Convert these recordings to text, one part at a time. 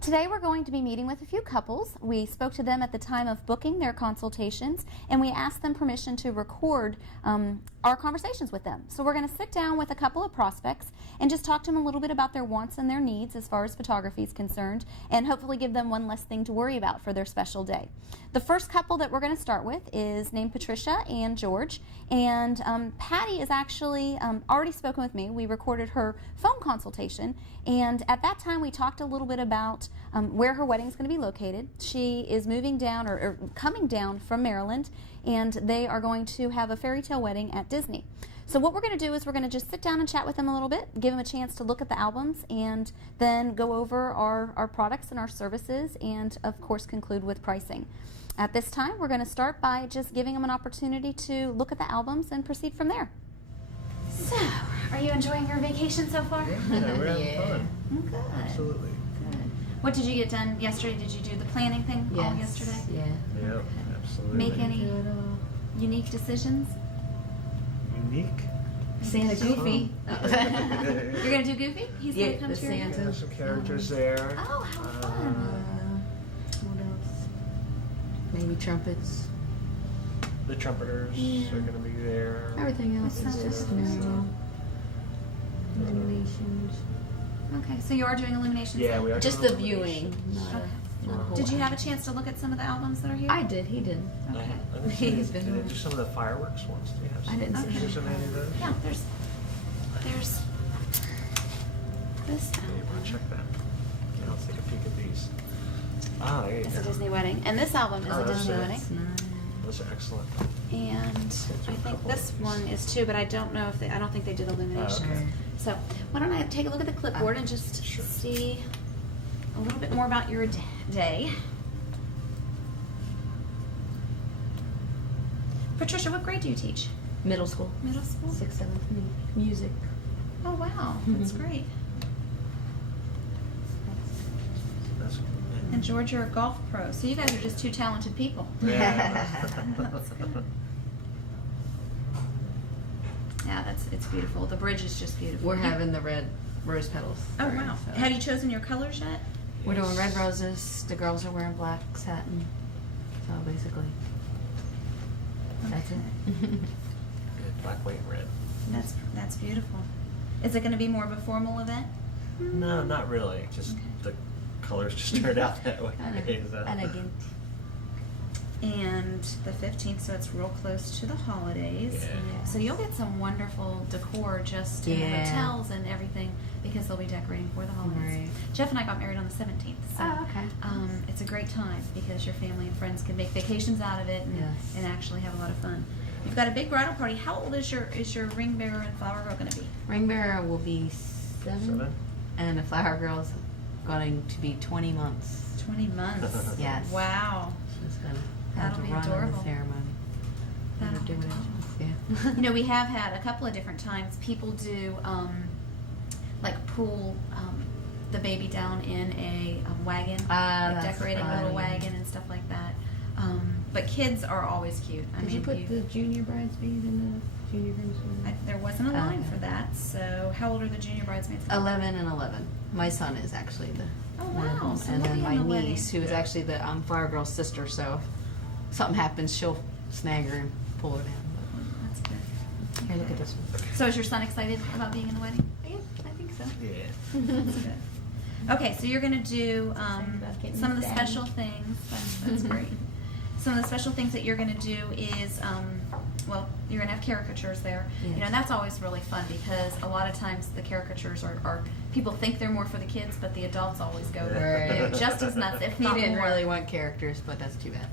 Today we're going to be meeting with a few couples. We spoke to them at the time of booking their consultations, and we asked them permission to record our conversations with them. So we're going to sit down with a couple of prospects and just talk to them a little bit about their wants and their needs as far as photography is concerned, and hopefully give them one less thing to worry about for their special day. The first couple that we're going to start with is named Patricia and George, and Patty is actually already spoken with me. We recorded her phone consultation, and at that time we talked a little bit about where her wedding is going to be located. She is moving down or coming down from Maryland, and they are going to have a fairy tale wedding at Disney. So what we're going to do is we're going to just sit down and chat with them a little bit, give them a chance to look at the albums, and then go over our products and our services, and of course conclude with pricing. At this time, we're going to start by just giving them an opportunity to look at the albums and proceed from there. So, are you enjoying your vacation so far? Yeah, we're having fun. Good. Absolutely. Good. What did you get done yesterday? Did you do the planning thing all yesterday? Yeah. Yep, absolutely. Make any unique decisions? Unique? Santa Goofy. You're going to do Goofy? He's going to come the to your Santa. There's some characters there. Oh, how fun. What else? Maybe trumpets. The trumpeters are going to be there. Everything else That is sounds just interesting. illuminations. Okay, so you are doing illuminations? Yeah, then? we are. Just doing the viewing. illuminations. Not a whole Did you lot. have a chance to look at some of the albums that are here? I did. He did. Okay. I didn't see He's been did they doing do it. some of the fireworks ones? Do you have I some didn't see pictures any. of any of those? Yeah, there's this Yeah, you album. want to check that. Yeah, let's take a peek at these. Ah, there you It's go. a Disney wedding, and this album is Oh, a that's Disney it. wedding. That's nice. Those are excellent. And I think this one is too, but I don't know if I don't think they did illuminations. okay. So why don't I take a look at the clipboard and just Sure. see a little bit more about your day. Patricia, what grade do you teach? Middle school. Middle school? 6th, 7th, music. Oh wow, that's Mhm. great. That's And George, you're a golf pro, so you guys are just two talented people. Yeah. That's good. Yeah, it's beautiful. The bridge is just beautiful. We're having the red rose petals. Oh for it, wow! so. Have you chosen your colors yet? We're doing red roses. The girls are wearing black satin. So basically, that's it. Black, white, and red. That's beautiful. Is it going to be more of a formal event? No, not really. Just Okay. the colors just turned out that way. so. Elegant. And the 15th, so it's real close to the holidays. Yeah. So you'll get some wonderful decor just in the Yeah. hotels and everything because they'll be decorating for the holidays. Right. Jeff and I got married on the 17th, so Oh, okay. it's a great time because your family and friends can make vacations out of it and, Yes. and actually have a lot of fun. You've got a big bridal party. How old is your ring bearer and flower girl going to be? Ring bearer will be 7, 7? and the flower girl's going to be 20 months. 20 months. Yes. Wow. She's gonna have That'll to be run in adorable. the ceremony. That'll We're be doing cool. it. Yeah. You know, we have had a couple of different times people do like pull the baby down in a wagon, Ah, like that's decorating a little funny. wagon and stuff like that. But kids are always cute. I Did mean, you put the junior bridesmaid in the junior groomsmaid? there wasn't a line Okay. for that. So, how old are the junior bridesmaids? 11 and 11. My son is actually the. Oh, wow. So and he'll then be my in the wedding. niece, who is Yeah. actually the flower girl's sister, so if something happens, she'll snag her and pull her down. That's good. But here, look at this one. So, is your son excited about being in the wedding? Yeah, I think so. Yeah. That's good. Okay, so you're going to do Excited about getting some of the daddy. special things. That's great. Some of the special things that you're going to do is, well, you're going to have caricatures there. Yes. You know, and that's always really fun because a lot of times the caricatures are people think they're more for the kids, but the adults always go they're Right. just as nuts, if He not didn't more. really want characters, but that's too bad.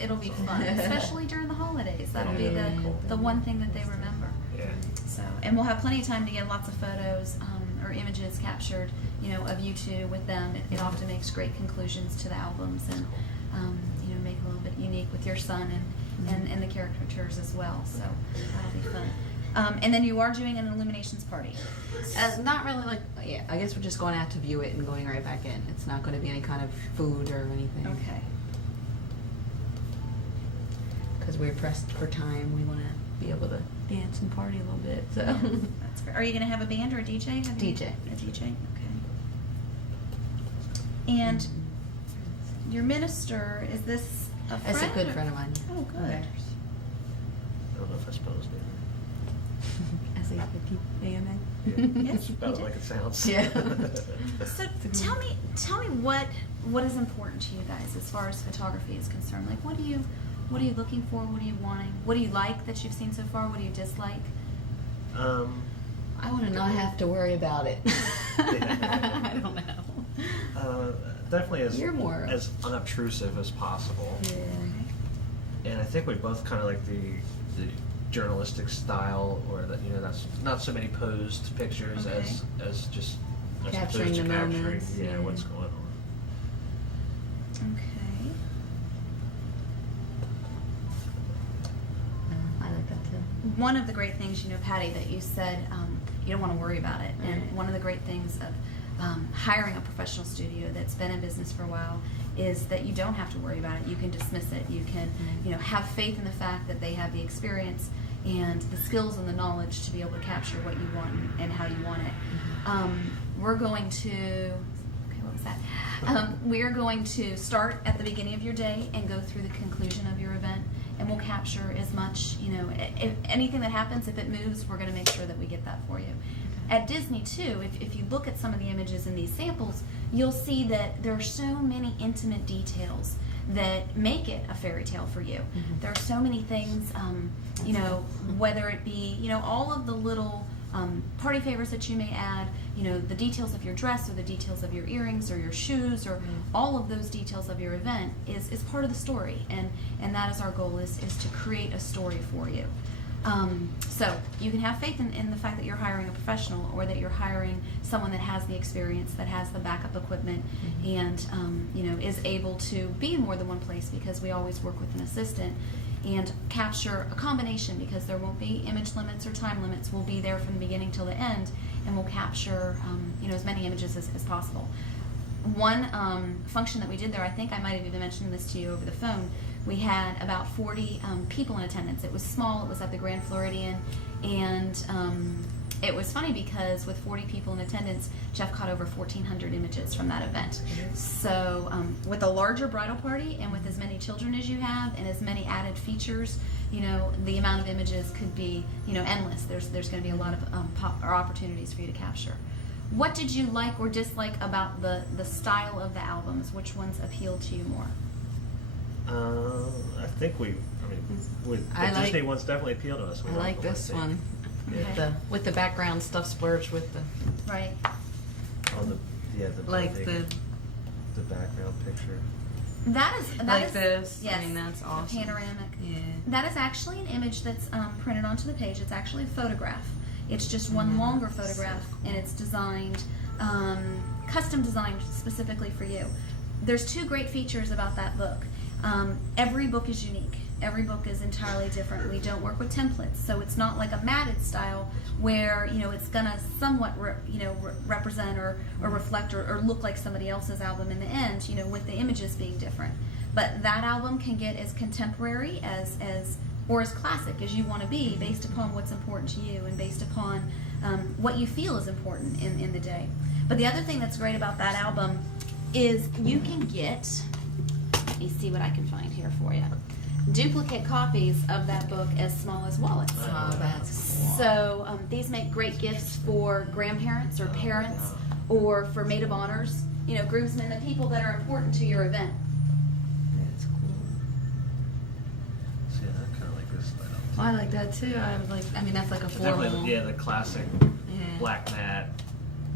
It'll be fun, especially during the holidays. That'll be the one thing that they remember. Yeah. So, and we'll have plenty of time to get lots of photos or images captured, you know, of you two with them. It often makes great conclusions to the albums and, you know, make it a little bit unique with your son and the caricatures as well. So that'll be fun. And then you are doing an illuminations party. Not really like, yeah, I guess we're just going out to view it and going right back in. It's not going to be any kind of food or anything. Okay. Because we're pressed for time. We want to be able to dance and party a little bit. So That's great. Are you going to have a band or a DJ? DJ. A DJ? Okay. And your minister, is this a friend? That's a good friend of mine. Oh, good. Okay. I don't know if I supposed it. S-A-F-T-A-M-A. Yes, you About did. like it sounds. Yeah. So tell me what is important to you guys as far as photography is concerned. Like, what are you looking for? What are you wanting? What do you like that you've seen so far? What do you dislike? I want to not have to worry about it. I don't know. Definitely You're more- as unobtrusive as possible. Yeah. And I think we both kind of like the journalistic style, or that, you know, that's not so many posed pictures Okay. as just as Capturing opposed to the capturing, moments, yeah. what's going on. Okay. I like that too. One of the great things, Patty, that you said you don't want to worry about it. And Right. one of the great things of hiring a professional studio that's been in business for a while is that you don't have to worry about it. You can dismiss it. You can, have faith in the fact that they have the experience and the skills and the knowledge to be able to capture what you want and how you want it. We're going to, okay, what was that? We are going to start at the beginning of your day and go through the conclusion of your event, and we'll capture as much, if anything that happens, if it moves, we're going to make sure that we get that for you. At Disney too, if you look at some of the images in these samples, you'll see that there are so many intimate details that make it a fairy tale for you. There are so many things, whether it be, all of the little party favors that you may add, the details of your dress or the details of your earrings or your shoes or all of those details of your event is part of the story. And that is our goal, is to create a story for you. So you can have faith in the fact that you're hiring a professional, or that you're hiring someone that has the experience, that has the backup equipment, and is able to be in more than one place, because we always work with an assistant, and capture a combination, because there won't be image limits or time limits. We'll be there from the beginning till the end, and we'll capture as many images as possible. One function that we did there, I think I might have even mentioned this to you over the phone, we had about 40 people in attendance. It was small, it was at the Grand Floridian, and it was funny because with 40 people in attendance, Jeff caught over 1,400 images from that event. So with a larger bridal party and with as many children as you have and as many added features, the amount of images could be endless. There's going to be a lot of opportunities for you to capture. What did you like or dislike about the style of the albums? Which ones appealed to you more? I think the Disney ones definitely appeal to us. We I like them, this think. one. Okay. With the background stuff splurged with the Right. Oh, the like building, the background picture. That like is this. Yes, I mean, that's awesome. panoramic. Yeah. That is actually an image that's printed onto the page. It's actually a photograph. It's just one longer photograph, and it's designed, custom designed specifically for you. There's two great features about that book. Every book is unique. Every book is entirely different. We don't work with templates, so it's not like a matted style where it's gonna somewhat represent or reflect or look like somebody else's album in the end. With the images being different. But that album can get as contemporary or as classic as you want to be, based upon what's important to you and based upon what you feel is important in the day. But the other thing that's great about that album is you can get, let me see what I can find here for you, duplicate copies of that book as small as wallets. Oh, that's cool. So these make great gifts for grandparents or parents, or for maid of honors, groomsmen, the people that are important to your event. That's cool. See, I kind of like this style. Well, I like that too. That's like a formal. Definitely, the classic Yeah. black mat,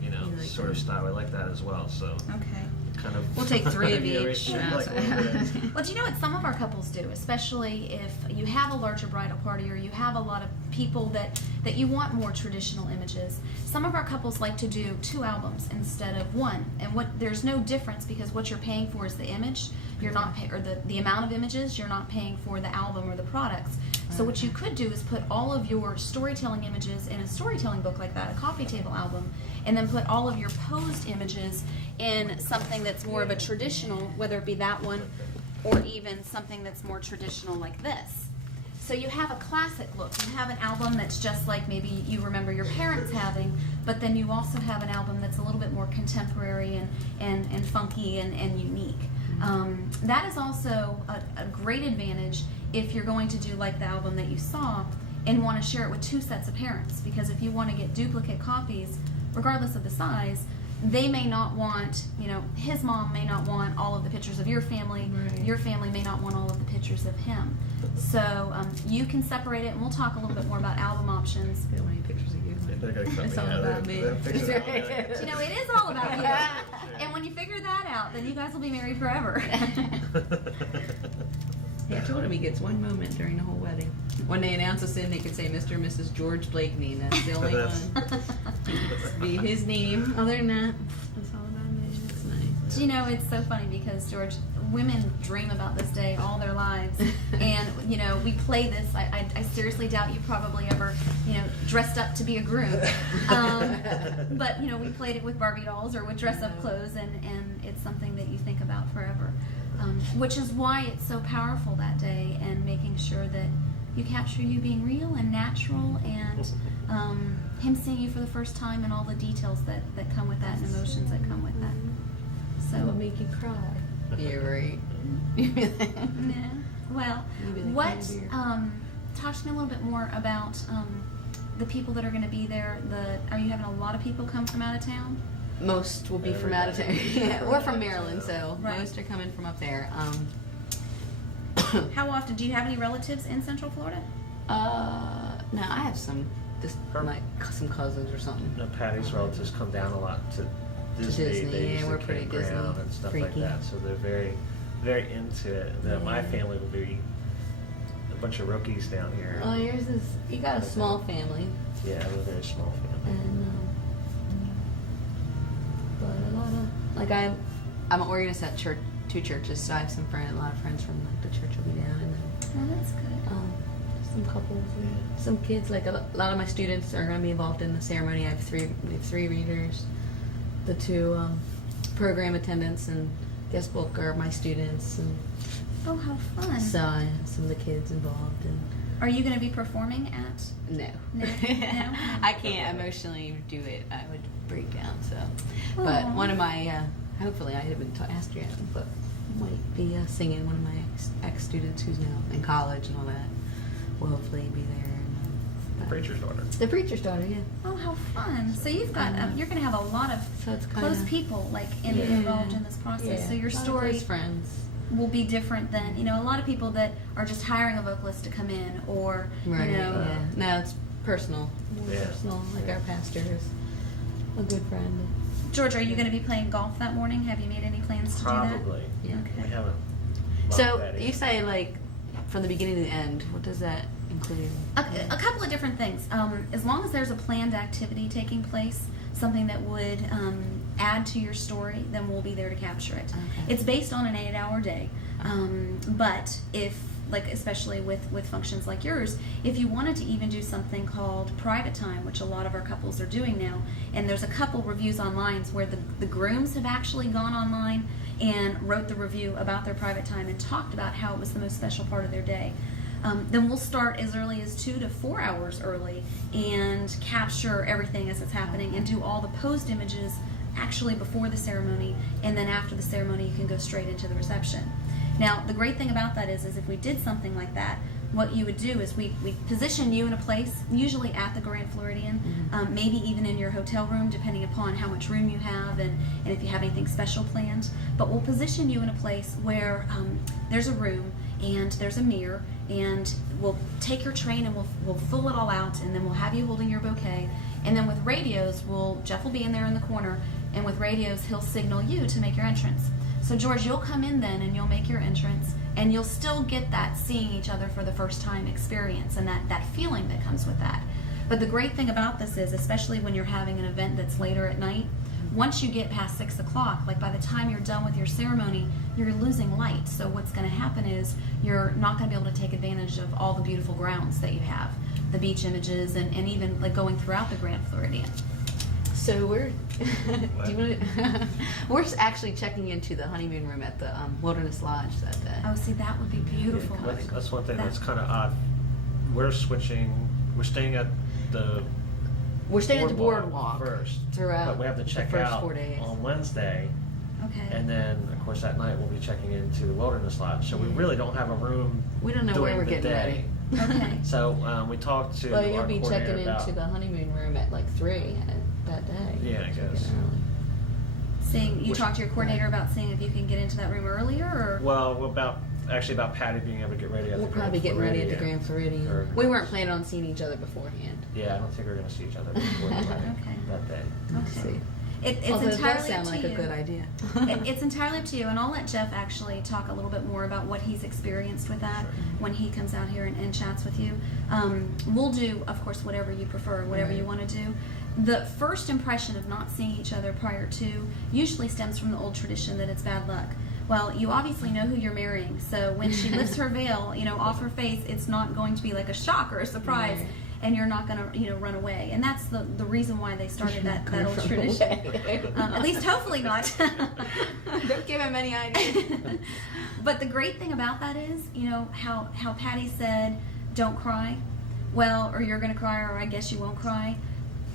You like sort of that. style. I like that as well. So Okay. kind of. We'll take 3 of Yeah, each. like a little bit. Well, do you know what some of our couples do, especially if you have a larger bridal party or you have a lot of people that you want more traditional images? Some of our couples like to do 2 albums instead of 1, and there's no difference, because what you're paying for is the image. You're not or the amount of images. You're not paying for the album or the products. So what you could do is put all of your storytelling images in a storytelling book like that, a coffee table album, and then put all of your posed images in something that's more of a traditional, whether it be that one or even something that's more traditional like this. So you have a classic look. You have an album that's just like maybe you remember your parents having, but then you also have an album that's a little bit more contemporary and funky and unique. That is also a great advantage if you're going to do like the album that you saw and want to share it with 2 sets of parents, because if you want to get duplicate copies, regardless of the size, they may not want, his mom may not want all of the pictures of your family. Right. Your family may not want all of the pictures of him. So you can separate it, and we'll talk a little bit more about album options. I don't want any pictures of you. They're gonna cut It's me all out. about me. They're fixing it out. It is all about you. And when you figure that out, then you guys will be married forever. Yeah, I told him he gets 1 moment during the whole wedding. When they announce us in, they could say Mr. and Mrs. George Blakeney, and that's the only one. Be his name. Other than that, it's all about me. It's nice. It's so funny because, George, women dream about this day all their lives. And, we play this. I seriously doubt you probably ever, dressed up to be a groom. But, we played it with Barbie dolls or with dress-up clothes, and it's something that you think about forever. Which is why it's so powerful that day, and making sure that you capture you being real and natural, and him seeing you for the first time, and all the details that come with that and emotions that come with that. So It'll make you cry. Yeah, right. yeah. Well, Maybe they what? can beer. Talk to me a little bit more about the people that are going to be there. Are you having a lot of people come from out of town? Most will be from out of town. Yeah, we're from Maryland, so Right. most are coming from up there. How often? Do you have any relatives in Central Florida? No, I have some, just like some cousins or something. Patty's relatives come down a lot to Disney. Disney, They yeah, use the we're pretty campground Disney and stuff freaky. like that. So they're very, very into it. And then my Yeah. family will be a bunch of rookies down here. Oh, yours is, you got a small family. Yeah, I have a very small family. And, but a lot of, like I'm an organist at 2 churches, so I have a lot of friends from like the church will be down, and then Oh, that's good. some couples, and some kids. Like a lot of my students are going to be involved in the ceremony. We have 3 readers, the 2 program attendants, and guest book are my students, and Oh, how fun. so I have some of the kids involved. And Are you going to be performing at? no, No? I can't emotionally do it. I would break down. So, but Aw. one of my, hopefully I haven't asked yet, but might be singing. One of my ex students who's now in college and all that will hopefully be there. The preacher's daughter. The preacher's daughter, yeah. Oh, how fun. So you've got, you're going to have a lot of So it's kind close of people Yeah. involved in this process. So your a lot of story close friends. will be different than, a lot of people that are just hiring a vocalist to come in, or, Right. Yeah. No, it's personal. More Yeah. personal. Like our pastor is a good friend. George, are you going to be playing golf that morning? Have you made any plans to do Probably. Yeah. that? We Okay. haven't. locked So that in. you say like from the beginning to the end. What does that include? A couple of different things. As long as there's a planned activity taking place, something that would add to your story, then we'll be there to capture it. Okay. It's based on an 8-hour day, but if, like, especially with functions like yours, if you wanted to even do something called private time, which a lot of our couples are doing now, and there's a couple reviews online where the grooms have actually gone online and wrote the review about their private time and talked about how it was the most special part of their day. Then we'll start as early as 2 to 4 hours early and capture everything as it's happening and do all the posed images actually before the ceremony, and then after the ceremony you can go straight into the reception. Now the great thing about that is if we did something like that, what you would do is we position you in a place, usually at the Grand Floridian, maybe even in your hotel room, depending upon how much room you have and if you have anything special planned. But we'll position you in a place where there's a room and there's a mirror, and we'll take your train and we'll fill it all out, and then we'll have you holding your bouquet. And then with radios, Jeff will be in there in the corner, and with radios he'll signal you to make your entrance. So George, you'll come in then and you'll make your entrance, and you'll still get that seeing each other for the first time experience and that feeling that comes with that. But the great thing about this is, especially when you're having an event that's later at night, once you get past 6 o'clock, like by the time you're done with your ceremony, you're losing light. So what's going to happen is you're not going to be able to take advantage of all the beautiful grounds that you have, the beach images, and even like going throughout the Grand Floridian. So we're do you wanna, we're actually checking into the honeymoon room at the Wilderness Lodge that day. Oh, see, that would be beautiful. That's one thing that's kind of odd we're switching. We're staying at the. We're staying at the boardwalk first throughout but we have to check the first out 4 days. on Wednesday, Okay. and then of course that night we'll be checking into the Wilderness Lodge. So we really don't have a room. We don't know where during we're the getting day. ready. Okay. So we talked to Well, our you'll be coordinator checking about, into the honeymoon room at like 3 that day. Yeah, I Checking guess. early. Seeing you Which- talked to your coordinator about seeing if you can get into that room earlier, or Well, about Patty being able to get ready at We'll the probably Grand getting ready at the Floridian. Grand Floridian. Or- We weren't planning on seeing each other beforehand. Yeah, I don't think we're going to see each other before the wedding Okay. that day. We'll Okay. see. It's Although it entirely does sound up to like you. a good idea. It's entirely up to you, and I'll let Jeff actually talk a little bit more about what he's experienced with that Sure. when he comes out here and chats with you. We'll do, of course, whatever you prefer, whatever you Right. want to do. The first impression of not seeing each other prior to usually stems from the old tradition that it's bad luck. Well, you obviously know who you're marrying, so when she lifts her veil, off her face, it's not going to be like a shock or a surprise. Right. And you're not going to, run away. And that's the reason why they started that old Run tradition. away. At least hopefully not. Don't give him any ideas. But the great thing about that is, how Patty said, don't cry. Well, or you're going to cry, or I guess you won't cry.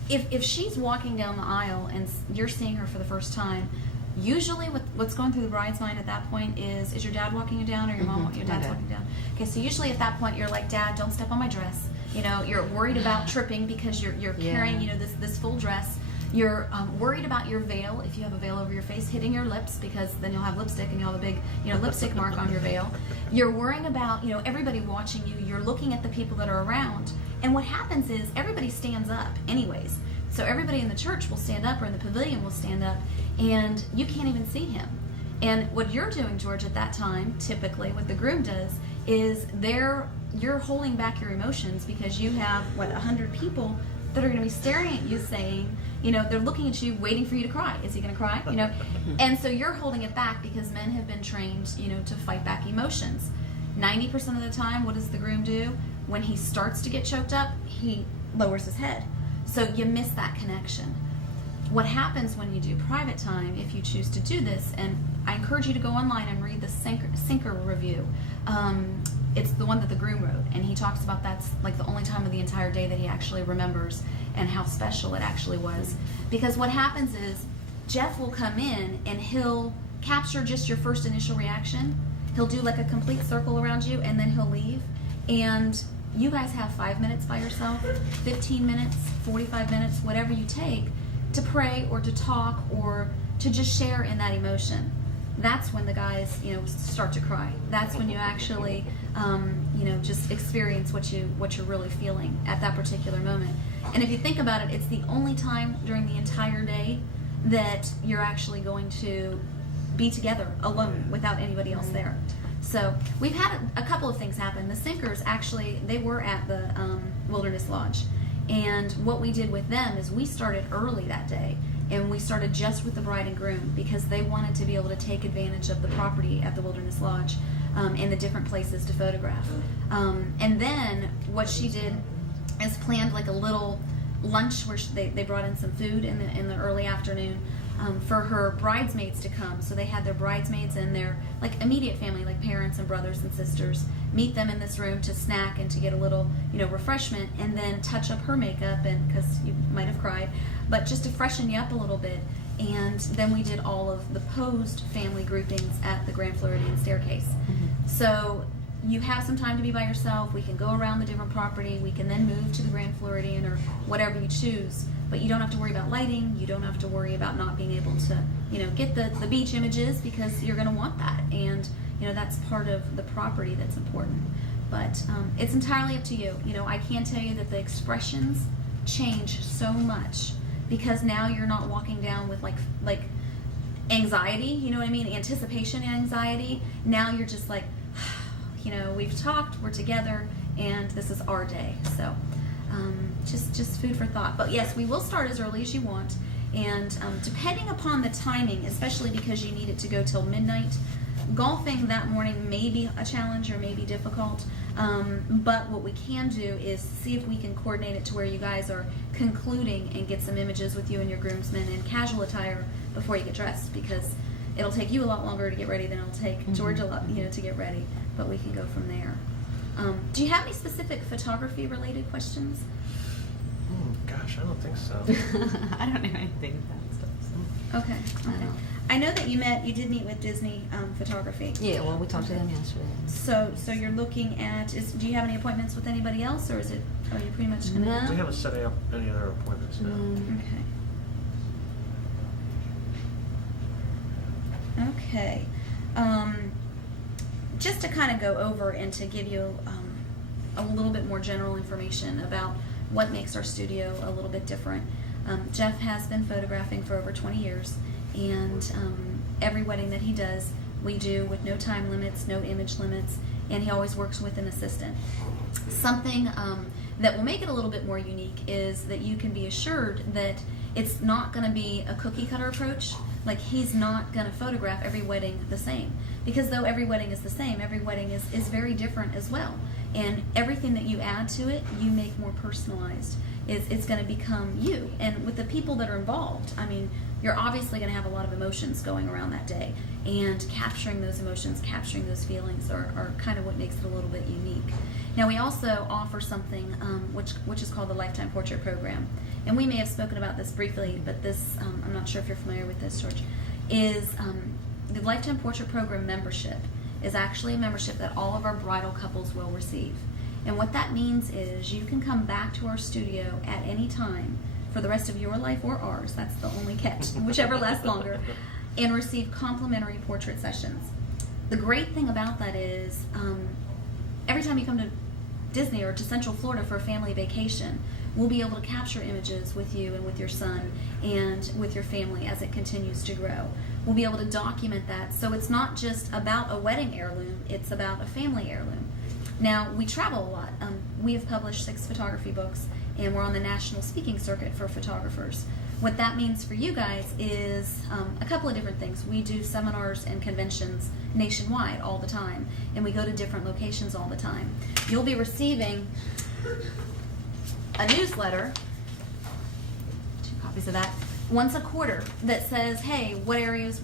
If she's walking down the aisle and you're seeing her for the first time, usually what's going through the bride's mind at that point is your dad walking you down, or your mom, your dad's Okay. walking you down? Okay, so usually at that point you're like, Dad, don't step on my dress. You're worried about tripping because you're carrying, this full dress. You're worried about your veil, if you have a veil over your face, hitting your lips, because then you'll have lipstick and you'll have a big, lipstick mark on your veil. You're worrying about, everybody watching you. You're looking at the people that are around. And what happens is everybody stands up anyways. So everybody in the church will stand up, or in the pavilion will stand up, and you can't even see him. And what you're doing, George, at that time, typically, what the groom does, is you're holding back your emotions, because you have 100 people that are going to be staring at you, saying, they're looking at you, waiting for you to cry. Is he going to cry? And so you're holding it back, because men have been trained, to fight back emotions. 90% of the time, what does the groom do? When he starts to get choked up, he lowers his head. So you miss that connection. What happens when you do private time, if you choose to do this, and I encourage you to go online and read the Sinker review. It's the one that the groom wrote, and he talks about that's like the only time of the entire day that he actually remembers, and how special it actually was. Because what happens is Jeff will come in and he'll capture just your first initial reaction. He'll do like a complete circle around you, and then he'll leave. And you guys have 5 minutes by yourself, 15 minutes, 45 minutes, whatever you take, to pray or to talk or to just share in that emotion. That's when the guys, start to cry. That's when you actually, just experience what you're really feeling at that particular moment. And if you think about it, it's the only time during the entire day that you're actually going to be together alone without anybody else there. So we've had a couple of things happen. The Sinkers, actually, they were at the Wilderness Lodge. And what we did with them is we started early that day. And we started just with the bride and groom, because they wanted to be able to take advantage of the property at the Wilderness Lodge and the different places to photograph. And then what she did is planned like a little lunch where they brought in some food in the early afternoon for her bridesmaids to come. So they had their bridesmaids and their immediate family, like parents and brothers and sisters, meet them in this room to snack and to get a little refreshment, and then touch up her makeup, and because you might have cried, but just to freshen you up a little bit. And then we did all of the posed family groupings at the Grand Floridian staircase. So you have some time to be by yourself. We can go around the different property. We can then move to the Grand Floridian or whatever you choose. But you don't have to worry about lighting. You don't have to worry about not being able to, get the beach images, because you're going to want that. And, that's part of the property that's important. But it's entirely up to you. I can tell you that the expressions change so much, because now you're not walking down with like anxiety, you know what I mean? Anticipation anxiety. Now you're just like, we've talked, we're together, and this is our day. So just food for thought. But yes, we will start as early as you want. And depending upon the timing, especially because you need it to go till midnight, golfing that morning may be a challenge or may be difficult. But what we can do is see if we can coordinate it to where you guys are concluding and get some images with you and your groomsmen in casual attire before you get dressed, because it'll take you a lot longer to get ready than it'll take George a lot, to get ready. But we can go from there. Do you have any specific photography related questions? Gosh, I don't think so. I don't know anything about stuff. So. Okay. Okay. I know that you did meet with Disney Photography. Yeah, well, we talked to them yesterday. So you're looking at, do you have any appointments with anybody else, or are you pretty much going to? No. We haven't set up any other appointments now. Okay. Okay. Just to kind of go over and to give you a little bit more general information about what makes our studio a little bit different. Jeff has been photographing for over 20 years, and every wedding that he does, we do with no time limits, no image limits, and he always works with an assistant. Something that will make it a little bit more unique is that you can be assured that it's not going to be a cookie cutter approach. Like, he's not going to photograph every wedding the same, because though every wedding is the same, every wedding is very different as well. And everything that you add to it, you make more personalized. It's going to become you. And with the people that are involved, I mean, you're obviously going to have a lot of emotions going around that day. And capturing those emotions, capturing those feelings are kind of what makes it a little bit unique. Now, we also offer something which is called the Lifetime Portrait Program. And we may have spoken about this briefly, but this, I'm not sure if you're familiar with this, George, is the Lifetime Portrait Program membership is actually a membership that all of our bridal couples will receive. And what that means is you can come back to our studio at any time for the rest of your life or ours, that's the only catch, whichever lasts longer, and receive complimentary portrait sessions. The great thing about that is every time you come to Disney or to Central Florida for a family vacation, we'll be able to capture images with you and with your son and with your family as it continues to grow. We'll be able to document that, so it's not just about a wedding heirloom, it's about a family heirloom. Now, we travel a lot. We have published 6 photography books, and we're on the national speaking circuit for photographers. What that means for you guys is a couple of different things. We do seminars and conventions nationwide all the time, and we go to different locations all the time. You'll be receiving a newsletter, 2 copies of that, once a quarter, that says, hey, what areas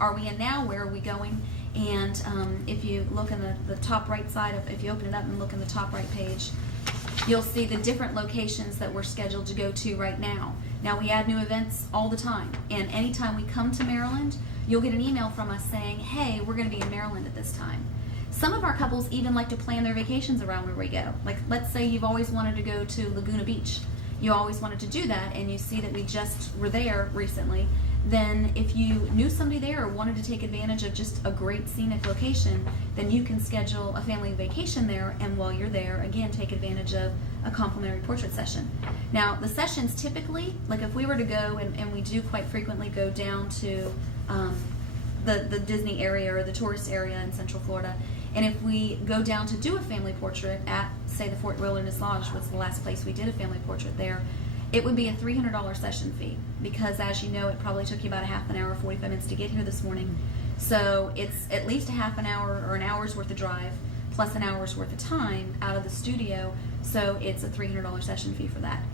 are we in now, where are we going? And if you look in the top right side, if you open it up and look in the top right page, you'll see the different locations that we're scheduled to go to right now. Now, we add new events all the time, and anytime we come to Maryland, you'll get an email from us saying, hey, we're going to be in Maryland at this time. Some of our couples even like to plan their vacations around where we go. Like, let's say you've always wanted to go to Laguna Beach. You always wanted to do that, and you see that we just were there recently. Then if you knew somebody there or wanted to take advantage of just a great scenic location, then you can schedule a family vacation there, and while you're there, again, take advantage of a complimentary portrait session. Now, the sessions typically, like if we were to go, and we do quite frequently go down to the Disney area or the tourist area in Central Florida, and if we go down to do a family portrait at, say, the Fort Wilderness Lodge was the last place we did a family portrait there, it would be a $300 session fee, because as you know, it probably took you about a half an hour, 45 minutes to get here this morning. So it's at least a half an hour or an hour's worth of drive plus an hour's worth of time out of the studio. So it's a $300 session fee for that.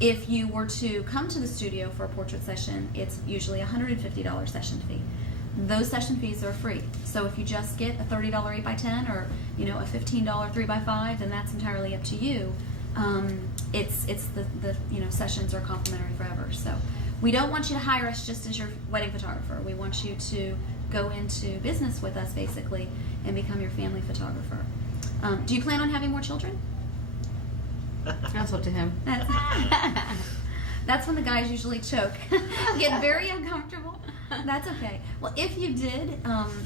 If you were to come to the studio for a portrait session, it's usually a $150 session fee. Those session fees are free. So if you just get a $30 8x10 or a $15 3x5, then that's entirely up to you. It's the sessions are complimentary forever. So we don't want you to hire us just as your wedding photographer. We want you to go into business with us basically and become your family photographer. Do you plan on having more children? That's up to him. That's when the guys usually choke, get very uncomfortable. That's okay. Well, if you did,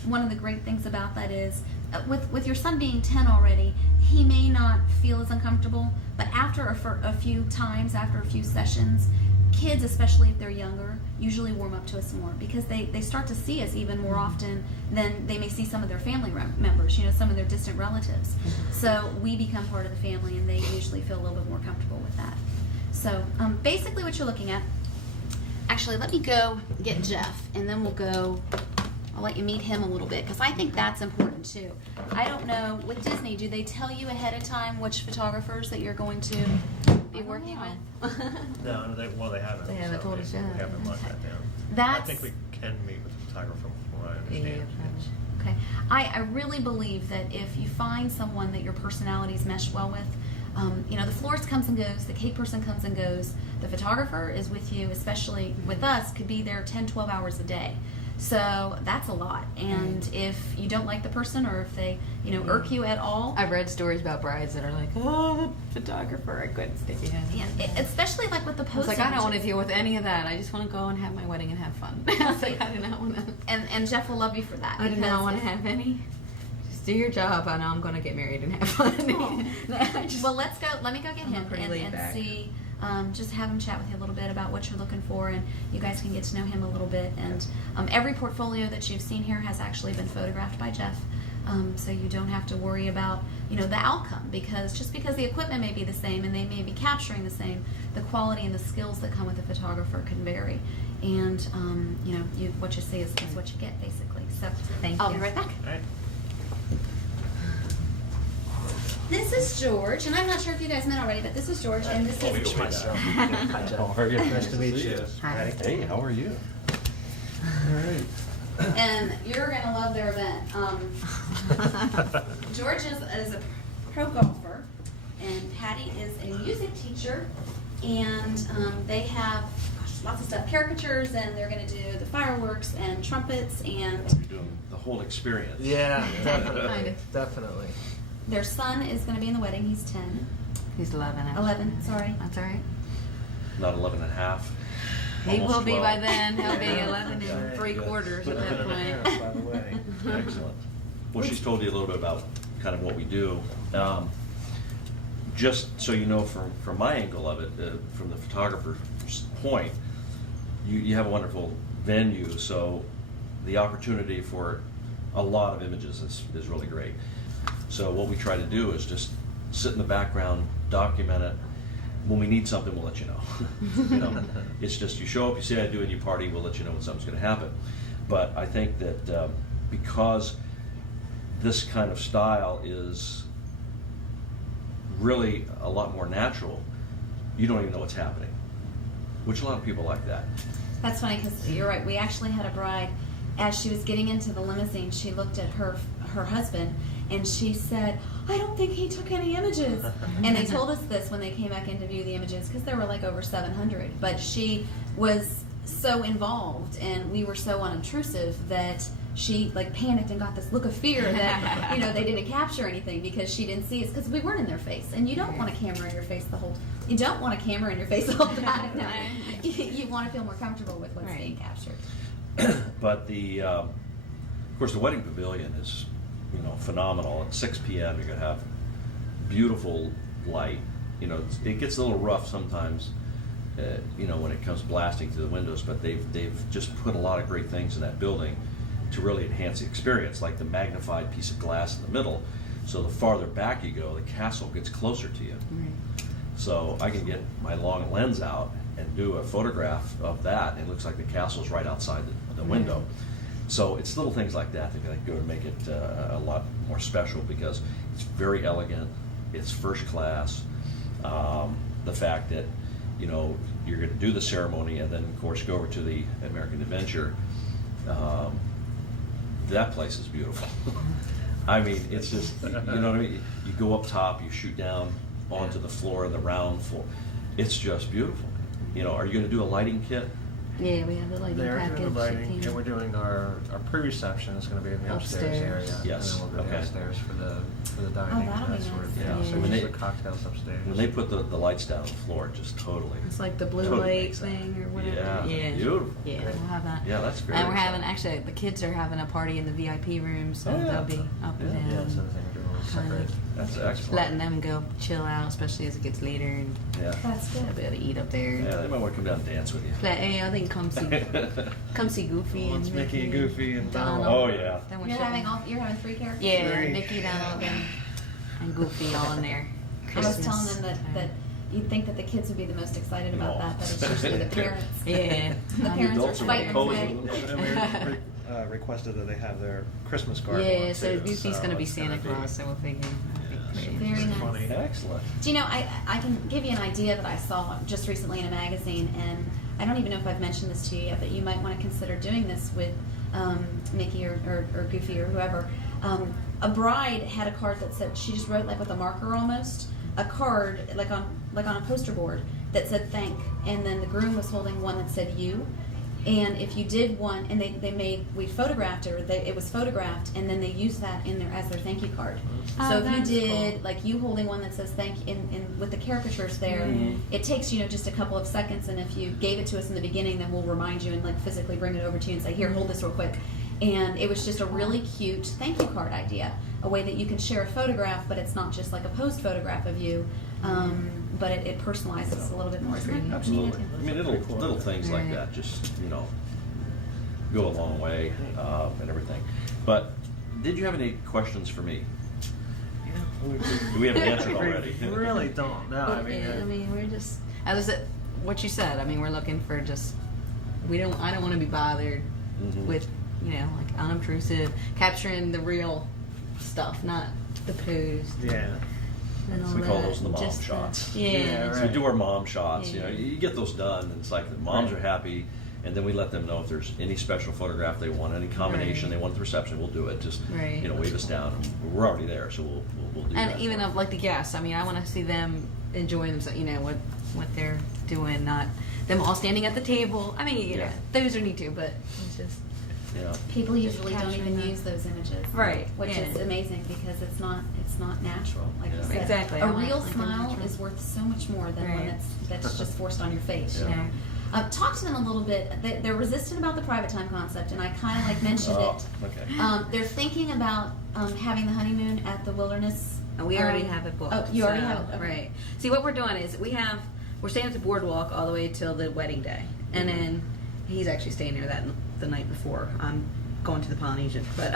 one of the great things about that is, with your son being 10 already, he may not feel as uncomfortable, but after a few times, after a few sessions, kids, especially if they're younger, usually warm up to us more, because they start to see us even more often than they may see some of their family members, some of their distant relatives. So we become part of the family, and they usually feel a little bit more comfortable with that. So basically what you're looking at, actually, let me go get Jeff, and then I'll let you meet him a little bit, because I think that's important too. I don't know, with Disney, do they tell you ahead of time which photographers that you're going to be working with? No, they haven't. They haven't told us yet. We haven't locked that down. I That's, think we can meet with the photographer from what I understand. Yeah. okay. I really believe that if you find someone that your personalities mesh well with, the florist comes and goes, the cake person comes and goes, the photographer is with you, especially with us, could be there 10, 12 hours a day. So that's a lot. And if you don't like the person, or if they, irk you at all. I've read stories about brides that are like, oh, the photographer, I couldn't stick it in. Yeah, especially like with the I was post. like, I don't want to deal with any of that. I just want to go and have my wedding and have fun. I was like, I do not want to. And Jeff will love you for that. I do not want to have any. Just do your job. I know I'm going to get married and have fun. Well, let's go. Let me go get him pretty laid and back. see. Just have him chat with you a little bit about what you're looking for, and you guys can get to know him a little bit. And every portfolio that you've seen here has actually been photographed by Jeff, so you don't have to worry about the outcome, because just because the equipment may be the same and they may be capturing the same, the quality and the skills that come with a photographer can vary. And what you see is what you get, basically. So Thank I'll you. be right back. All right. This is George, and I'm not sure if you guys met already, but this is George, and this is Myself. Hi, Jeff. How are you? Nice to meet you. Hi. Hey, how are you? All right. and you're gonna love their event. George is a pro golfer, and Patty is a music teacher, and they have lots of stuff, caricatures, and they're gonna do the fireworks and trumpets, and You're doing the whole experience. Yeah, Kind definitely. of. Definitely. their son is gonna be in the wedding. He's 10. He's 11. Actually. 11, sorry. That's all right. Not 11 and a half. He Almost will be 12. by then. He'll be Yeah. 11 Yeah, and 3/4 at that 11 and a point. half, by the way. Excellent. Well, she's told you a little bit about kind of what we do. Just so you know, from my angle of it, from the photographer's point, you have a wonderful venue, so the opportunity for a lot of images is really great. So what we try to do is just sit in the background, document it. When we need something, we'll let you know. It's just you show up, you say I do, and you party. We'll let you know when something's going to happen. But I think that because this kind of style is really a lot more natural, you don't even know what's happening, which a lot of people like that. That's funny, because you're right. We actually had a bride, as she was getting into the limousine, she looked at her husband, and she said, I don't think he took any images. And they told us this when they came back in to view the images, because there were like over 700. But she was so involved, and we were so unobtrusive that she like panicked and got this look of fear that they didn't capture anything because she didn't see us, because we weren't in their face, and you don't want a camera in your face the whole time. No. You want to feel more comfortable with what's being captured. But of course, the wedding pavilion is, phenomenal. At 6 p.m., you're going to have beautiful light. It gets a little rough sometimes, when it comes blasting through the windows. But they've just put a lot of great things in that building to really enhance the experience, like the magnified piece of glass in the middle. So the farther back you go, the castle gets closer to you. Right. So I can get my long lens out and do a photograph of that, and it looks like the castle's right outside the window. So it's little things like that that go to make it a lot more special, because it's very elegant, it's first class. The fact that you're going to do the ceremony and then of course go over to the American Adventure. That place is beautiful. I mean, it's just what I mean. You go up top, you shoot down onto the floor, the round floor. It's just beautiful. Are you going to do a lighting kit? Yeah, we have the lighting They're package. doing the lighting, that came. and we're doing our pre-reception is going to be in the upstairs area. Yes, And then we'll go okay. downstairs for the dining. that'll be that sort of nice. thing. Yeah, so So when just they- the cocktails upstairs. When they put the lights down on the floor, it just totally. It's like the blue Totally light makes sense. thing or whatever. Yeah, beautiful. Yeah, we'll have that. Yeah, that's very And we're having, exciting. actually, the kids are having a party in the VIP room, so Oh, yeah. they'll be up and Yeah, down. Yeah, that's another thing we're doing. Kind of. Separate. That's excellent. Letting them go chill out, especially as it gets later, and Yeah. That's they'll be good. able to eat up there. Yeah, they might want to come down and dance with you. I think come see Goofy Well, it's and Mickey and Goofy and Donald. Oh, yeah. Then we're You're sitting- having 3 characters? Yeah, Three. Mickey, Donald, and Goofy all in there. I was telling Christmas them time. that you'd think that the kids would be the most excited about No. that, but it's usually the parents. Yeah. The parents are adults are fighting more their cozy way. with them. And we requested that they have their Christmas card. Yeah, on, so too, Goofy's gonna be it's Santa be- Claus, so we'll figure that'd be great. Very nice. funny. Excellent. Do you know, I can give you an idea that I saw just recently in a magazine, and I don't even know if I've mentioned this to you yet, but you might want to consider doing this with Mickey or Goofy or whoever. A bride had a card that said, she just wrote like with a marker almost, a card like on a poster board that said thank, and then the groom was holding one that said you. And if you did one, and we photographed it, or it was photographed, and then they used that in there as their thank you card. Oh, So if you that's did, cool. like you holding one that says thank you, and with the caricatures there, it takes, just a couple of seconds, and if you gave it to us in the beginning, then we'll remind you and like physically bring it over to you and say, here, hold this real quick. And it was just a really cute thank you card idea, a way that you can share a photograph, but it's not just like a posed photograph of you, but it personalizes a little bit more. Absolutely. I mean, little things like that just, go a long way and everything. But did you have any questions for me? We haven't answered already. We really don't. No, I mean, we're just, as I said, what you said. I mean, we're looking for just, I don't want to be bothered with, like unobtrusive, capturing the real stuff, not the posed. yeah. And all We call that. those the mom Just shots. Yeah. So we do our mom shots. Yeah. You get those done, and it's like the moms are happy, and then we let them know if there's any special photograph they want, any combination they want at the reception, we'll do it. Just wave us down. And we're already there, so we'll do that. And even of like the guests, I mean, I want to see them enjoying themselves. What they're doing, not them all standing at the table. I mean, those are neat too, but it's just. People usually don't Capturing even that. use those images, Right, Which yeah. is amazing because it's not natural, like you said. Exactly. A I want real it like a smile natural. is worth so much more than one Right. that's just forced on your face. Yeah. Talk to them a little bit. They're resistant about the private time concept, and I kind of like mentioned it. Okay. They're thinking about having the honeymoon at the Wilderness. We already have it booked. Oh, you already so, have it. Okay. Right. See, what we're doing is we're staying at the boardwalk all the way till the wedding day, and then he's actually staying there the night before. I'm going to the Polynesian, but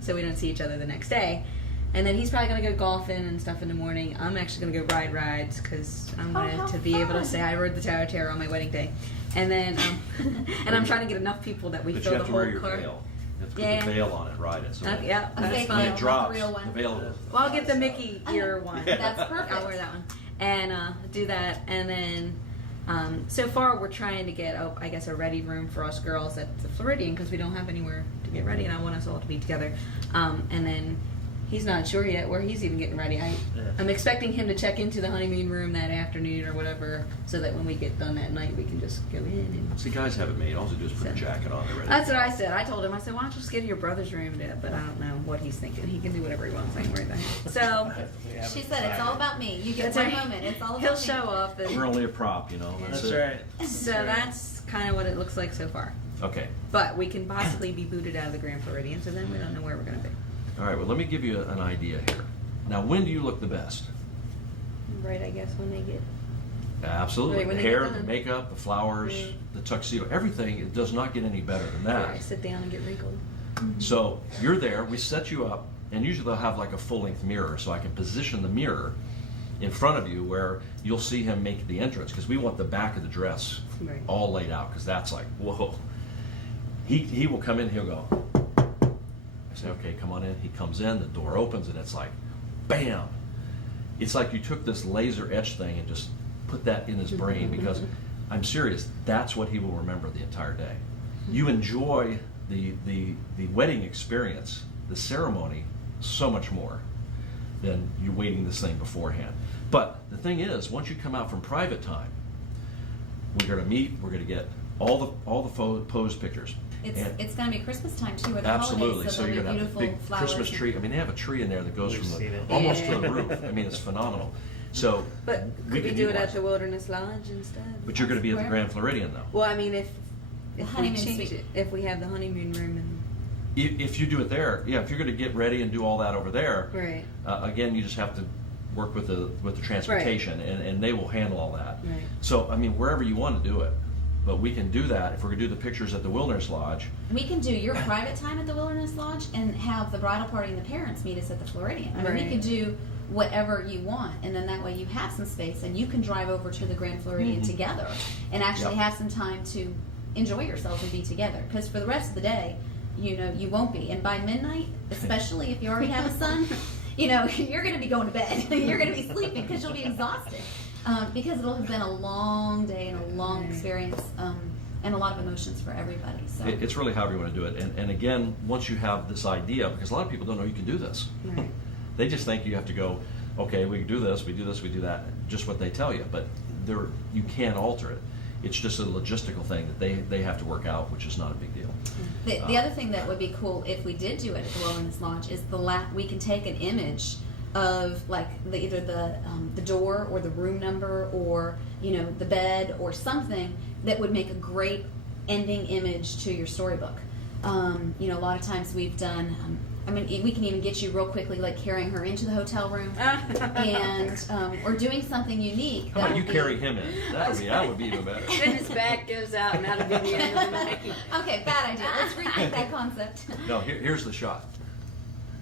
so we don't see each other the next day. And then he's probably gonna go golfing and stuff in the morning. I'm actually gonna go ride rides because I'm going to be able to say I rode the Tower Terror on my wedding day. And then and I'm trying to get enough people that we But fill you the have to whole wear your car. veil. You have to put the veil on it, ride it. So that Yeah, A that's fake when fine. veil. it drops, the real one. the veil. Well, I'll get the Mickey ear one. That's perfect. I'll wear that one and do that, and then. So far, we're trying to get, I guess, a ready room for us girls at the Floridian because we don't have anywhere to get ready, and I want us all to be together. And then he's not sure yet where he's even getting ready. I'm expecting him to check into the honeymoon room that afternoon or whatever, so that when we get done that night, we can just go in and. See, guys have it made. All you do is put a jacket on. They're ready. That's what I said. I told him, I said, why don't you just get to your brother's room and do it? But I don't know what he's thinking. He can do whatever he wants. I ain't worried about him. So She said it's all about me. You get That's one right. moment. It's all about he'll me. show up. And, We're only a prop, That's it. right. so that's kind of what it looks like so far. Okay. But we can possibly be booted out of the Grand Floridian, so then we don't know where we're going to be. All right. Well, let me give you an idea here. Now, when do you look the best? Right, I guess, when they get... Absolutely. Right, when The they hair, get the done. makeup, the flowers, the tuxedo, everything. It does not get any better than that. I sit down and get wrinkled. So you're there, we set you up, and usually they'll have like a full-length mirror, so I can position the mirror in front of you where you'll see him make the entrance, because we want the back of the dress Right. all laid out, because that's like, whoa. He will come in, he'll go. I say, okay, come on in. He comes in, the door opens, and it's like, bam. It's like you took this laser etch thing and just put that in his brain, because I'm serious, that's what he will remember the entire day. You enjoy the wedding experience, the ceremony, so much more than you waiting this thing beforehand. But the thing is, once you come out from private time, we're going to meet, we're going to get all the posed pictures. It's going to be Christmas time too, or the Absolutely. holidays, So there'll you're be going to have a beautiful big flowers. Christmas tree. I mean, they have a tree in there that goes We've from seen it. almost to Yeah. the roof. I mean, it's phenomenal. So But could we can do it utilize at the Wilderness Lodge instead? But you're going to be at the Where? Grand Floridian, though. Well, I mean, if The we honeymoon change suite. it, if we have the honeymoon room and... If you do it there, yeah, if you're going to get ready and do all that over there, Right. Again, you just have to work with the transportation, and they will handle all that. Right. So, I mean, wherever you want to do it. But we can do that if we're going to do the pictures at the Wilderness Lodge. We can do your private time at the Wilderness Lodge and have the bridal party and the parents meet us at the Floridian. I mean, we Right. could do whatever you want, and then that way you have some space, and you can drive over to the Grand Floridian together and actually Yep. have some time to enjoy yourselves and be together. Because for the rest of the day, you won't be. And by midnight, especially if you already have a son, you're going to be going to bed. You're going to be sleeping because you'll be exhausted. because it'll have been a long day and a long experience, and a lot of emotions for everybody. So It's really however you want to do it. And again, once you have this idea, because a lot of people don't know you can do this. Right. They just think you have to go, okay, we do this, we do this, we do that, just what they tell you. But you can't alter it. It's just a logistical thing that they have to work out, which is not a big deal. the other thing that would be cool if we did do it at the Wilderness Lodge is we can take an image of like either the door or the room number or the bed or something that would make a great ending image to your storybook. A lot of times we've done. We can even get you real quickly, like carrying her into the hotel room, and or doing something unique. How about you carry him in? That would be even better. Then his back goes out and that'll be the end of the night. Okay, bad idea. Let's rethink that concept. No, here's the shot.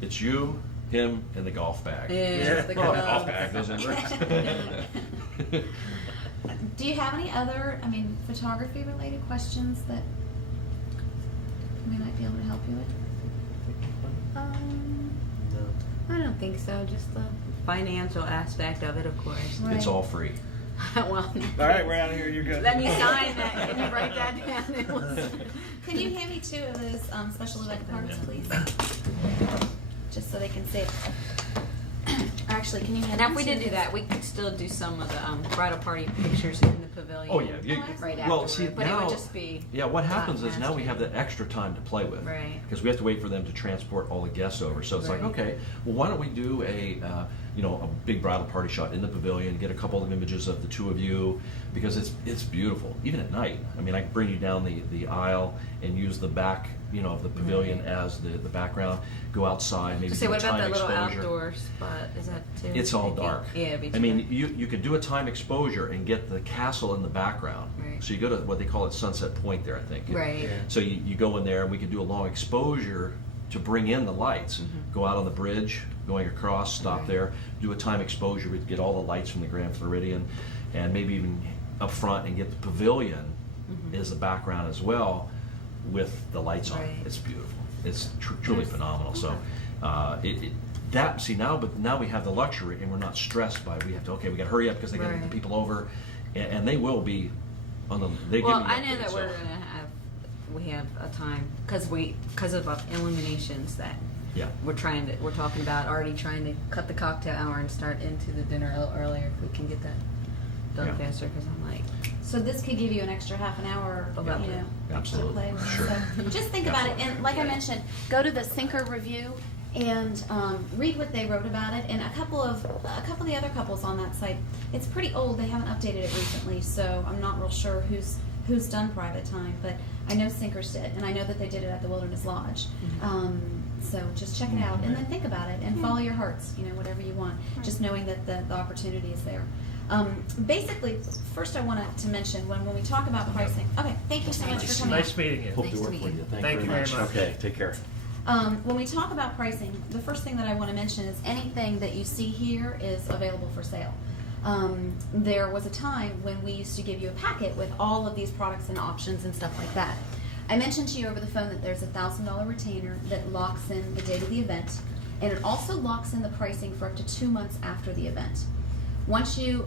It's you, him, and the golf bag. Yeah, the Well, the glove. golf bag goes in right. Do you have any other, photography-related questions that we might be able to help you with? I don't think so. Just the financial aspect of it, of course. Right. It's all free. Well, All right, we're out of here. You're good. let me sign that. Can you write that down? It was- Can you hand me 2 of those special event cards, please? Just so they can see it. Actually, can you hand Now, if them we to did me? do that, we could still do some of the bridal party pictures in the pavilion. Oh, yeah. Right Well, afterward. see, But it now- would just be. Yeah, what happens not is now we have nasty. that extra time to play with. Right. Because we have to wait for them to transport all the guests over. So it's like, Right. okay, well, why don't we do a big bridal party shot in the pavilion, get a couple of images of the 2 of you, because it's beautiful, even at night. I can bring you down the aisle and use the back, of the pavilion as the background, go outside, maybe So do a what about time that little exposure. outdoor spot? Is that too? It's all maybe? dark. Yeah, it'd be too dark. You could do a time exposure and get the castle in the background. Right. So you go to what they call it Sunset Point there, I think. Right. Yeah. So you go in there and we could do a long exposure to bring in the lights. Go out on the bridge, going across, stop Right. there, do a time exposure, we'd get all the lights from the Grand Floridian, and maybe even up front and get the pavilion as the background as well with the lights on. Right. It's beautiful. It's truly phenomenal. So but now we have the luxury and we're not stressed by we got to hurry up because they got to get the Right. people over, and they will be on the. They Well, give me I know updates, that so. we have a time because of illuminations that Yeah. we're talking about already trying to cut the cocktail hour and start into the dinner a little earlier if we can get that done Yeah. faster, because I'm like, So this could give you an extra half an hour, About you know, that. Absolutely. to play with. Sure. So just think about it, and like I mentioned, go to the Sinker review and read what they wrote about it. And a couple of the other couples on that site, it's pretty old. They haven't updated it recently, so I'm not real sure who's done private time. But I know Sinkers did, and I know that they did it at the Wilderness Lodge. So just check it out, and then think about it, and follow your hearts. Whatever you want. Just knowing that the opportunity is there. Basically, first I wanted to mention when we talk about pricing. Okay, thank you so much for coming. Nice meeting you. Hope Nice to to work meet with you. you. Thank you very much. Okay, take care. When we talk about pricing, the first thing that I want to mention is anything that you see here is available for sale. There was a time when we used to give you a packet with all of these products and options and stuff like that. I mentioned to you over the phone that there's a $1,000 retainer that locks in the date of the event, and it also locks in the pricing for up to 2 months after the event. Once you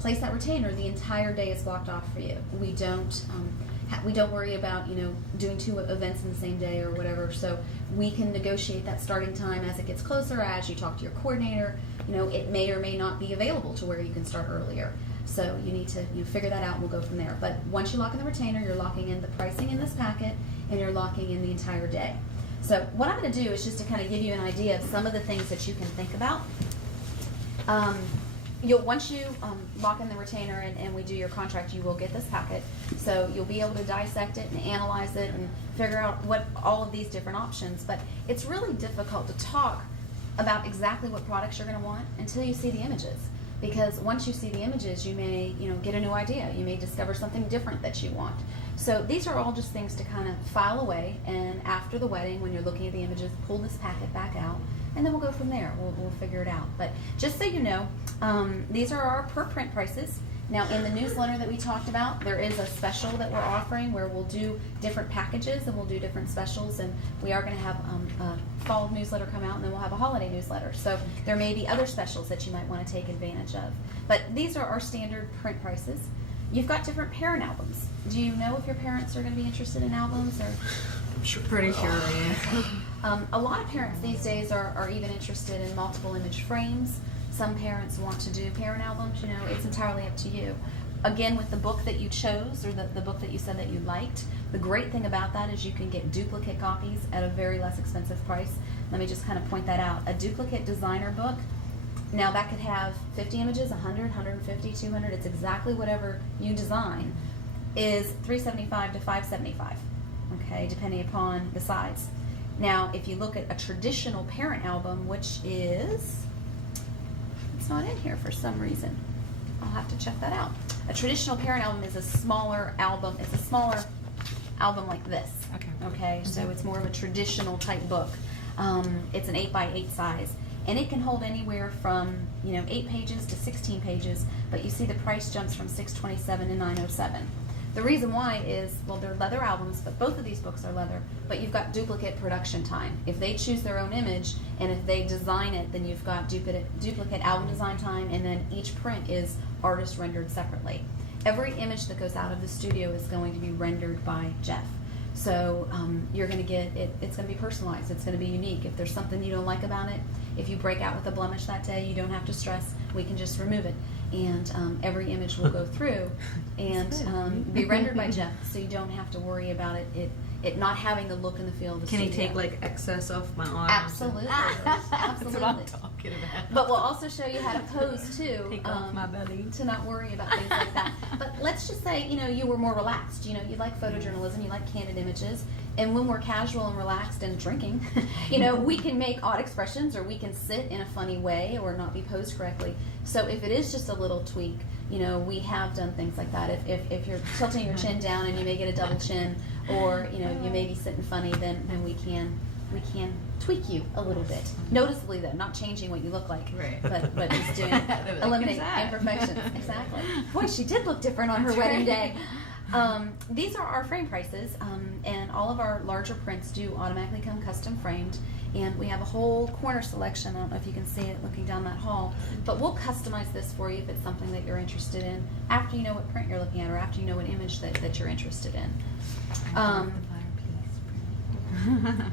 place that retainer, the entire day is blocked off for you. We don't worry about doing 2 events in the same day or whatever. So we can negotiate that starting time as it gets closer. As you talk to your coordinator, it may or may not be available to where you can start earlier. So you need to figure that out, and we'll go from there. But once you lock in the retainer, you're locking in the pricing in this packet, and you're locking in the entire day. So what I'm going to do is just to kind of give you an idea of some of the things that you can think about. Once you lock in the retainer and we do your contract, you will get this packet. So you'll be able to dissect it and analyze it and figure out what all of these different options. But it's really difficult to talk about exactly what products you're going to want until you see the images. Because once you see the images, you may get a new idea. You may discover something different that you want. So these are all just things to kind of file away. And after the wedding, when you're looking at the images, pull this packet back out. And then we'll go from there. We'll figure it out. But just so you know, these are our per print prices. Now, in the newsletter that we talked about, there is a special that we're offering where we'll do different packages and we'll do different specials, and we are going to have a fall newsletter come out, and then we'll have a holiday newsletter. So there may be other specials that you might want to take advantage of. But these are our standard print prices. You've got different parent albums. Do you know if your parents are going to be interested in albums? Or I'm sure. Pretty sure, yeah. a lot of parents these days are even interested in multiple image frames. Some parents want to do parent albums. You know, it's entirely up to you. Again, with the book that you chose, or the book that you said that you liked, the great thing about that is you can get duplicate copies at a very less expensive price. Let me just kind of point that out. A duplicate designer book, now that could have 50 images, 100, 150, 200, it's exactly whatever you design, is $375 to $575, okay, depending upon the size. Now, if you look at a traditional parent album, which is, it's not in here for some reason. I'll have to check that out. A traditional parent album is a smaller album. It's a smaller album like this. Okay. So it's more of a traditional type book. It's an 8x8 size, and it can hold anywhere from 8 pages to 16 pages. But you see the price jumps from $627 to $907. The reason why is, well, they're leather albums, but both of these books are leather, but you've got duplicate production time. If they choose their own image, and if they design it, then you've got duplicate album design time, and then each print is artist rendered separately. Every image that goes out of the studio is going to be rendered by Jeff. So you're going to get it. It's going to be personalized. It's going to be unique. If there's something you don't like about it, if you break out with a blemish that day, you don't have to stress. We can just remove it, and every image will go through and be rendered by Jeff. So you don't have to worry about it not having the look and the feel of the Can studio. he take like excess off my arms? Absolutely, That's absolutely. what I'm talking about. But we'll also show you how to pose too, Take off my belly. to not worry about things like that. But let's just say, you were more relaxed. You like photojournalism, you like candid images, and when we're casual and relaxed and drinking, we can make odd expressions, or we can sit in a funny way, or not be posed correctly. So if it is just a little tweak, we have done things like that. If you're tilting your chin down and you may get a double chin, or you may be sitting funny, then we can tweak you a little bit, noticeably though, not changing what you look like, Right. but just doing eliminate imperfections. Exactly. Boy, she did look different on her wedding day. These are our frame prices, and all of our larger prints do automatically come custom framed. And we have a whole corner selection. I don't know if you can see it looking down that hall, but we'll customize this for you if it's something that you're interested in after you know what print you're looking at, or after you know what image that you're interested in.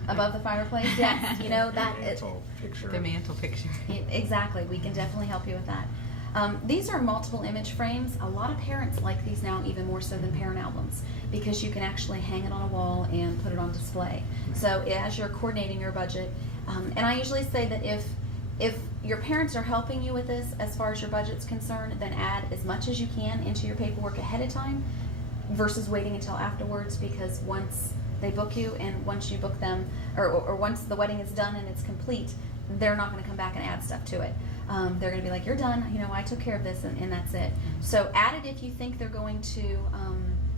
Above the fireplace, yes. Mantle picture. The mantle picture. Exactly. We can definitely help you with that. These are multiple image frames. A lot of parents like these now even more so than parent albums, because you can actually hang it on a wall and put it on display. So as you're coordinating your budget, and I usually say that if your parents are helping you with this as far as your budget's concerned, then add as much as you can into your paperwork ahead of time versus waiting until afterwards, because once they book you, and once you book them, or once the wedding is done and it's complete, they're not going to come back and add stuff to it. They're going to be like, you're done, I took care of this, and that's it. So add it if you think they're going to,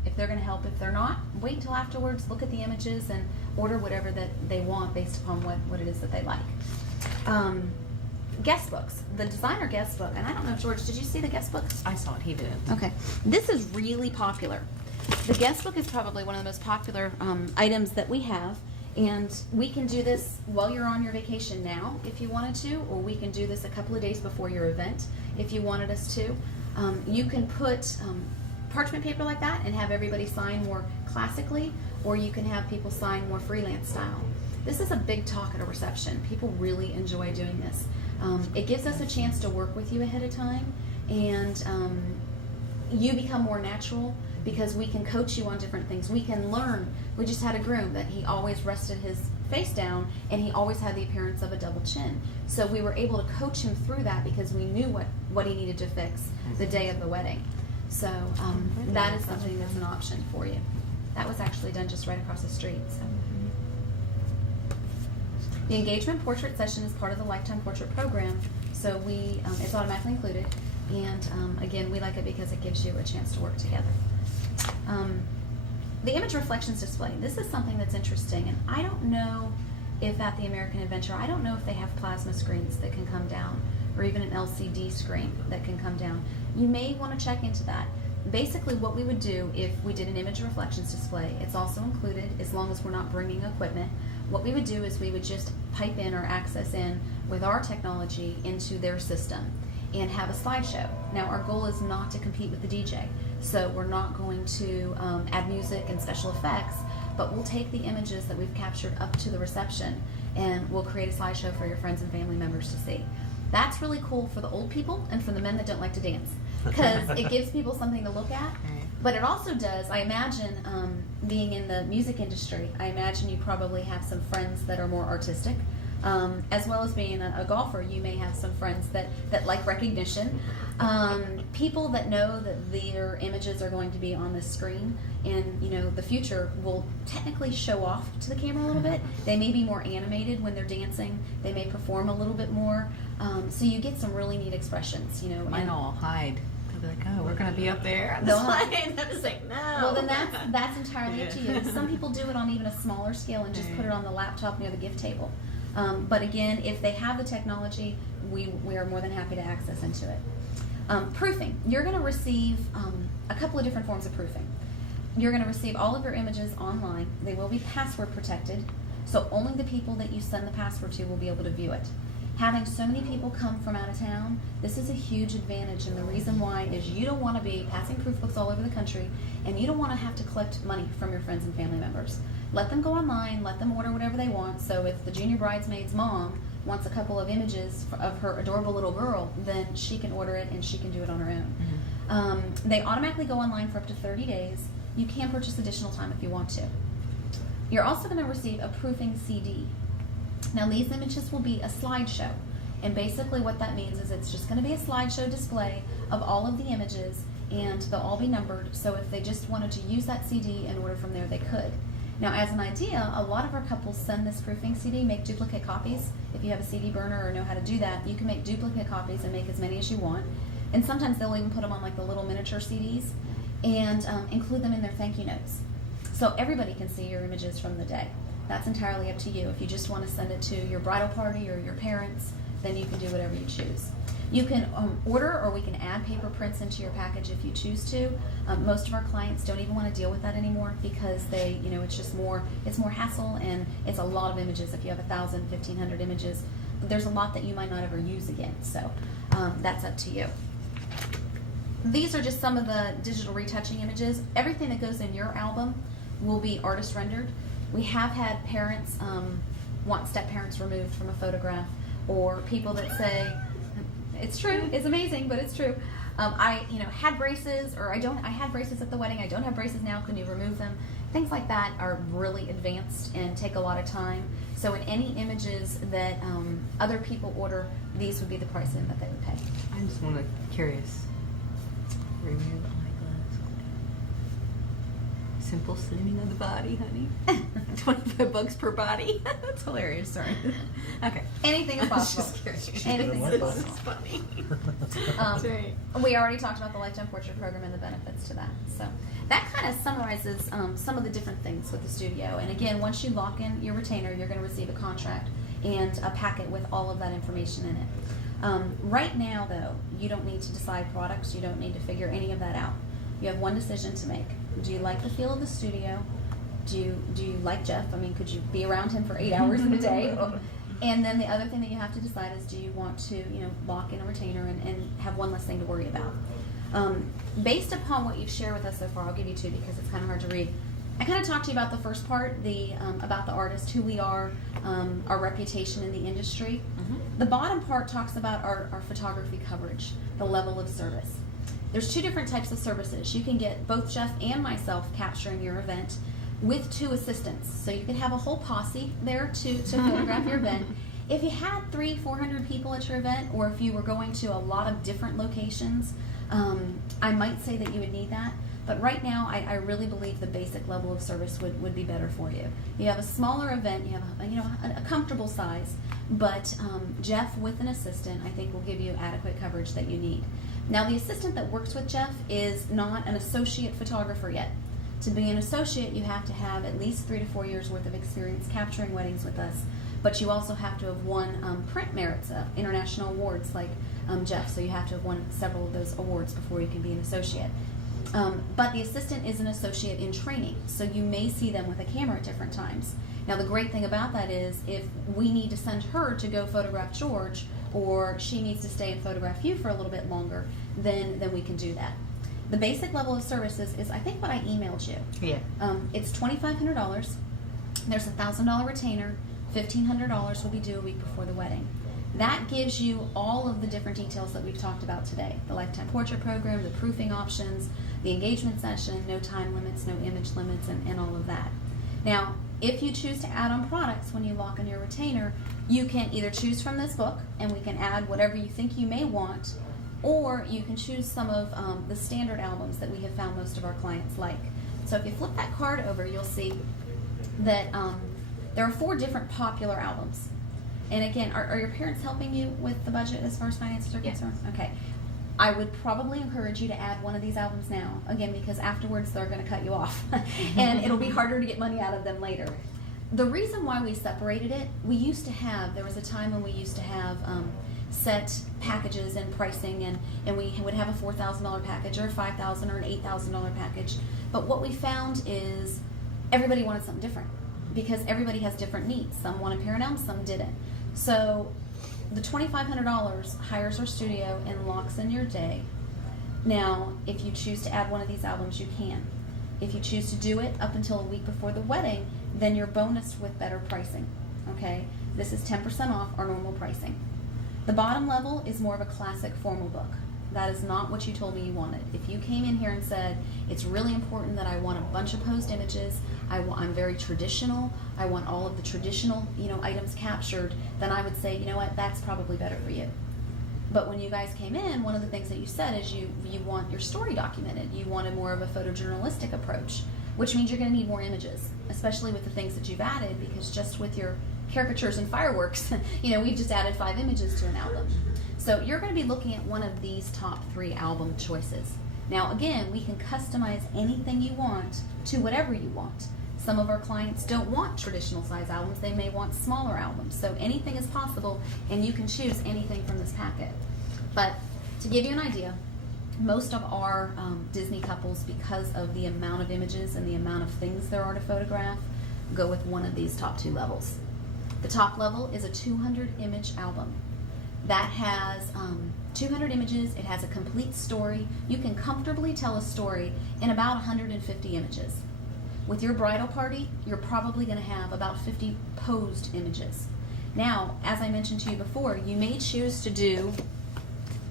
if they're going to help. If they're not, wait until afterwards, look at the images, and order whatever that they want based upon what it is that they like. Guest books, the designer guest book, and I don't know, George, did you see the guest books? I saw it. He didn't. Okay, this is really popular. The guest book is probably one of the most popular items that we have, and we can do this while you're on your vacation now if you wanted to, or we can do this a couple of days before your event if you wanted us to. You can put parchment paper like that and have everybody sign more classically, or you can have people sign more freelance style. This is a big talk at a reception. People really enjoy doing this. It gives us a chance to work with you ahead of time, and you become more natural, because we can coach you on different things. We can learn. We just had a groom that he always rested his face down, and he always had the appearance of a double chin. So we were able to coach him through that, because we knew what he needed to fix the day of the wedding. So that is something that's an option for you. That was actually done just right across the street. So. The engagement portrait session is part of the Lifetime Portrait Program, so it's automatically included. And again, we like it because it gives you a chance to work together. The image reflections display. This is something that's interesting, and I don't know if at the American Adventure, I don't know if they have plasma screens that can come down, or even an LCD screen that can come down. you may want to check into that. Basically, what we would do if we did an image reflections display, it's also included as long as we're not bringing equipment. What we would do is we would just pipe in or access in with our technology into their system and have a slideshow. Now, our goal is not to compete with the DJ, so we're not going to add music and special effects, but we'll take the images that we've captured up to the reception and we'll create a slideshow for your friends and family members to see. That's really cool for the old people and for the men that don't like to dance, because it gives people something to look at. But it also does, I imagine, being in the music industry, I imagine you probably have some friends that are more artistic. As well as being a golfer, you may have some friends that like recognition. People that know that their images are going to be on the screen and, you know, the future will technically show off to the camera a little bit. They may be more animated when they're dancing. They may perform a little bit more. So you get some really neat expressions, you know. Mine all hide. They'll be like, oh, we're going to be up there. They'll hide. I'm just like, no. Well, then that's entirely up to you. Some people do it on even a smaller scale and just put it on the laptop near the gift table. But again, if they have the technology, we are more than happy to access into it. Proofing. You're going to receive a couple of different forms of proofing. You're going to receive all of your images online. They will be password protected, so only the people that you send the password to will be able to view it. Having so many people come from out of town, this is a huge advantage, and the reason why is you don't want to be passing proof books all over the country, and you don't want to have to collect money from your friends and family members. Let them go online, let them order whatever they want. So if the junior bridesmaid's mom wants a couple of images of her adorable little girl, then she can order it and she can do it on her own. Mm-hmm. They automatically go online for up to 30 days. You can purchase additional time if you want to. You're also going to receive a proofing CD. Now these images will be a slideshow, and basically what that means is it's just going to be a slideshow display of all of the images, and they'll all be numbered, so if they just wanted to use that CD and order from there, they could. Now, as an idea, a lot of our couples send this proofing CD, make duplicate copies. If you have a CD burner or know how to do that, you can make duplicate copies and make as many as you want. And sometimes they'll even put them on like the little miniature CDs and include them in their thank you notes. So everybody can see your images from the day. That's entirely up to you. If you just want to send it to your bridal party or your parents, then you can do whatever you choose. You can order, or we can add paper prints into your package if you choose to. Most of our clients don't even want to deal with that anymore because they, you know, it's more hassle, and it's a lot of images. If you have 1,000, 1,500 images, there's a lot that you might not ever use again. So that's up to you. These are just some of the digital retouching images. Everything that goes in your album will be artist rendered. We have had parents want step parents removed from a photograph, or people that say, it's true, it's amazing, but it's true. I had braces, or I had braces at the wedding, I don't have braces now, can you remove them? Things like that are really advanced and take a lot of time. So in any images that other people order, these would be the pricing that they would pay. I just want to curious. Remove eyeglass. Simple slimming of the body, honey. 25 bucks per body. That's hilarious. Sorry. Okay. Anything is possible. Just curious. Anything is This is possible. funny. That's right. We already talked about the Lifetime Portrait Program and the benefits to that. So that kind of summarizes some of the different things with the studio. And again, once you lock in your retainer, you're going to receive a contract and a packet with all of that information in it. Right now, though, you don't need to decide products. You don't need to figure any of that out. You have one decision to make. Do you like the feel of the studio? Do you like Jeff? I mean, could you be around him for 8 hours in a day? And then the other thing that you have to decide is, do you want to, lock in a retainer and have one less thing to worry about? Based upon what you've shared with us so far, I'll give you two because it's kind of hard to read. I kind of talked to you about the first part, about the artist, who we are, our reputation in the industry. Mm-hmm. The bottom part talks about our photography coverage, the level of service. There's two different types of services. You can get both Jeff and myself capturing your event with 2 assistants. So you could have a whole posse there to photograph your event. If you had 300-400 people at your event, or if you were going to a lot of different locations, I might say that you would need that. But right now, I really believe the basic level of service would be better for you. You have a smaller event, you have a comfortable size, but Jeff with an assistant, I think, will give you adequate coverage that you need. Now, the assistant that works with Jeff is not an associate photographer yet. To be an associate, you have to have at least 3 to 4 years worth of experience capturing weddings with us. but you also have to have won print merits, international awards like Jeff, so you have to have won several of those awards before you can be an associate. But the assistant is an associate in training, so you may see them with a camera at different times. Now the great thing about that is if we need to send her to go photograph George, or she needs to stay and photograph you for a little bit longer, then we can do that. The basic level of services is, I think, what I emailed you. Yeah. It's $2,500. There's a $1,000 retainer. $1,500 will be due a week before the wedding. That gives you all of the different details that we've talked about today. The lifetime portrait program, the proofing options, the engagement session, no time limits, no image limits, and all of that. Now, if you choose to add on products when you lock in your retainer, you can either choose from this book, and we can add whatever you think you may want, or you can choose some of the standard albums that we have found most of our clients like. So if you flip that card over, you'll see that there are 4 different popular albums. And again, are your parents helping you with the budget as far as finances are concerned? Okay. I would probably encourage you to add one of these albums now, again, because afterwards they're going to cut you off, and it'll be harder to get money out of them later. The reason why we separated it, there was a time when we used to have set packages and pricing, and we would have a $4,000 package or a $5,000 or an $8,000 package. But what we found is everybody wanted something different because everybody has different needs. Some want a parent album, some didn't. So the $2,500 hires our studio and locks in your day. Now, if you choose to add one of these albums, you can. If you choose to do it up until a week before the wedding, then you're bonused with better pricing. Okay? This is 10% off our normal pricing. The bottom level is more of a classic formal book. That is not what you told me you wanted. If you came in here and said, it's really important that I want a bunch of posed images, I'm very traditional, I want all of the traditional items captured, then I would say, you know what, that's probably better for you. But when you guys came in, one of the things that you said is you want your story documented. You wanted more of a photojournalistic approach, which means you're going to need more images, especially with the things that you've added, because just with your caricatures and fireworks, we've just added 5 images to an album. So you're going to be looking at one of these top 3 album choices. Now again, we can customize anything you want to whatever you want. Some of our clients don't want traditional size albums, they may want smaller albums. So anything is possible, and you can choose anything from this packet. But to give you an idea, most of our Disney couples, because of the amount of images and the amount of things there are to photograph, go with one of these top 2 levels. The top level is a 200 image album. That has 200 images. It has a complete story. You can comfortably tell a story in about 150 images. With your bridal party, you're probably going to have about 50 posed images. Now, as I mentioned to you before, you may choose to do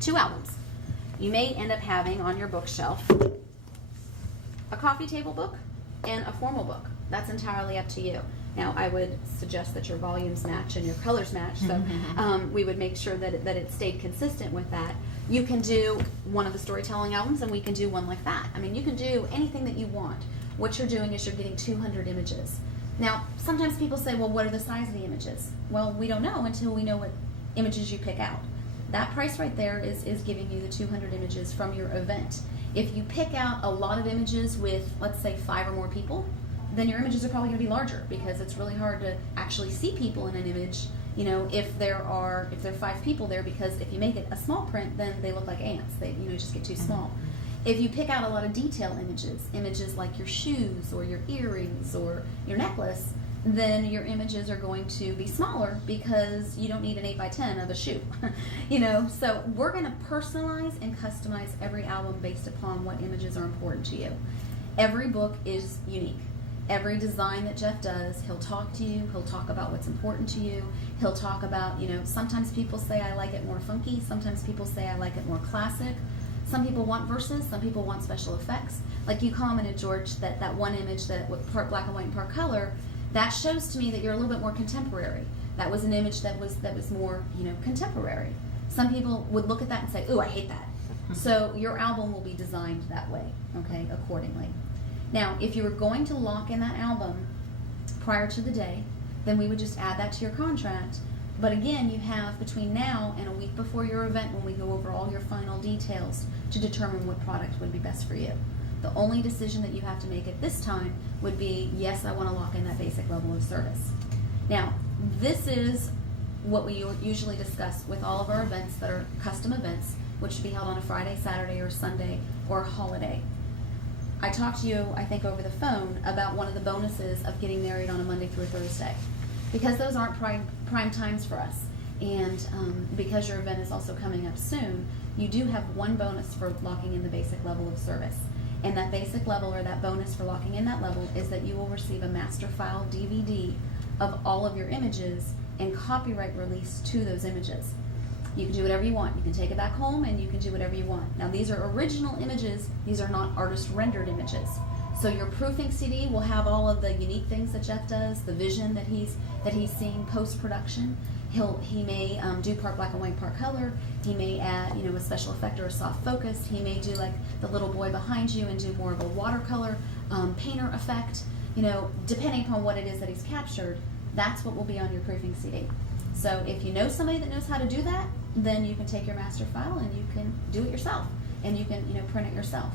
2 albums. You may end up having on your bookshelf a coffee table book and a formal book. That's entirely up to you. Now, I would suggest that your volumes match and your colors match, so we would make sure that it stayed consistent with that. You can do one of the storytelling albums, and we can do one like that. I mean, you can do anything that you want. What you're doing is you're getting 200 images. Now, sometimes people say, well, what are the size of the images? Well, we don't know until we know what images you pick out. That price right there is giving you the 200 images from your event. If you pick out a lot of images with, let's say, 5 or more people, then your images are probably going to be larger, because it's really hard to actually see people in an image, if there are 5 people there, because if you make it a small print, then they look like ants. They just get too small. If you pick out a lot of detail images like your shoes or your earrings or your necklace, then your images are going to be smaller, because you don't need an 8x10 of a shoe. So we're going to personalize and customize every album based upon what images are important to you. Every book is unique. Every design that Jeff does, he'll talk to you, he'll talk about what's important to you, he'll talk about, sometimes people say I like it more funky, sometimes people say I like it more classic, some people want verses, some people want special effects. Like you commented, George, that one image that with part black and white and part color, that shows to me that you're a little bit more contemporary. That was an image that was more, contemporary. Some people would look at that and say, ooh, I hate that. So your album will be designed that way, okay, accordingly. Now, if you were going to lock in that album prior to the day, then we would just add that to your contract. But again, you have between now and a week before your event, when we go over all your final details, to determine what product would be best for you. The only decision that you have to make at this time would be, yes, I want to lock in that basic level of service. Now, this is what we usually discuss with all of our events that are custom events, which should be held on a Friday, Saturday, or Sunday, or a holiday. I talked to you, I think, over the phone about one of the bonuses of getting married on a Monday through a Thursday, because those aren't prime times for us. And because your event is also coming up soon, you do have one bonus for locking in the basic level of service. And that basic level, or that bonus for locking in that level, is that you will receive a master file DVD of all of your images and copyright release to those images. You can do whatever you want. You can take it back home and you can do whatever you want. Now, these are original images. These are not artist rendered images. So your proofing CD will have all of the unique things that Jeff does, the vision that he's seeing post production. He may do part black and white, part color. He may add, a special effect or a soft focus. He may do like the little boy behind you and do more of a watercolor painter effect. Depending upon what it is that he's captured, that's what will be on your proofing CD. So if you know somebody that knows how to do that, then you can take your master file and you can do it yourself, and you can print it yourself.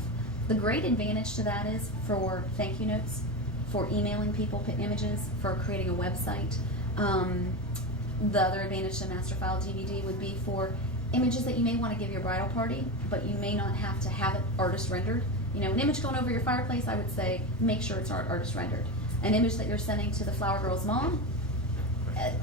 The great advantage to that is for thank you notes, for emailing people images, for creating a website. The other advantage to master file DVD would be for images that you may want to give your bridal party, but you may not have to have it artist rendered. An image going over your fireplace, I would say make sure it's artist rendered. An image that you're sending to the flower girl's mom,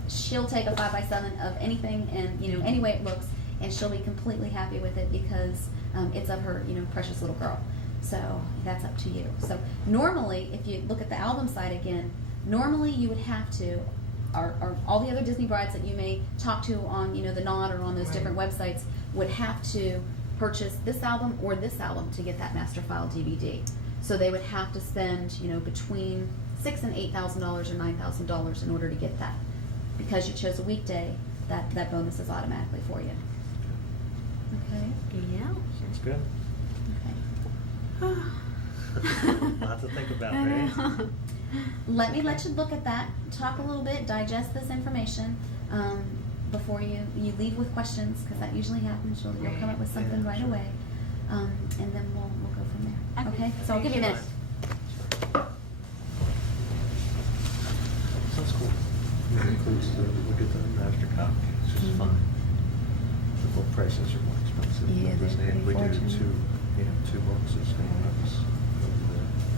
she'll take a 5x7 of anything and any way it looks, and she'll be completely happy with it because it's of her precious little girl. So that's up to you. So normally, if you look at the album side again, normally you would have to, or all the other Disney brides that you may talk to on the Nod or on those different websites would have to purchase this album or this album to get that master file DVD. So they would have to spend between $6,000 and $8,000 or $9,000 in order to get that. Because you chose a weekday, that bonus is automatically for you. Okay. Yeah. Sounds good. Okay. Lot to think about, right? Let you look at that, talk a little bit, digest this information before you leave with questions, because that usually happens. You'll come up with something right away, and then we'll go from there. Okay? So I'll give you a minute. Sounds cool. It includes look at the master copy. It's just fun. The book prices are more expensive. Yeah, they're pretty we do fortunate. two books. It's going to cost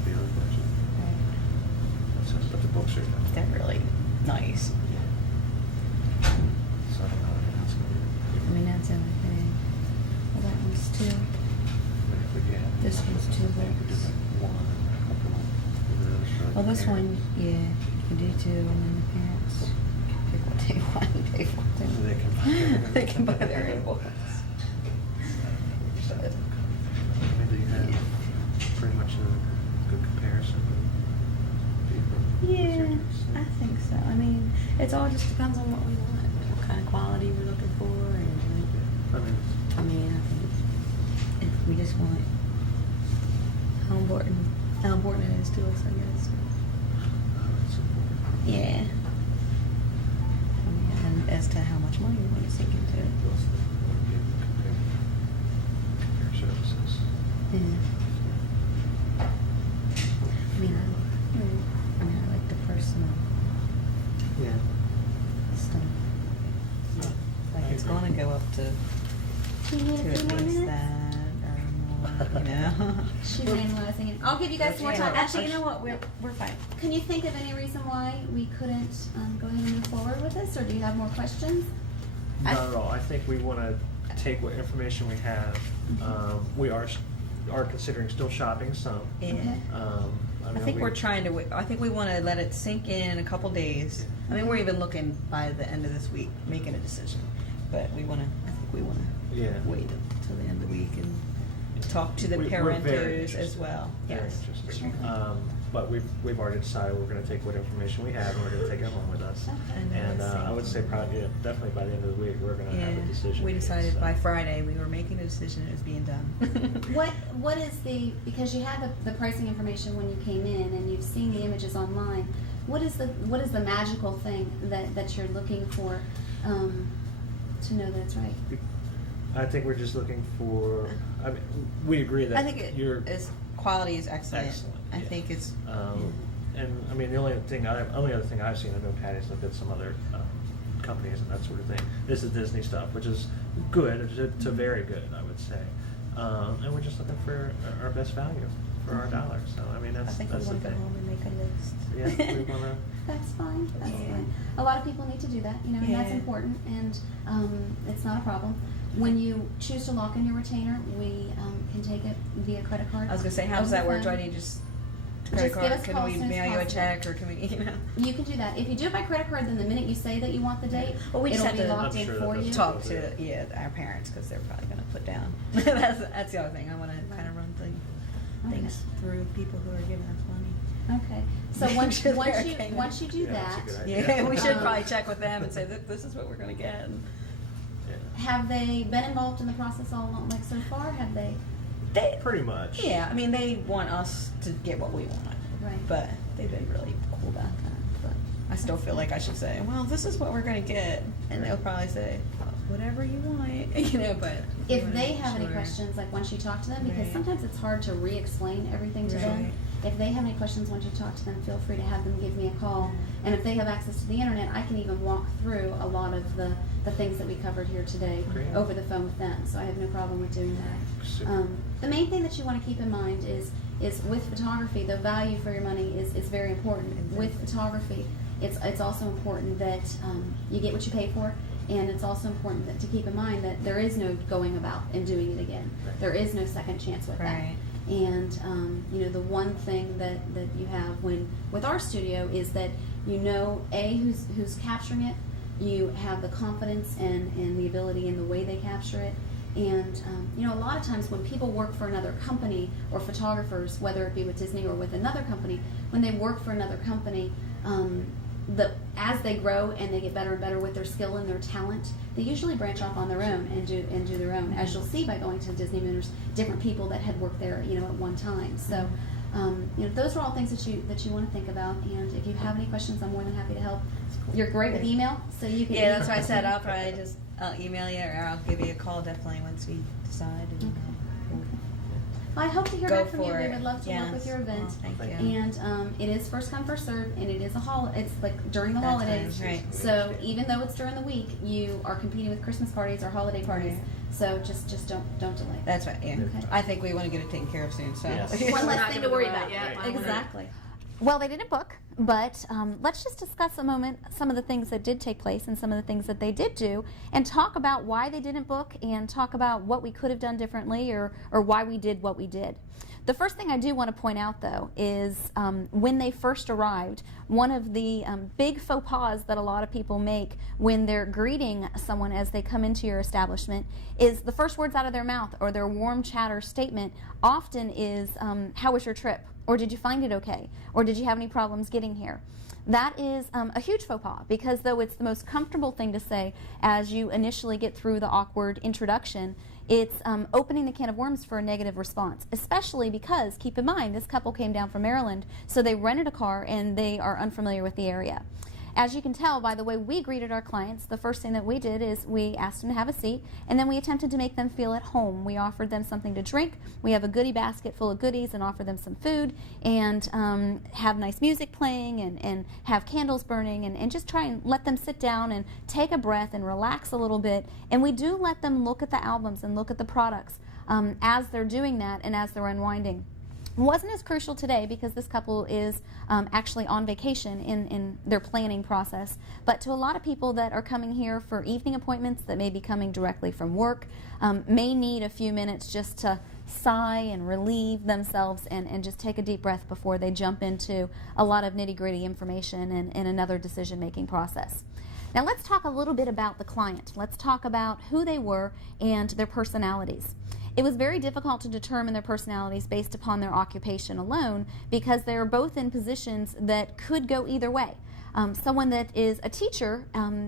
the other budget. But the books are They're really nice. So I don't know how it's going to be. That's everything. Well, that one's two. This one's two books. Well, this one, yeah, you can do two, and then the parents pick what they want and pay for it. They can buy their own books. Maybe you have pretty much a good comparison. Yeah, I think so. I mean, it all just depends on what we want, what kind of quality we're looking for, and I think if we just want how important it is to us, I guess. Yeah. And as to how much money we want to sink into it. Compare services. Yeah. I like the personal Yeah. stuff. Like it's going to go up to Do you need a at few more least minutes? that or more, She's analyzing it. I'll give you guys some more time. Actually, you know what? We're fine. Can you think of any reason why we couldn't go ahead and move forward with this, or do you have more questions? Not at all. I think we want to take what information we have. We are considering still shopping some. Yeah. Okay. I think we're trying to. I think we want to let it sink in a couple days. I mean, we're even looking by the end of this week, making a decision. But we want to. I think we want to Yeah. wait until the end of the week and talk to the We're very parentos interested. as well. Very Yes. interested. But we've already decided we're going to take what information we have and we're going to take it home with us. And I would say probably, definitely by the end of the week, we're going to have a decision. We made, decided so. by Friday we were making a decision. It was being done. What is because you had the pricing information when you came in and you've seen the images online, what is the magical thing that you're looking for to know that it's right? I think we're just looking for, I mean, we agree that I think you're its quality is excellent. excellent. I yeah. think it's. and I mean, the only other thing I've seen, I know Patty's looked at some other companies and that sort of thing. This is Disney stuff, which is good to very good, I would say. And we're just looking for our best value for our dollar. So I mean, I that's think the we want to go thing. home and make a list. Yeah, we want to. That's fine. That's Yeah. fine. A lot of people need to do that, you know, and that's Yeah. important, and it's not a problem. When you choose to lock in your retainer, we can take it via credit card. I was gonna say, how does over that the work? Do I phone. need just Just credit give card? us a Can call we as soon as mail you a possible. check, or can we, you know? You can do that. If you do it by credit card, then the minute you say that you want the date, Well, we just it'll have be to- locked I'm in sure for that you. does Talk to our parents, because they're probably gonna put down. That's the other thing. I want to kind of run things through people who are giving us money. Okay. So Make once sure they're you okay. once you do Yeah, that's that, a good idea. Yeah, we should Um, probably check with them and say that this is what we're gonna get. Yeah. have they been involved in the process all along? Like so far, have they? They, Pretty much. yeah, I mean, they want us to get what we want, Right. but they've been really cool about that. But I still feel like I should say, well, this is what we're gonna get, and they'll probably say, whatever you want, you know. But we If wanna they make have any sure. questions, like once you talk to them, because Right. sometimes it's hard to re-explain everything to them. Right. If they have any questions once you talk to them, feel free to have them give me a call. And if they have access to the internet, I can even walk through a lot of the things that we covered here today Great. over the phone with them. So I have no problem with doing that. Super. The main thing that you want to keep in mind is with photography, the value for your money is very important. With photography, it's also important that you get what you pay for. And it's also important to keep in mind that there is no going about and doing it again. Right. There is no second chance with Right. that. And you know, the one thing that you have with our studio is that you know who's capturing it. You have the confidence and the ability in the way they capture it. And you know, a lot of times when people work for another company or photographers, whether it be with Disney or with another company, when they work for another company, as they grow and they get better and better with their skill and their talent, they usually branch off on their own and do their own. As you'll see by going to Disney Mooners, different people that had worked there, you know, at one time. So, you know, those are all things that you want to think about. And if you have any questions, I'm more than happy to help. You're great with email, so you can. Yeah, that's why I said I'll probably I'll email you, or I'll give you a call definitely once we decide. And, Well, I hope to hear Go back from you. for We it. would love to work with Yes. your event. Oh, thank you. And it is first come first served, and it is it's like during the That's holidays. right. So even though it's during the week, you are competing with Christmas parties or holiday parties. Right. So just don't delay. That's right. Yeah, Okay. I think we want to get it taken care of soon. So Yes. One We're less not thing gonna to worry do that about. yet. Right. Exactly. Well, they didn't book, but let's just discuss a moment some of the things that did take place and some of the things that they did do, and talk about why they didn't book, and talk about what we could have done differently, or why we did what we did. The first thing I do want to point out, though, is when they first arrived, one of the big faux pas that a lot of people make when they're greeting someone as they come into your establishment is the first words out of their mouth, or their warm chatter statement often is, how was your trip? Or did you find it okay? Or did you have any problems getting here? That is a huge faux pas, because though it's the most comfortable thing to say as you initially get through the awkward introduction, it's opening the can of worms for a negative response, especially because, keep in mind, this couple came down from Maryland, so they rented a car and they are unfamiliar with the area. As you can tell by the way we greeted our clients, the first thing that we did is we asked them to have a seat, and then we attempted to make them feel at home. We offered them something to drink. We have a goodie basket full of goodies and offer them some food, and have nice music playing, and have candles burning, and just try and let them sit down and take a breath and relax a little bit. And we do let them look at the albums and look at the products as they're doing that and as they're unwinding. Wasn't as crucial today because this couple is actually on vacation in their planning process. But to a lot of people that are coming here for evening appointments, that may be coming directly from work, may need a few minutes just to sigh and relieve themselves and just take a deep breath before they jump into a lot of nitty-gritty information and another decision-making process. Now let's talk a little bit about the client. Let's talk about who they were and their personalities. It was very difficult to determine their personalities based upon their occupation alone, because they're both in positions that could go either way. Someone that is a teacher,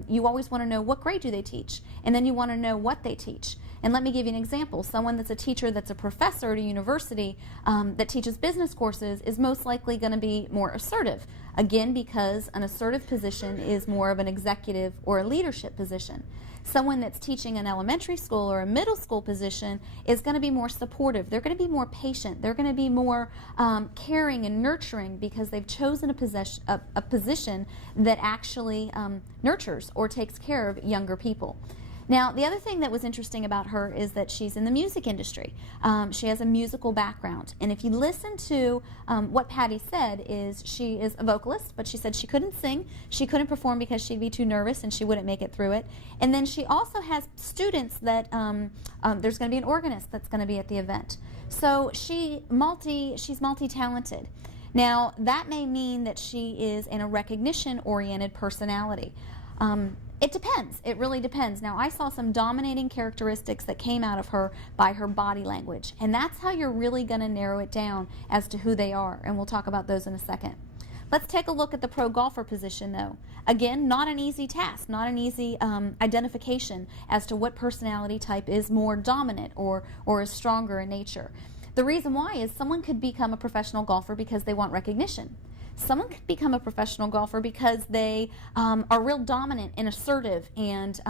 you always want to know what grade do they teach, and then you want to know what they teach. And let me give you an example. Someone that's a teacher that's a professor at a university that teaches business courses is most likely going to be more assertive. Again, because an assertive position is more of an executive or a leadership position. Someone that's teaching an elementary school or a middle school position is going to be more supportive. They're going to be more patient. They're going to be more caring and nurturing because they've chosen a position that actually nurtures or takes care of younger people. Now, the other thing that was interesting about her is that she's in the music industry. She has a musical background. And if you listen to what Patty said, is she is a vocalist, but she said she couldn't sing, she couldn't perform because she'd be too nervous and she wouldn't make it through it. And then she also has students that there's going to be an organist that's going to be at the event. So she's multi-talented. Now, that may mean that she is in a recognition-oriented personality. It depends. It really depends. Now, I saw some dominating characteristics that came out of her by her body language, and that's how you're really going to narrow it down as to who they are, and we'll talk about those in a second. Let's take a look at the pro golfer position, though. Again, not an easy task, not an easy identification as to what personality type is more dominant or is stronger in nature. The reason why is someone could become a professional golfer because they want recognition. Someone could become a professional golfer because they are real dominant and assertive and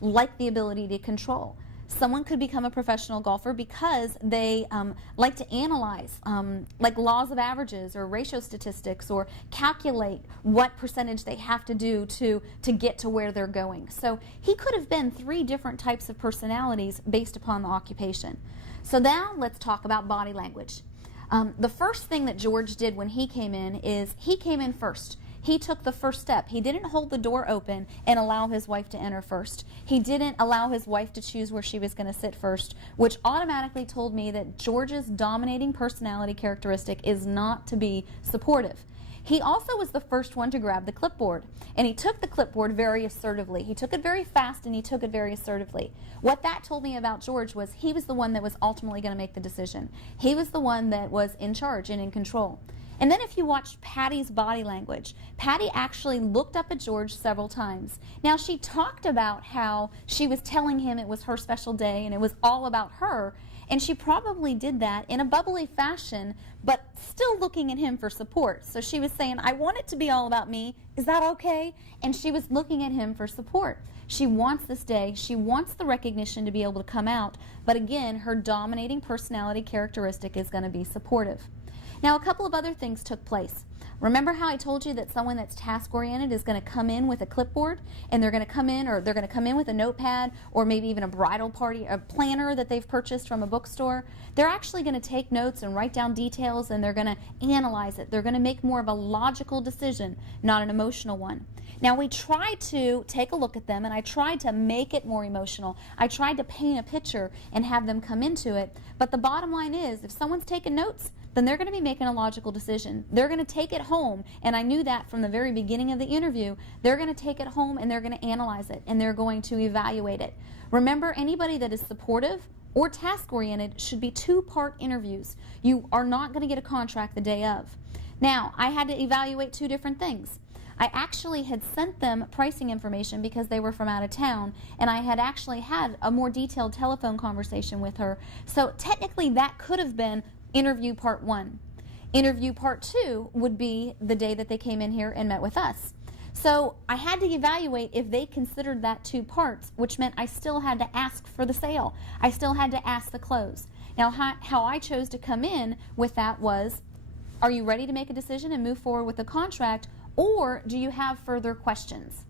like the ability to control. Someone could become a professional golfer because they like to analyze, like laws of averages or ratio statistics, or calculate what percentage they have to do to get to where they're going. So he could have been 3 different types of personalities based upon the occupation. So now let's talk about body language. The first thing that George did when he came in is he came in first. He took the first step. He didn't hold the door open and allow his wife to enter first. He didn't allow his wife to choose where she was going to sit first, which automatically told me that George's dominating personality characteristic is not to be supportive. He also was the first one to grab the clipboard, and he took the clipboard very assertively. He took it very fast, and he took it very assertively. What that told me about George was he was the one that was ultimately going to make the decision. He was the one that was in charge and in control. And then if you watched Patty's body language, Patty actually looked up at George several times. Now, she talked about how she was telling him it was her special day and it was all about her, and she probably did that in a bubbly fashion, but still looking at him for support. So she was saying, I want it to be all about me. Is that okay? And she was looking at him for support. She wants this day. She wants the recognition to be able to come out. But again, her dominating personality characteristic is going to be supportive. Now, a couple of other things took place. Remember how I told you that someone that's task-oriented is going to come in with a clipboard, and they're going to come in with a notepad, or maybe even a bridal party, a planner that they've purchased from a bookstore. They're actually going to take notes and write down details, and they're going to analyze it. They're going to make more of a logical decision, not an emotional one. Now, we tried to take a look at them, and I tried to make it more emotional. I tried to paint a picture and have them come into it, but the bottom line is, if someone's taking notes, then they're going to be making a logical decision. They're going to take it home, and I knew that from the very beginning of the interview. They're going to take it home, and they're going to analyze it, and they're going to evaluate it. Remember, anybody that is supportive or task-oriented should be 2-part interviews. You are not going to get a contract the day of. Now, I had to evaluate 2 different things. I actually had sent them pricing information because they were from out of town, and I had actually had a more detailed telephone conversation with her. So technically that could have been interview part 1. Interview part 2 would be the day that they came in here and met with us. So I had to evaluate if they considered that 2 parts, which meant I still had to ask for the sale. I still had to ask the close. Now, how I chose to come in with that was, are you ready to make a decision and move forward with the contract, or do you have further questions?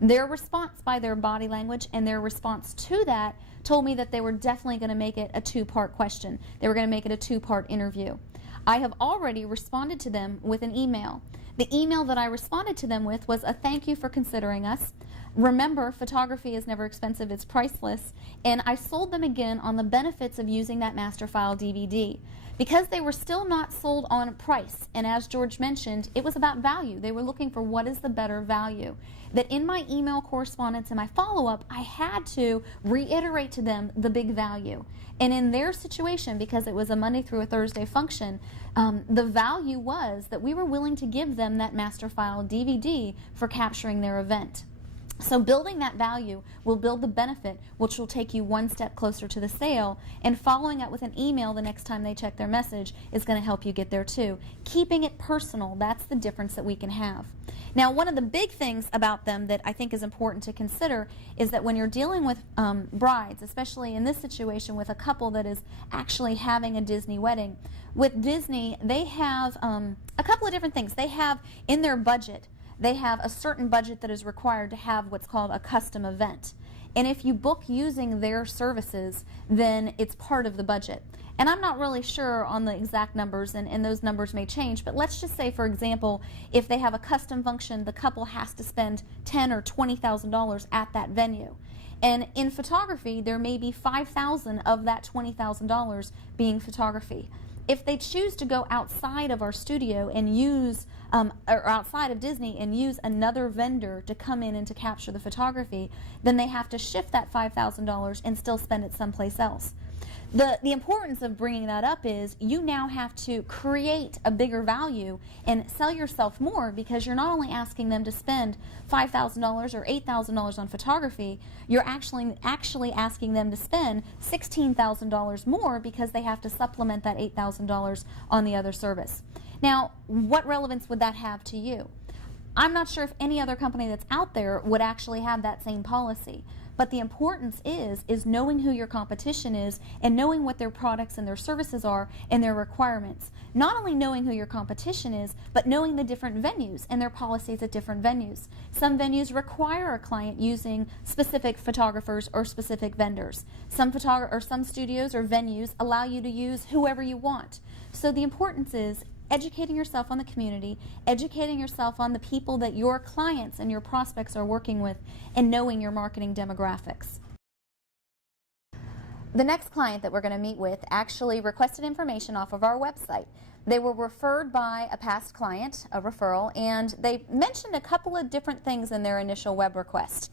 Their response by their body language and their response to that told me that they were definitely going to make it a 2-part question. They were going to make it a 2-part interview. I have already responded to them with an email. The email that I responded to them with was a thank you for considering us. Remember, photography is never expensive, it's priceless. And I sold them again on the benefits of using that master file DVD. Because they were still not sold on price, and as George mentioned, it was about value. They were looking for what is the better value. That in my email correspondence and my follow-up, I had to reiterate to them the big value. And in their situation, because it was a Monday through a Thursday function, the value was that we were willing to give them that master file DVD for capturing their event. So building that value will build the benefit, which will take you one step closer to the sale, and following up with an email the next time they check their message is going to help you get there too. Keeping it personal, that's the difference that we can have. Now, one of the big things about them that I think is important to consider is that when you're dealing with brides, especially in this situation with a couple that is actually having a Disney wedding, with Disney, they have a couple of different things. They have in their budget, they have a certain budget that is required to have what's called a custom event. And if you book using their services, then it's part of the budget. And I'm not really sure on the exact numbers, and those numbers may change, but let's just say, for example, if they have a custom function, the couple has to spend $10,000 or $20,000 at that venue. And in photography, there may be $5,000 of that $20,000 being photography. If they choose to go outside of our studio and use, or outside of Disney and use another vendor to come in and to capture the photography, then they have to shift that $5,000 and still spend it someplace else. The importance of bringing that up is you now have to create a bigger value and sell yourself more, because you're not only asking them to spend $5,000 or $8,000 on photography, you're actually asking them to spend $16,000 more because they have to supplement that $8,000 on the other service. Now, what relevance would that have to you? I'm not sure if any other company that's out there would actually have that same policy. But the importance is knowing who your competition is and knowing what their products and their services are and their requirements. Not only knowing who your competition is, but knowing the different venues and their policies at different venues. Some venues require a client using specific photographers or specific vendors. Some studios or venues allow you to use whoever you want. So the importance is educating yourself on the community, educating yourself on the people that your clients and your prospects are working with, and knowing your marketing demographics. The next client that we're going to meet with actually requested information off of our website. They were referred by a past client, a referral, and they mentioned a couple of different things in their initial web request.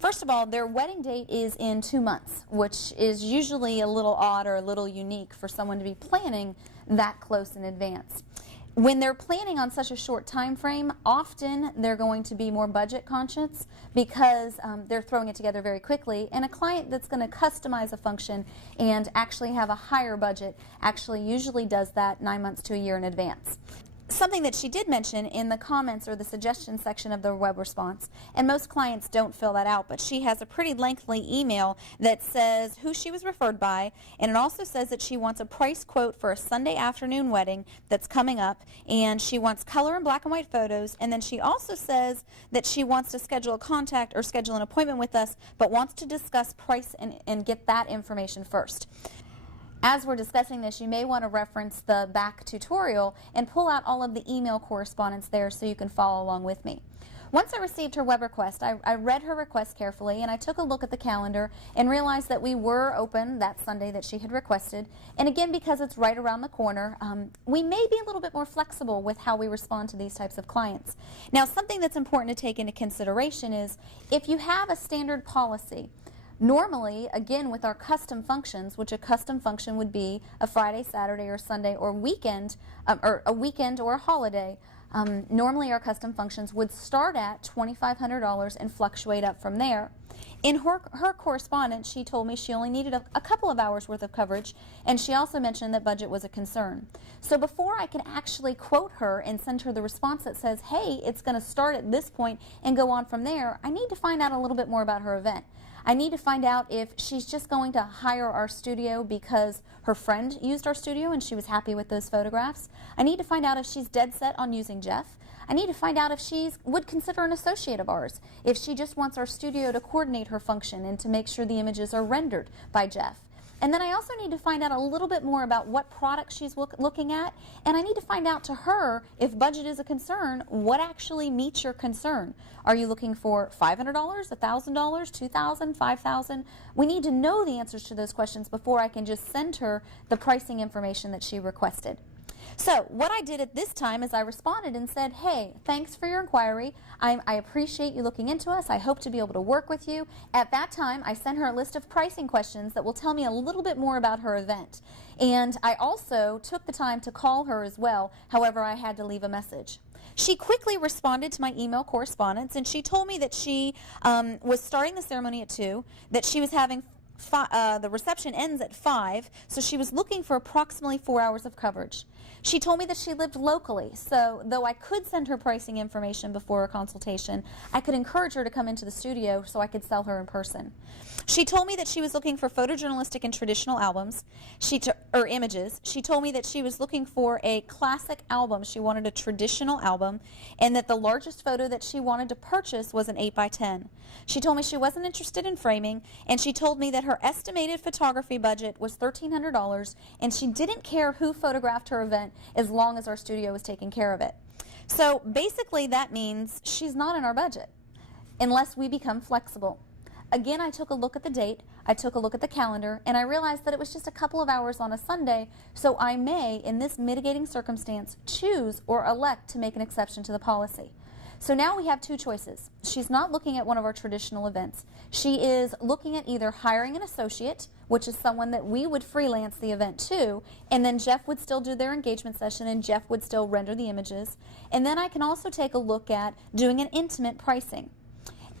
First of all, their wedding date is in 2 months, which is usually a little odd or a little unique for someone to be planning that close in advance. When they're planning on such a short time frame, often they're going to be more budget conscious because they're throwing it together very quickly, and a client that's going to customize a function and actually have a higher budget actually usually does that 9 months to a year in advance. Something that she did mention in the comments or the suggestion section of the web response, and most clients don't fill that out, but she has a pretty lengthy email that says who she was referred by, and it also says that she wants a price quote for a Sunday afternoon wedding that's coming up, and she wants color and black and white photos, and then she also says that she wants to schedule a contact or schedule an appointment with us, but wants to discuss price and get that information first. As we're discussing this, you may want to reference the back tutorial and pull out all of the email correspondence there so you can follow along with me. Once I received her web request, I read her request carefully, and I took a look at the calendar and realized that we were open that Sunday that she had requested. And again, because it's right around the corner, we may be a little bit more flexible with how we respond to these types of clients. Now, something that's important to take into consideration is if you have a standard policy, normally, again, with our custom functions, which a custom function would be a Friday, Saturday, or Sunday, or weekend, or a weekend or a holiday, normally our custom functions would start at $2,500 and fluctuate up from there. In her correspondence, she told me she only needed a couple of hours worth of coverage, and she also mentioned that budget was a concern. So before I can actually quote her and send her the response that says, hey, it's going to start at this point and go on from there, I need to find out a little bit more about her event. I need to find out if she's just going to hire our studio because her friend used our studio and she was happy with those photographs. I need to find out if she's dead set on using Jeff. I need to find out if she would consider an associate of ours, if she just wants our studio to coordinate her function and to make sure the images are rendered by Jeff. And then I also need to find out a little bit more about what product she's looking at, and I need to find out to her, if budget is a concern, what actually meets your concern. Are you looking for $500, $1,000, $2,000, $5,000? We need to know the answers to those questions before I can just send her the pricing information that she requested. So what I did at this time is I responded and said, hey, thanks for your inquiry. I appreciate you looking into us. I hope to be able to work with you. At that time, I sent her a list of pricing questions that will tell me a little bit more about her event. And I also took the time to call her as well. However, I had to leave a message. She quickly responded to my email correspondence, and she told me that she was starting the ceremony at 2, that she was having the reception ends at 5, so she was looking for approximately 4 hours of coverage. She told me that she lived locally, so though I could send her pricing information before a consultation, I could encourage her to come into the studio so I could sell her in person. She told me that she was looking for photojournalistic and traditional albums, or images. She told me that she was looking for a classic album. She wanted a traditional album, and that the largest photo that she wanted to purchase was an 8x10. She told me she wasn't interested in framing, and she told me that her estimated photography budget was $1,300, and she didn't care who photographed her event as long as our studio was taking care of it. So basically that means she's not in our budget unless we become flexible. Again, I took a look at the date, I took a look at the calendar, and I realized that it was just a couple of hours on a Sunday, so I may, in this mitigating circumstance, choose or elect to make an exception to the policy. So now we have two choices. She's not looking at one of our traditional events. She is looking at either hiring an associate, which is someone that we would freelance the event to, and then Jeff would still do their engagement session and Jeff would still render the images. And then I can also take a look at doing an intimate pricing.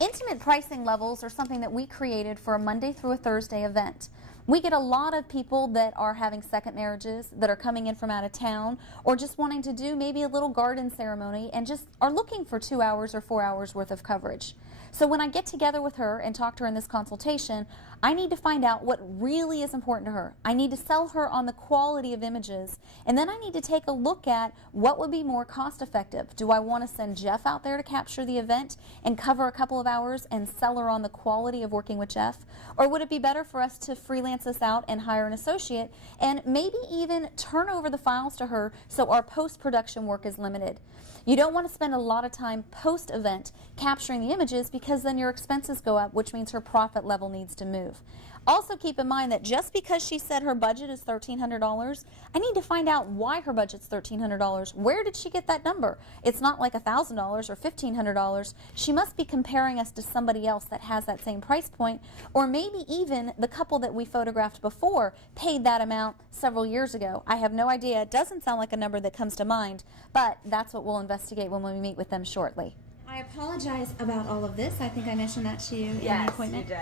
Intimate pricing levels are something that we created for a Monday through a Thursday event. We get a lot of people that are having second marriages, that are coming in from out of town, or just wanting to do maybe a little garden ceremony and just are looking for 2 hours or 4 hours worth of coverage. So when I get together with her and talk to her in this consultation, I need to find out what really is important to her. I need to sell her on the quality of images, and then I need to take a look at what would be more cost effective. Do I want to send Jeff out there to capture the event and cover a couple of hours and sell her on the quality of working with Jeff? Or would it be better for us to freelance this out and hire an associate and maybe even turn over the files to her so our post-production work is limited? You don't want to spend a lot of time post-event capturing the images because then your expenses go up, which means her profit level needs to move. Also keep in mind that just because she said her budget is $1,300, I need to find out why her budget's $1,300. Where did she get that number? It's not like $1,000 or $1,500. She must be comparing us to somebody else that has that same price point, or maybe even the couple that we photographed before paid that amount several years ago. I have no idea. It doesn't sound like a number that comes to mind, but that's what we'll investigate when we meet with them shortly. I apologize about all of this. I think I mentioned that to you in the appointment. You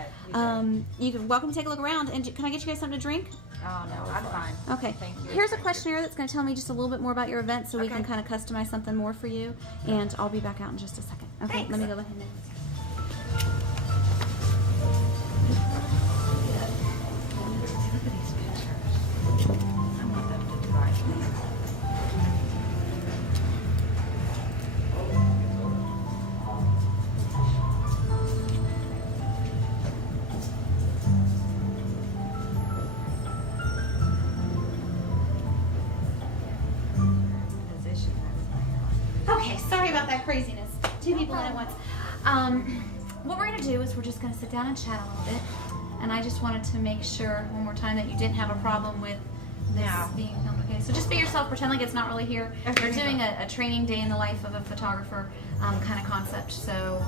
did. You're welcome to take a look around. And can I get you guys something to drink? Oh, no, I'm fine. Okay. Thank you. Here's a questionnaire that's going to tell me just a little bit more about your event so we can kind of customize something more for you. And I'll be back out in just a second. Okay, Thanks. let me go ahead and... Look at these pictures. I want them to divide me. Okay, sorry about that craziness. Two people in at once. What we're going to do is we're just going to sit down and chat a little bit. And I just wanted to make sure one more time that you didn't have a problem with this being filmed. Okay, so just be yourself. Pretend like it's not really here. They're doing a training day in the life of a photographer kind of concept. So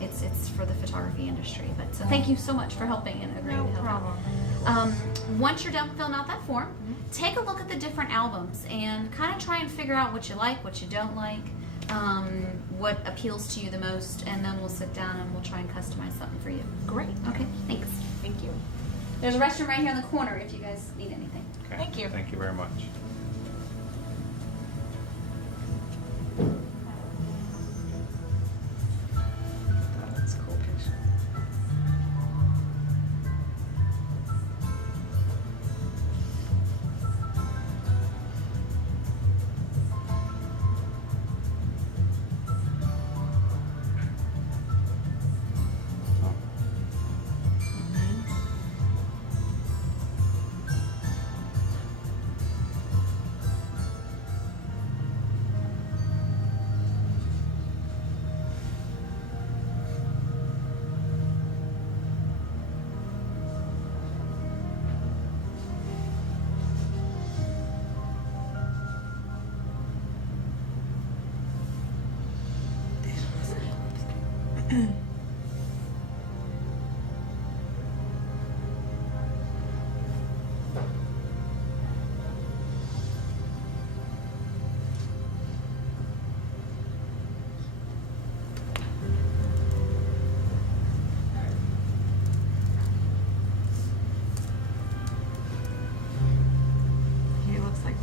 it's for the photography industry. But so thank you so much for helping and agreeing to help out. Once you're done filling out that form, take a look at the different albums and kind of try and figure out what you like, what you don't like, what appeals to you the most, and then we'll sit down and we'll try and customize something for you. Great. Okay, thanks. Thank you. There's a restroom right here in the corner if you guys need anything. Okay. Thank you. Thank you very much. That's a cool picture.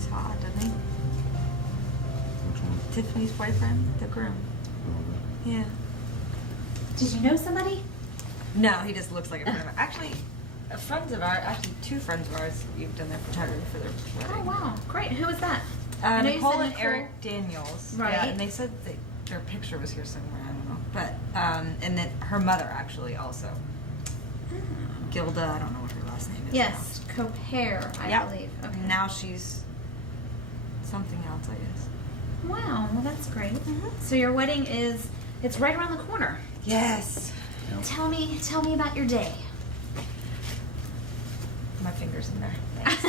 He's hot, doesn't he? Which one? Tiffany's boyfriend, the groom. Yeah. Did you know somebody? No, he just looks like a friend of ours. Actually, two friends of ours, you've done their photography for their Oh wedding. wow, great. Who was that? I know you Nicole said and Nicole. Eric Daniels. Right. Yeah, and they said their picture was here somewhere. I don't know. But and then her mother actually also. Gilda, I don't know what her last name is. Yes, Copair, I Yep. believe. Okay. Now she's something else, I guess. Wow, well that's great. Mhm. So your wedding it's right around the corner. Yes. Yep. Tell me about your day. My fingers in there. Thanks.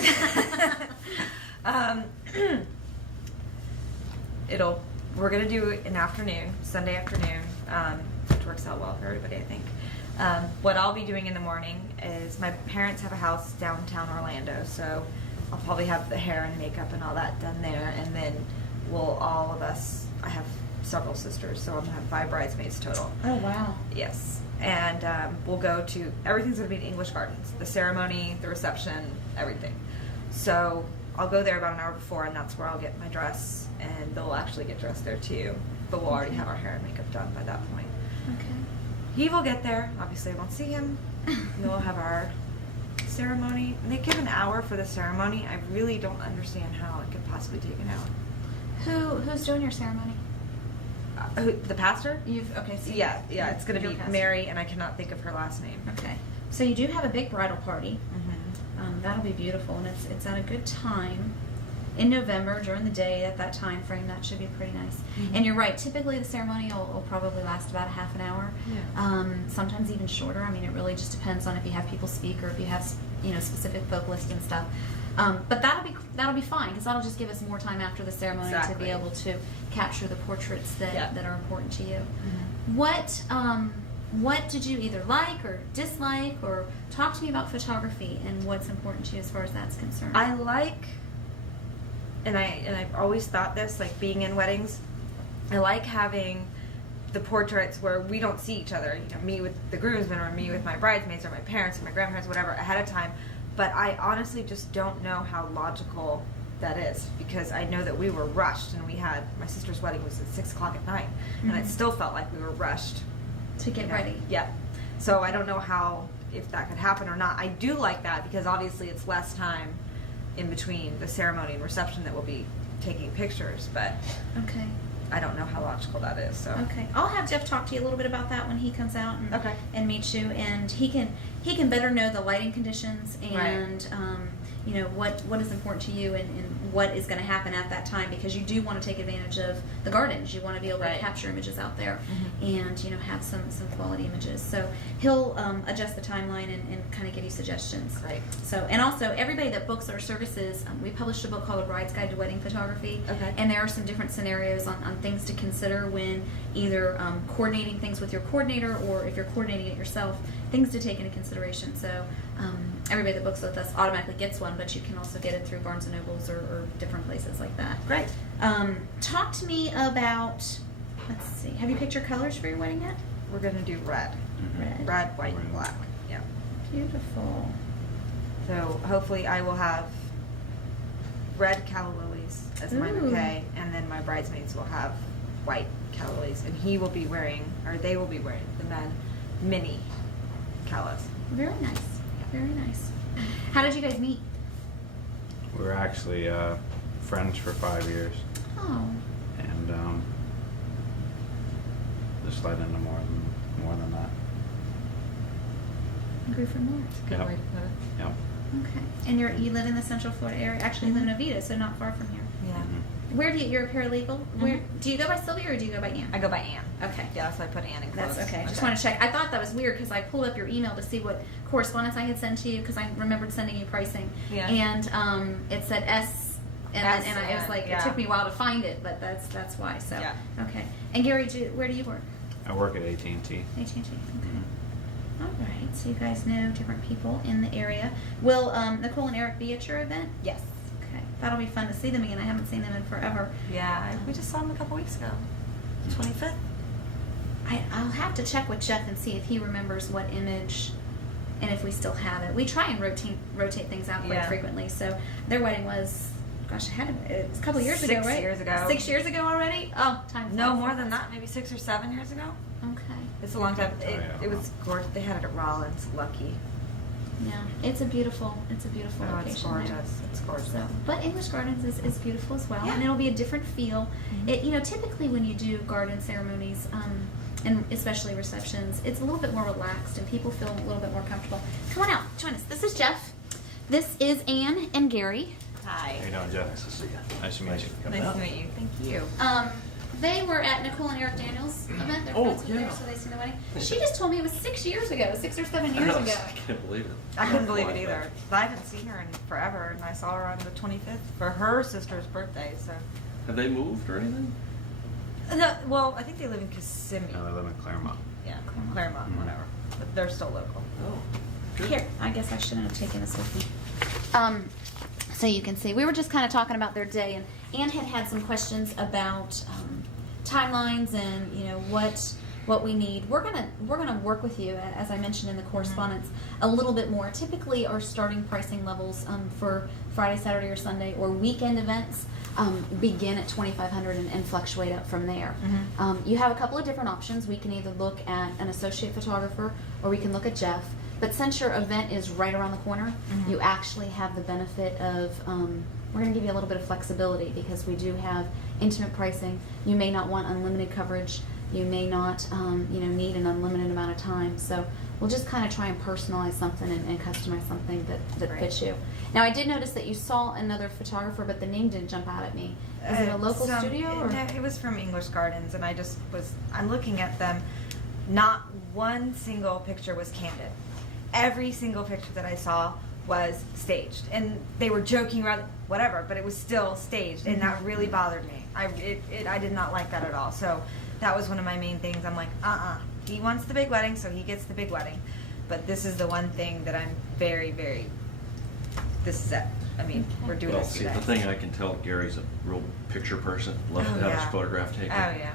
We're gonna do an afternoon, Sunday afternoon, which works out well for everybody, I think. What I'll be doing in the morning is my parents have a house downtown Orlando, so I'll probably have the hair and makeup and all that done there, and then I have several sisters, so I'm gonna have 5 bridesmaids total. Oh wow. Yes, and we'll go to, everything's gonna be in English Gardens, the ceremony, the reception, everything. So I'll go there about an hour before, and that's where I'll get my dress, and they'll actually get dressed there too, but we'll already have our hair and makeup done by that point. Okay. He will get there, obviously I won't see him, and we'll have our ceremony. And they give an hour for the ceremony. I really don't understand how it could possibly take an hour. Who's doing your ceremony? The pastor? Okay. So Yeah, it's gonna your be pastor. Mary, and I cannot think of her last name. Okay. So you do have a big bridal party. Mm-hmm. That'll be beautiful, and it's at a good time in November during the day at that time frame. That should be pretty nice. Mhm. And you're right. Typically, the ceremony will probably last about a half an hour. Yeah. Sometimes even shorter. I mean, it really just depends on if you have people speak or if you have specific vocalists and stuff. But that'll be fine because that'll just give us more time after the ceremony to Exactly. be able to capture the portraits that are important to you. Mm-hmm. What did you either like or dislike, or talk to me about photography and what's important to you as far as that's concerned? I like, and I've always thought this, like being in weddings, I like having the portraits where we don't see each other, me with the groomsmen or me with my bridesmaids or my parents or my grandparents, whatever, ahead of time. But I honestly just don't know how logical that is, because I know that we were rushed, and my sister's wedding was at 6 o'clock at night, and it Mhm. still felt like we were rushed. to get ready. Yeah. So I don't know if that could happen or not. I do like that because obviously it's less time in between the ceremony and reception that we'll be taking pictures, but Okay. I don't know how logical that is. So Okay. I'll have Jeff talk to you a little bit about that when he comes out and Okay. and meets you, and he can better know the lighting conditions and what is important to you and what is going to happen at that time, because you do want to take advantage of the gardens. You want to be able to Right. capture images out there Mhm. and have some quality images. So he'll adjust the timeline and kind of give you suggestions. Great. So, and also everybody that books our services, we published a book called A Bride's Guide to Wedding Photography. Okay. And there are some different scenarios on things to consider when either coordinating things with your coordinator, or if you're coordinating it yourself, things to take into consideration. So everybody that books with us automatically gets one, but you can also get it through Barnes & Nobles or different places like that. Great. Talk to me about, let's see, have you picked your colors for your wedding yet? We're gonna do red, Red. red, white, Red. and black. Yeah. Beautiful. So hopefully I will have red calla lilies as my Ooh. bouquet, and then my bridesmaids will have white calla lilies, and they will be wearing, the men, mini callas. Very nice. Very nice. How did you guys meet? We were actually friends for 5 years, Oh, and just led into more than that. grew from there. Good Yep. way to put it. Yep. Okay. And you live in the Central Florida area. Actually, you live in Oviedo, so not far from here. Yeah. Mhm. Where you're a paralegal? Where do you go by Sylvia or do you go by Ann? I go by Ann. Okay. Yeah, so I put Ann in That's quotes. okay. Just want to check. I thought that was weird because I pulled up your email to see what correspondence I had sent to you because I remembered sending you pricing. Yeah. And it said S, and S, I was like, yeah. it took me a while to find it, but that's why. So Yeah. okay. And Gary, where do you work? I work at AT&T. AT&T. Okay. Mhm. All right. So you guys know different people in the area. Will Nicole and Eric be at your event? Yes. Okay. That'll be fun to see them again. I haven't seen them in forever. Yeah, we just saw him a couple weeks ago. 25th. I'll have to check with Jeff and see if he remembers what image and if we still have it. We try and rotate things out quite Yeah. frequently. So their wedding was gosh, it was a couple years ago, 6 right? years ago. 6 years ago already? Oh, time No, flies. more than that. Maybe 6 or 7 years ago. Okay. It's a long time. Oh, yeah. It was gorgeous. They had it at Rollins. Lucky. Yeah, it's a beautiful Oh, location. it's there. gorgeous. It's gorgeous. So, but English Gardens is beautiful as well, Yeah. and it'll be a different feel. Mhm. It, you know, typically when you do garden ceremonies, and especially receptions, it's a little bit more relaxed, and people feel a little bit more comfortable. Come on out, join us. This is Jeff. This is Ann and Gary. Hi. How you doing, Jeff? Nice to see you. Nice to meet you. Nice to meet you. Thank you. They were at Nicole and Eric Daniels' event. They're Oh, friends with yeah. there, so they seen the wedding. She just told me it was 6 years ago, 6 or 7 I years know, ago. I can't believe it. I couldn't believe it Flies either. by. I haven't seen her in forever, and I saw her on the 25th for her sister's birthday. So, Have they moved or anything? no, well, I think they live in Kissimmee. No, I live in Claremont. Yeah, Claremont, Mhm. whatever. But they're still local. Oh, good. Here, I guess I shouldn't have taken this with me. So you can see, we were just kind of talking about their day, and Ann had some questions about timelines and you know what we need. We're gonna work with you, as I mentioned in the correspondence, a little bit more. Typically, our starting pricing levels for Friday, Saturday, or Sunday or weekend events begin at $2,500 and fluctuate up from there. You have a couple of different options. We can either look at an associate photographer or we can look at Jeff. But since your event is right around the corner, you actually have the benefit of, we're going to give you a little bit of flexibility because we do have intimate pricing. You may not want unlimited coverage. You may not, need an unlimited amount of time. So we'll just kind of try and personalize something and customize something that Great. fits you. Now, I did notice that you saw another photographer, but the name didn't jump out at me. Is it a local studio? Or? No, it was from English Gardens, and I'm looking at them. Not one single picture was candid. Every single picture that I saw was staged, and they were joking around, whatever, but it was still staged, and that really bothered me. I did not like that at all. So that was one of my main things. I'm like, he wants the big wedding, so he gets the big wedding. But this is the one thing that I'm very, very. This is it. I mean, Okay. we're doing Well, this see, today. the thing I can tell, Gary's a real picture person. Loves Oh, to have yeah. his photograph taken. Oh yeah.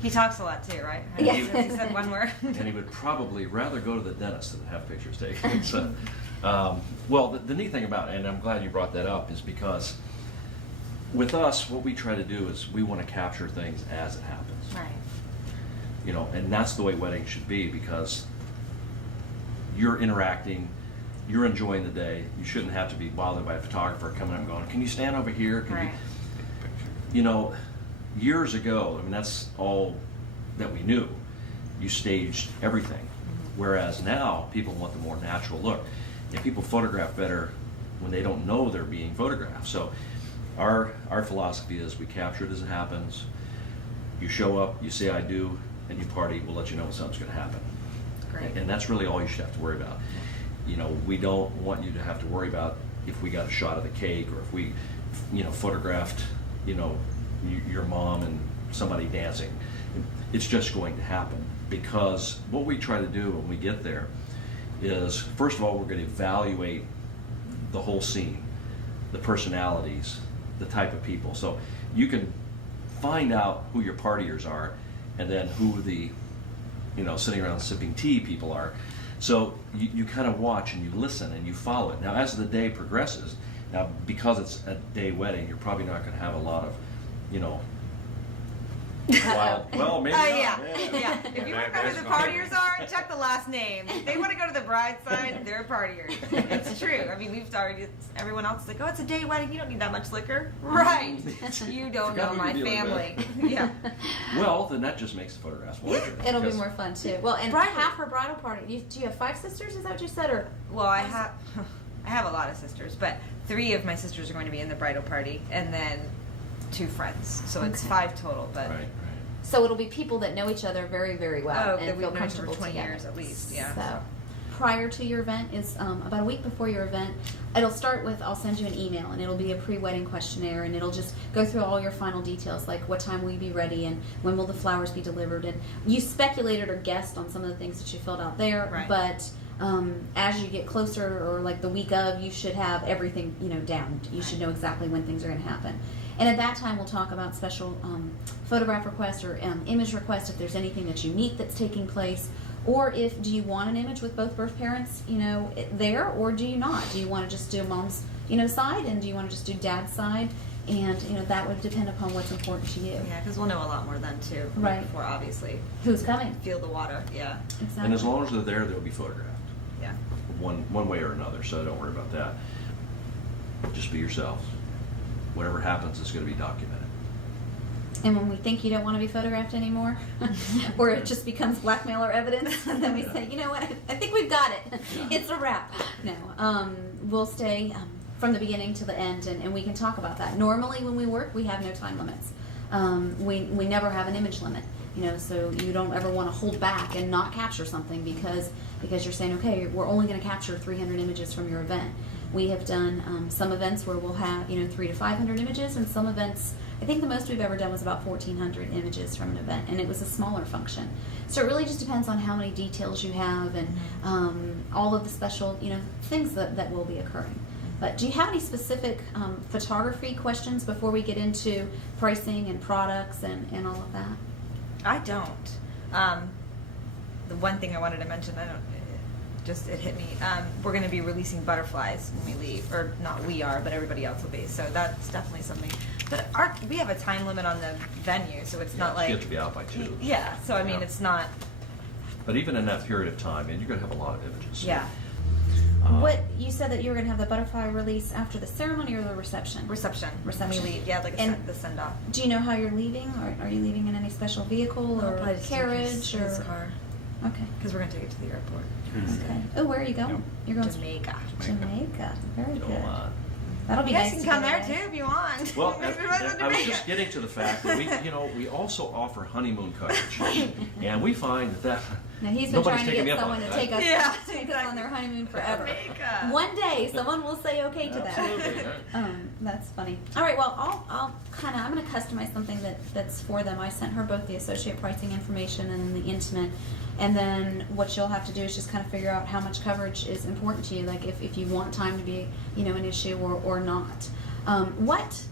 He talks a lot too, right? Yeah. He said one word. And he would probably rather go to the dentist than have pictures taken. So, well, the neat thing about it, and I'm glad you brought that up, is because with us, what we try to do is we want to capture things as it happens. Right. You know, and that's the way weddings should be because you're interacting, you're enjoying the day. You shouldn't have to be bothered by a photographer coming up and going, "Can you stand over here? Can Right. you know, years ago, I mean, that's all that we knew. You staged everything. Whereas now, people want the more natural look. And people photograph better when they don't know they're being photographed. So our philosophy is we capture it as it happens. You show up, you say I do, and you party, we'll let you know when something's going to happen. Great. And that's really all you should have to worry about. You know, we don't want you to have to worry about if we got a shot of the cake or if we, photographed, your mom and somebody dancing. It's just going to happen because what we try to do when we get there is, first of all, we're going to evaluate the whole scene, the personalities, the type of people. So you can find out who your partiers are and then who the, sitting around sipping tea people are. So you kind of watch and you listen and you follow it. Now, as the day progresses, now because it's a day wedding, you're probably not going to have a lot of, well, maybe not. Yeah. If you want to know who the partiers are, check the last name. If they want to go to the bride's side, they're partiers. It's true. I mean, we've already. Everyone else is like, "Oh, it's a day wedding. You don't need that much liquor." Right. You don't Forgot know who my you're dealing family. with. Yeah. Well, then that just makes the photographs more interesting. It'll be because- more fun too. Well, and Bridal. half her bridal party. Do you have 5 sisters? Is that what you said, or? Well, I have a lot of sisters, but 3 of my sisters are going to be in the bridal party, and then 2 friends. So it's Okay. 5 total. But Right. So it'll be people that know each other very, very well Oh, and that feel we've known each other comfortable for 20 together. years at least, yeah, So, so. prior to your event is about a week before your event. It'll start with I'll send you an email and it'll be a pre-wedding questionnaire and it'll just go through all your final details like what time will you be ready and when will the flowers be delivered, and you speculated or guessed on some of the things that you filled out there, Right. but as you get closer or like the week of, you should have everything down. You should know exactly when things are going to happen. And at that time, we'll talk about special photograph requests or image requests if there's anything that's unique that's taking place. Or do you want an image with both birth parents, there, or do you not? Do you want to just do mom's side, and do you want to just do dad's side? And that would depend upon what's important to you. Yeah, because we'll know a lot more then too. Right. Before obviously Who's coming? feel the water. Yeah. Exactly. And as long as they're there, they'll be photographed. Yeah. One way or another, so don't worry about that. Just be yourself. Whatever happens is going to be documented. And when we think you don't want to be photographed anymore, or it just becomes blackmail or evidence, then we say, you know what, I think we've got it. It's a wrap. No, we'll stay from the beginning to the end, and we can talk about that. Normally when we work, we have no time limits. We never have an image limit, so you don't ever want to hold back and not capture something because you're saying, okay, we're only going to capture 300 images from your event. We have done some events where we'll have 300 to 500 images, and some events, I think the most we've ever done was about 1,400 images from an event, and it was a smaller function. So it really just depends on how many details you have and all of the special things that will be occurring. But do you have any specific photography questions before we get into pricing and products and all of that? I don't. The one thing I wanted to mention, it hit me. We're going to be releasing butterflies when we leave, or not we are, but everybody else will be. So that's definitely something. But we have a time limit on the venue, so it's not like you have to be out by 2. Yeah. So I mean, it's not. But even in that period of time, and you're going to have a lot of images. Yeah. What you said that you were going to have the butterfly release after the ceremony or the reception? Reception. Reception. We leave. Yeah, like the send off. Do you know how you're leaving, or are you leaving in any special vehicle or carriage or his car? Okay. Because we're going to take it to the airport. Okay. Oh, where are you going? Yep. You're going Jamaica. to Jamaica. Very Go good. on. That'll be You guys nice can to come get there away. too if you want. Well, Everybody's in I was Jamaica. just getting to the fact that we also offer honeymoon coverage, and we find that Now he's been nobody's trying to taking me get up someone on to it, take right? us, Yeah, take us on their honeymoon forever. Jamaica. One day, someone will say okay to that. Absolutely. yeah. That's funny. All right, well, I'm going to customize something that's for them. I sent her both the associate pricing information and the intimate, and then what you'll have to do is just kind of figure out how much coverage is important to you, like if you want time to be, an issue or not.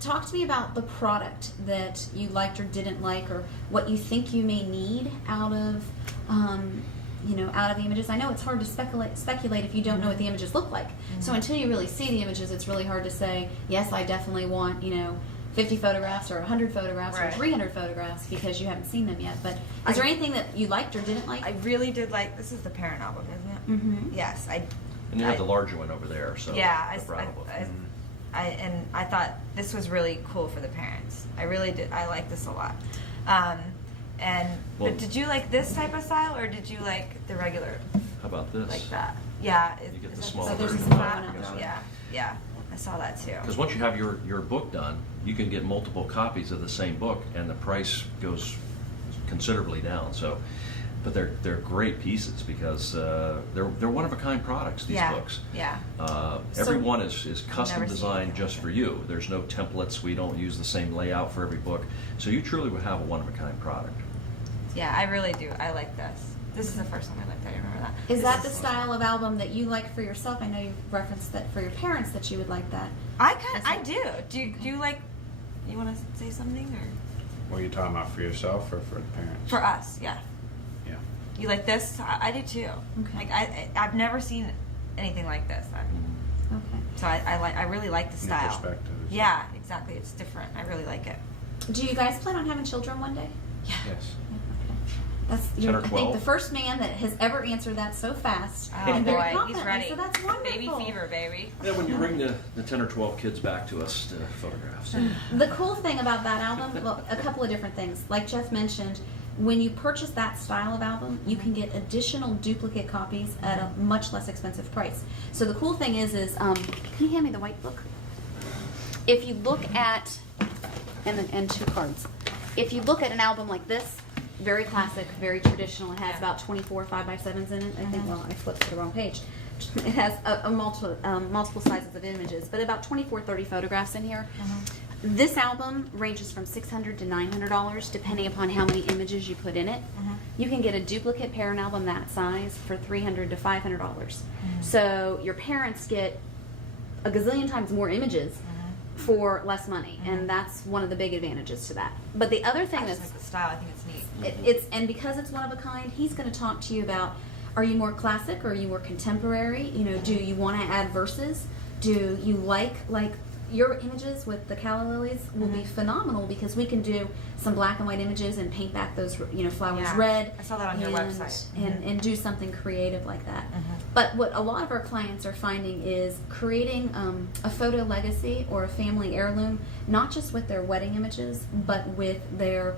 Talk to me about the product that you liked or didn't like, or what you think you may need out of the images. I know it's hard to speculate if you don't know what the images look like. So until you really see the images, it's really hard to say, yes, I definitely want, 50 photographs or 100 photographs or Right. 300 photographs because you haven't seen them yet. But is there anything that you liked or didn't like? I really did like. This is the parent album, isn't it? Mm-hmm. Yes, I. And you have the larger one over there, so Yeah, the bridal book. I thought this was really cool for the parents. I really did. I like this a lot. Well- But did you like this type of style, or did you like the regular How about this? like that? Yeah. You get is the that smaller So there's a version. smaller one out Yeah, there. yeah. I saw that too. Because once you have your book done, you can get multiple copies of the same book, and the price goes considerably down. So, but they're great pieces because they're one of a kind products. These Yeah, books. yeah. Every one is custom never seen designed anything just like for it. you. There's no templates. We don't use the same layout for every book. So you truly would have a one of a kind product. Yeah, I really do. I like this. This is the first one I looked at. I remember that. Is This that the style of album that you like for yourself? I know you've referenced that for your parents that you would like that. I do. Do you like? You want to say something or What are you talking about, for yourself or for the parents? for us? Yeah. Yeah. You like this? I do too. Okay. Like I've never seen anything like this. Okay. So I really like the New style. perspectives. Yeah, exactly. It's different. I really like it. Do you guys plan on having children one day? Yeah. Yes. That's 10 you're, or I think 12? the first man that has ever answered that so fast Oh and very boy, he's confidently. ready. So that's wonderful. Baby fever, baby. Yeah, when you bring the 10 or 12 kids back to us to photographs. The cool thing about that album, well, a couple of different things. Like Jeff mentioned, when you purchase that style of album, you can get additional duplicate copies at a much less expensive price. So the cool thing is can you hand me the white book? If you look at, and 2 cards. If you look at an album like this, very classic, very traditional. It has about 24 5x7s in it. I think, well, I flipped to the wrong page. It has a multiple sizes of images, but about 24, 30 photographs in here. This album ranges from $600 to $900 depending upon how many images you put in it. You can get a duplicate parent album that size for $300 to $500. So your parents get a gazillion times more images for less money, and that's one of the big advantages to that. But the other thing I just that's like the style. I think it's neat. and because it's one of a kind, he's going to talk to you about, are you more classic or are you more contemporary? Do you want to add verses? Do you like your images with the calla lilies will be phenomenal because we can do some black and white images and paint back those flowers Yeah. red. I saw that on your website. And do something creative like that. But what a lot of our clients are finding is creating a photo legacy or a family heirloom, not just with their wedding images, but with their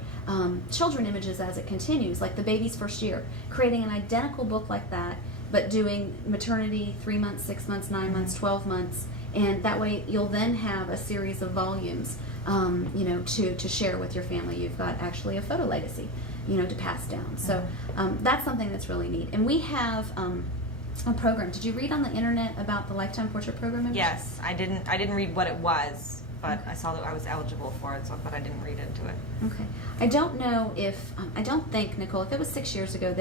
children images as it continues, like the baby's first year. Creating an identical book like that, but doing maternity 3 months, 6 months, 9 months, 12 months. And that way you'll then have a series of volumes, to share with your family. You've got actually a photo legacy, to pass down. So that's something that's really neat. And we have a program. Did you read on the internet about the Lifetime Portrait Program membership? Yes, I didn't read what it was, but I saw that I was eligible for it, but I didn't read into it. Okay. I don't know if I don't think, Nicole, if it was 6 years ago,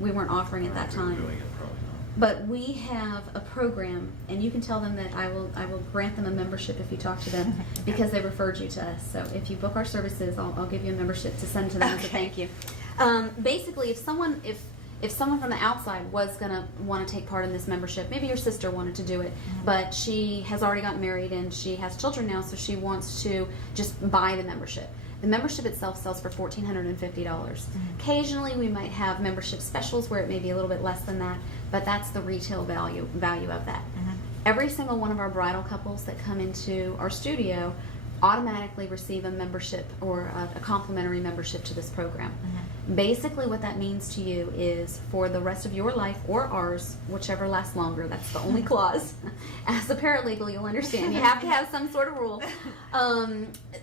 we weren't offering it that time. Doing it probably not. But we have a program, and you can tell them that I will grant them a membership if you talk to them because they referred you to us. So if you book our services, I'll give you a membership to send to them as a thank you. Basically, if someone from the outside was going to want to take part in this membership, maybe your sister wanted to do it, but she has already gotten married and she has children now, so she wants to just buy the membership. The membership itself sells for $1,450. Occasionally, we might have membership specials where it may be a little bit less than that, but that's the retail value of that. Every single one of our bridal couples that come into our studio automatically receive a membership or a complimentary membership to this program. Basically, what that means to you is for the rest of your life or ours, whichever lasts longer, that's the only clause. As a paralegal, you'll understand. You have to have some sort of rule.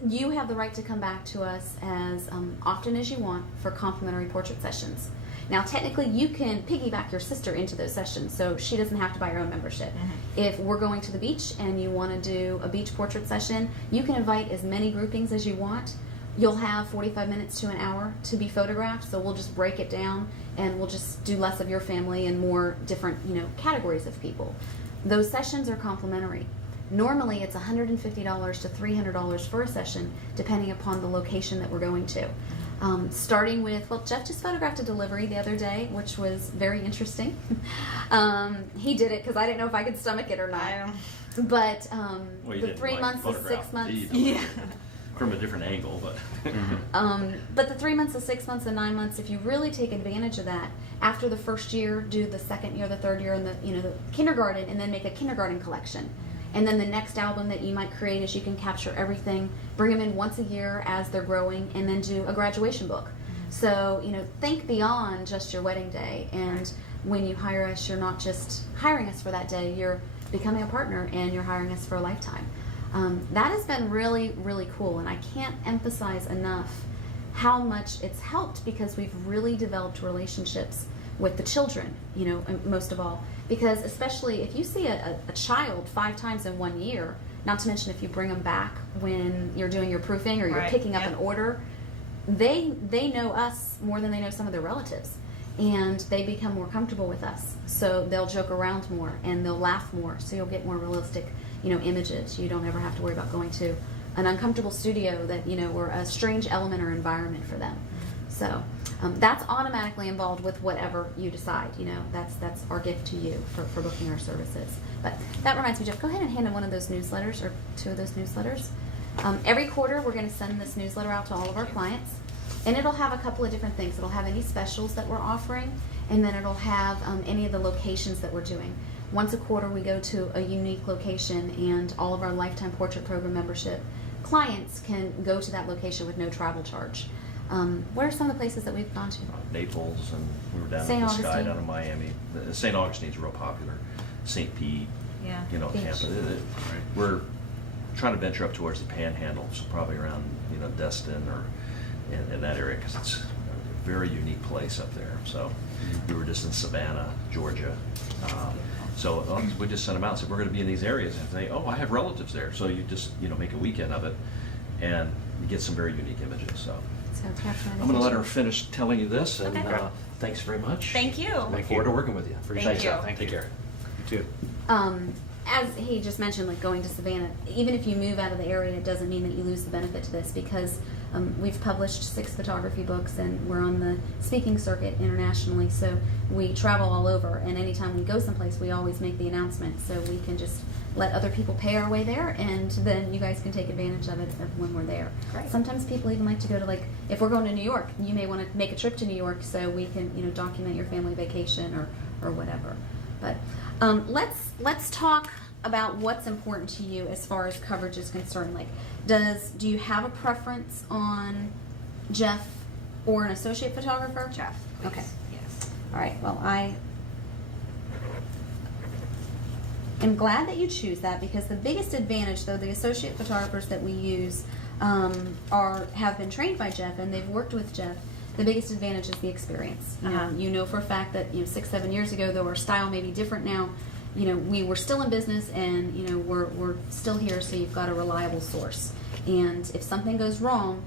You have the right to come back to us as often as you want for complimentary portrait sessions. Now, technically, you can piggyback your sister into those sessions, so she doesn't have to buy her own membership. If we're going to the beach and you want to do a beach portrait session, you can invite as many groupings as you want. You'll have 45 minutes to an hour to be photographed, so we'll just break it down and we'll just do less of your family and more different, categories of people. Those sessions are complimentary. Normally, it's $150 to $300 for a session, depending upon the location that we're going to. Starting with, Jeff just photographed a delivery the other day, which was very interesting. He did it because I didn't know if I could stomach it or not. But You the 3 months to 6 months. From a different angle, but But the 3 months to 6 months and 9 months, if you really take advantage of that, after the first year, do the second year, the third year, and the kindergarten, and then make a kindergarten collection. And then the next album that you might create is you can capture everything, bring them in once a year as they're growing, and then do a graduation book. So, think beyond just your wedding day. And when you hire us, you're not just hiring us for that day, you're becoming a partner and you're hiring us for a lifetime. That has been really, really cool, and I can't emphasize enough how much it's helped because we've really developed relationships with the children, most of all. Because especially if you see a child 5 times in 1 year, not to mention if you bring them back when you're doing your proofing or you're picking up an order, they know us more than they know some of their relatives. And they become more comfortable with us. So they'll joke around more and they'll laugh more. So you'll get more realistic, images. You don't ever have to worry about going to an uncomfortable studio that, or a strange element or environment for them. So that's automatically involved with whatever you decide. That's our gift to you for booking our services. But that reminds me, Jeff, go ahead and hand in one of those newsletters or 2 of those newsletters. Every quarter, we're going to send this newsletter out to all of our clients. And it'll have a couple of different things. It'll have any specials that we're offering, and then it'll have any of the locations that we're doing. Once a quarter, we go to a unique location, and all of our Lifetime Portrait Program membership clients can go to that location with no travel charge. What are some of the places that we've gone to? Naples, and we were down St. at the Sky Augustine. down in Miami. St. Augustine's real popular. St. Pete, Beach. Tampa. We're trying to venture up towards the Panhandle, so probably around Destin or in that area because it's a very unique place up there. So we were just in Savannah, Georgia. So we just sent them out and said, we're going to be in these areas. And they, I have relatives there. So you just, make a weekend of it and you get some very unique images. So I'm going to let her finish telling you this. And thanks very much. Thank you. Look forward to working with you. Thank you. Thank you. Take care. You too. As he just mentioned, like going to Savannah, even if you move out of the area, it doesn't mean that you lose the benefit to this because We've published 6 photography books, and we're on the speaking circuit internationally, so we travel all over, and anytime we go someplace, we always make the announcement, so we can just let other people pay our way there, and then you guys can take advantage of it when we're there. Great. Sometimes people even like to go to, like, if we're going to New York, you may want to make a trip to New York so we can, document your family vacation or whatever. But let's talk about what's important to you as far as coverage is concerned. Like, do you have a preference on Jeff or an associate photographer? Jeff. Please. Okay. Yes. All right. Well, I am glad that you choose that, because the biggest advantage, though, the associate photographers that we use have been trained by Jeff and they've worked with Jeff. The biggest advantage is the experience. Yeah. You know for a fact that 6-7 years ago, though our style may be different now, we were still in business, and we're still here, so you've got a reliable source. And if something goes wrong,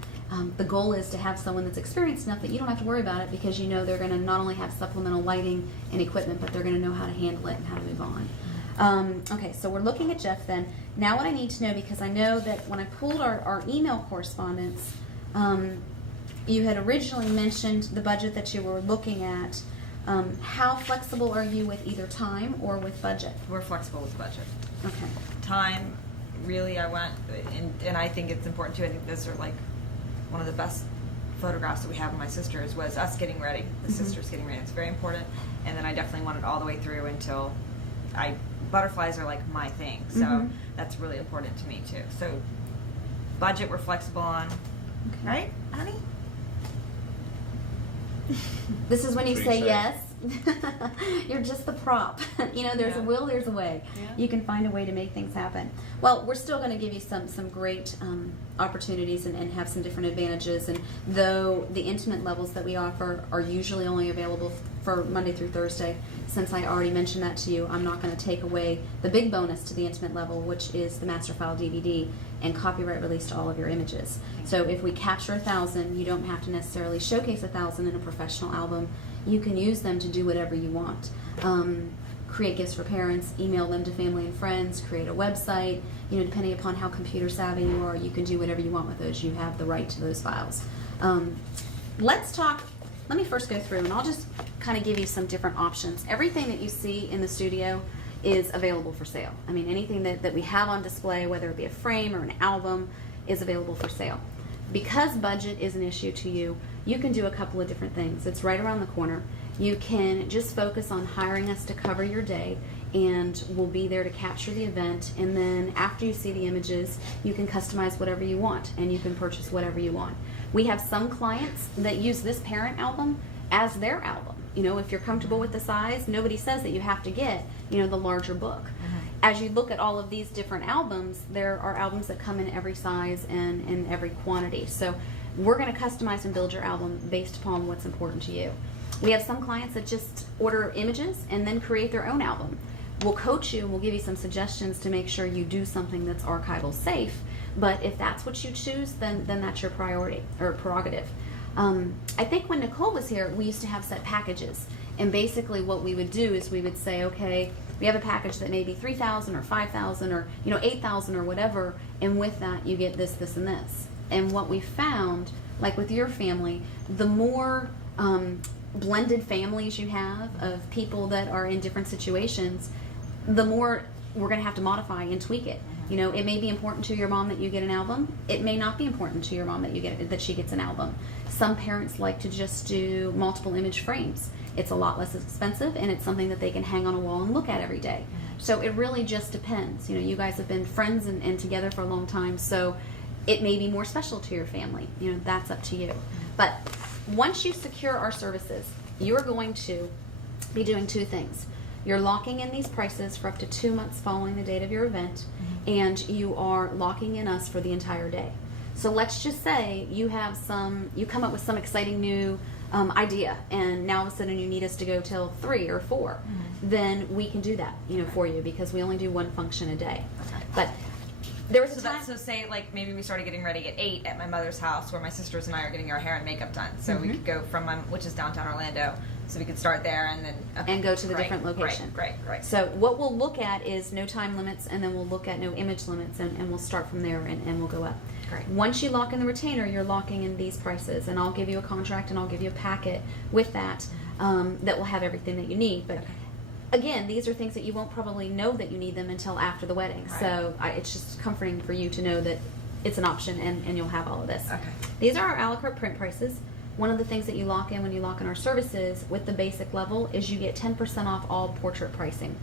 the goal is to have someone that's experienced enough that you don't have to worry about it, because they're going to not only have supplemental lighting and equipment, but they're going to know how to handle it and how to move on. Okay, so we're looking at Jeff then. Now what I need to know, because I know that when I pulled our email correspondence, you had originally mentioned the budget that you were looking at. How flexible are you with either time or with budget? We're flexible with budget. Okay. Time, really, I went, and I think it's important too. I think those are like one of the best photographs that we have of my sisters was us getting ready, the sisters getting ready. It's very important. And then I definitely wanted all the way through until butterflies are like my thing. So that's really important to me too. So budget we're flexible on. Okay. Right, honey? This is when you That's say what you yes. You're just the prop. There's a will, there's a way. Yeah. You can find a way to make things happen. Well, we're still going to give you some great opportunities and have some different advantages. And though the intimate levels that we offer are usually only available for Monday through Thursday, since I already mentioned that to you, I'm not going to take away the big bonus to the intimate level, which is the master file DVD and copyright release to all of your images. So if we capture 1,000, you don't have to necessarily showcase 1,000 in a professional album. You can use them to do whatever you want. Create gifts for parents, email them to family and friends, create a website. Depending upon how computer savvy you are, you can do whatever you want with those. You have the right to those files. Let me first go through, and I'll just kind of give you some different options. Everything that you see in the studio is available for sale. I mean, anything that we have on display, whether it be a frame or an album, is available for sale. Because budget is an issue to you, you can do a couple of different things. It's right around the corner. You can just focus on hiring us to cover your day, and we'll be there to capture the event. And then after you see the images, you can customize whatever you want, and you can purchase whatever you want. We have some clients that use this parent album as their album. If you're comfortable with the size, nobody says that you have to get, the larger book. As you look at all of these different albums, there are albums that come in every size and in every quantity. So we're going to customize and build your album based upon what's important to you. We have some clients that just order images and then create their own album. We'll coach you and we'll give you some suggestions to make sure you do something that's archival safe. But if that's what you choose, then that's your priority or prerogative. I think when Nicole was here, we used to have set packages. And basically what we would do is we would say, okay, we have a package that may be 3,000 or 5,000 or 8,000 or whatever, and with that you get this, this, and this. And what we found, like with your family, the more blended families you have of people that are in different situations, the more we're going to have to modify and tweak it. It may be important to your mom that you get an album. It may not be important to your mom that she gets an album. Some parents like to just do multiple image frames. It's a lot less expensive, and it's something that they can hang on a wall and look at every day. So it really just depends. You guys have been friends and together for a long time, so it may be more special to your family. That's up to you. But once you secure our services, you're going to be doing two things. You're locking in these prices for up to 2 months following the date of your event, and you are locking in us for the entire day. So let's just say you come up with some exciting new idea, and now all of a sudden you need us to go till 3 or 4. Then we can do that, for you, because we only do one function a day. But there was a time. So say like maybe we started getting ready at 8 at my mother's house, where my sisters and I are getting our hair and makeup done. So we could go from which is downtown Orlando, So we could start there and then And go to the Great, different location. Right. So what we'll look at is no time limits, and then we'll look at no image limits, and we'll start from there, and we'll go up. Great. Once you lock in the retainer, you're locking in these prices, and I'll give you a contract and I'll give you a packet with that that will have everything that you need. But again, these are things that you won't probably know that you need them until after the wedding. Right. So it's just comforting for you to know that it's an option, and you'll have all of this. Okay. These are our a la carte print prices. One of the things that you lock in when you lock in our services with the basic level is you get 10% off all portrait pricing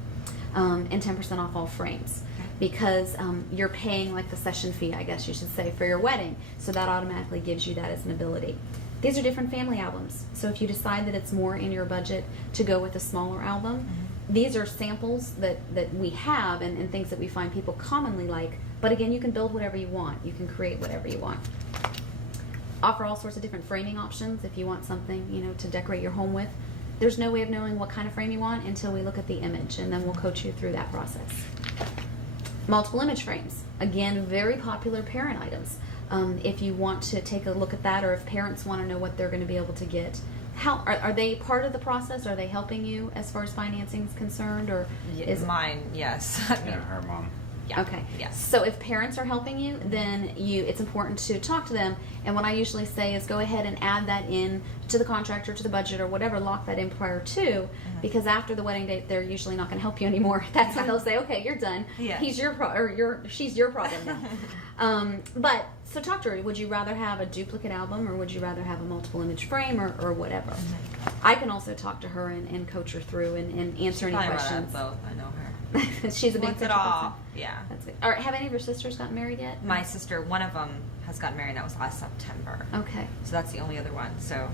and 10% off all frames. Because you're paying like the session fee, I guess you should say, for your wedding. So that automatically gives you that as an ability. These are different family albums. So if you decide that it's more in your budget to go with a smaller album, these are samples that we have and things that we find people commonly like. But again, you can build whatever you want. You can create whatever you want. Offer all sorts of different framing options if you want something, you know, to decorate your home with. There's no way of knowing what kind of frame you want until we look at the image, and then we'll coach you through that process. Multiple image frames. Again, very popular parent items. If you want to take a look at that, or if parents want to know what they're going to be able to get. How are they part of the process? Are they helping you as far as financing is concerned, or is mine? Yes. Yeah, her mom. Yeah. Okay. Yes. So if parents are helping you, then it's important to talk to them. And what I usually say is go ahead and add that in to the contract or to the budget or whatever. Lock that in prior to, because after the wedding date, they're usually not going to help you anymore. That's when they'll say, "Okay, you're done. Yeah. He's your she's your problem now." But so talk to her. Would you rather have a duplicate album, or would you rather have a multiple image frame, or whatever? I can also talk to her and coach her through and answer any Probably questions. both. I know her. She's a big Wants it picture all. person. Yeah. That's good. All right. Have any of your sisters gotten married yet? My sister, one of them has gotten married. That was last September. Okay. So that's the only other one. So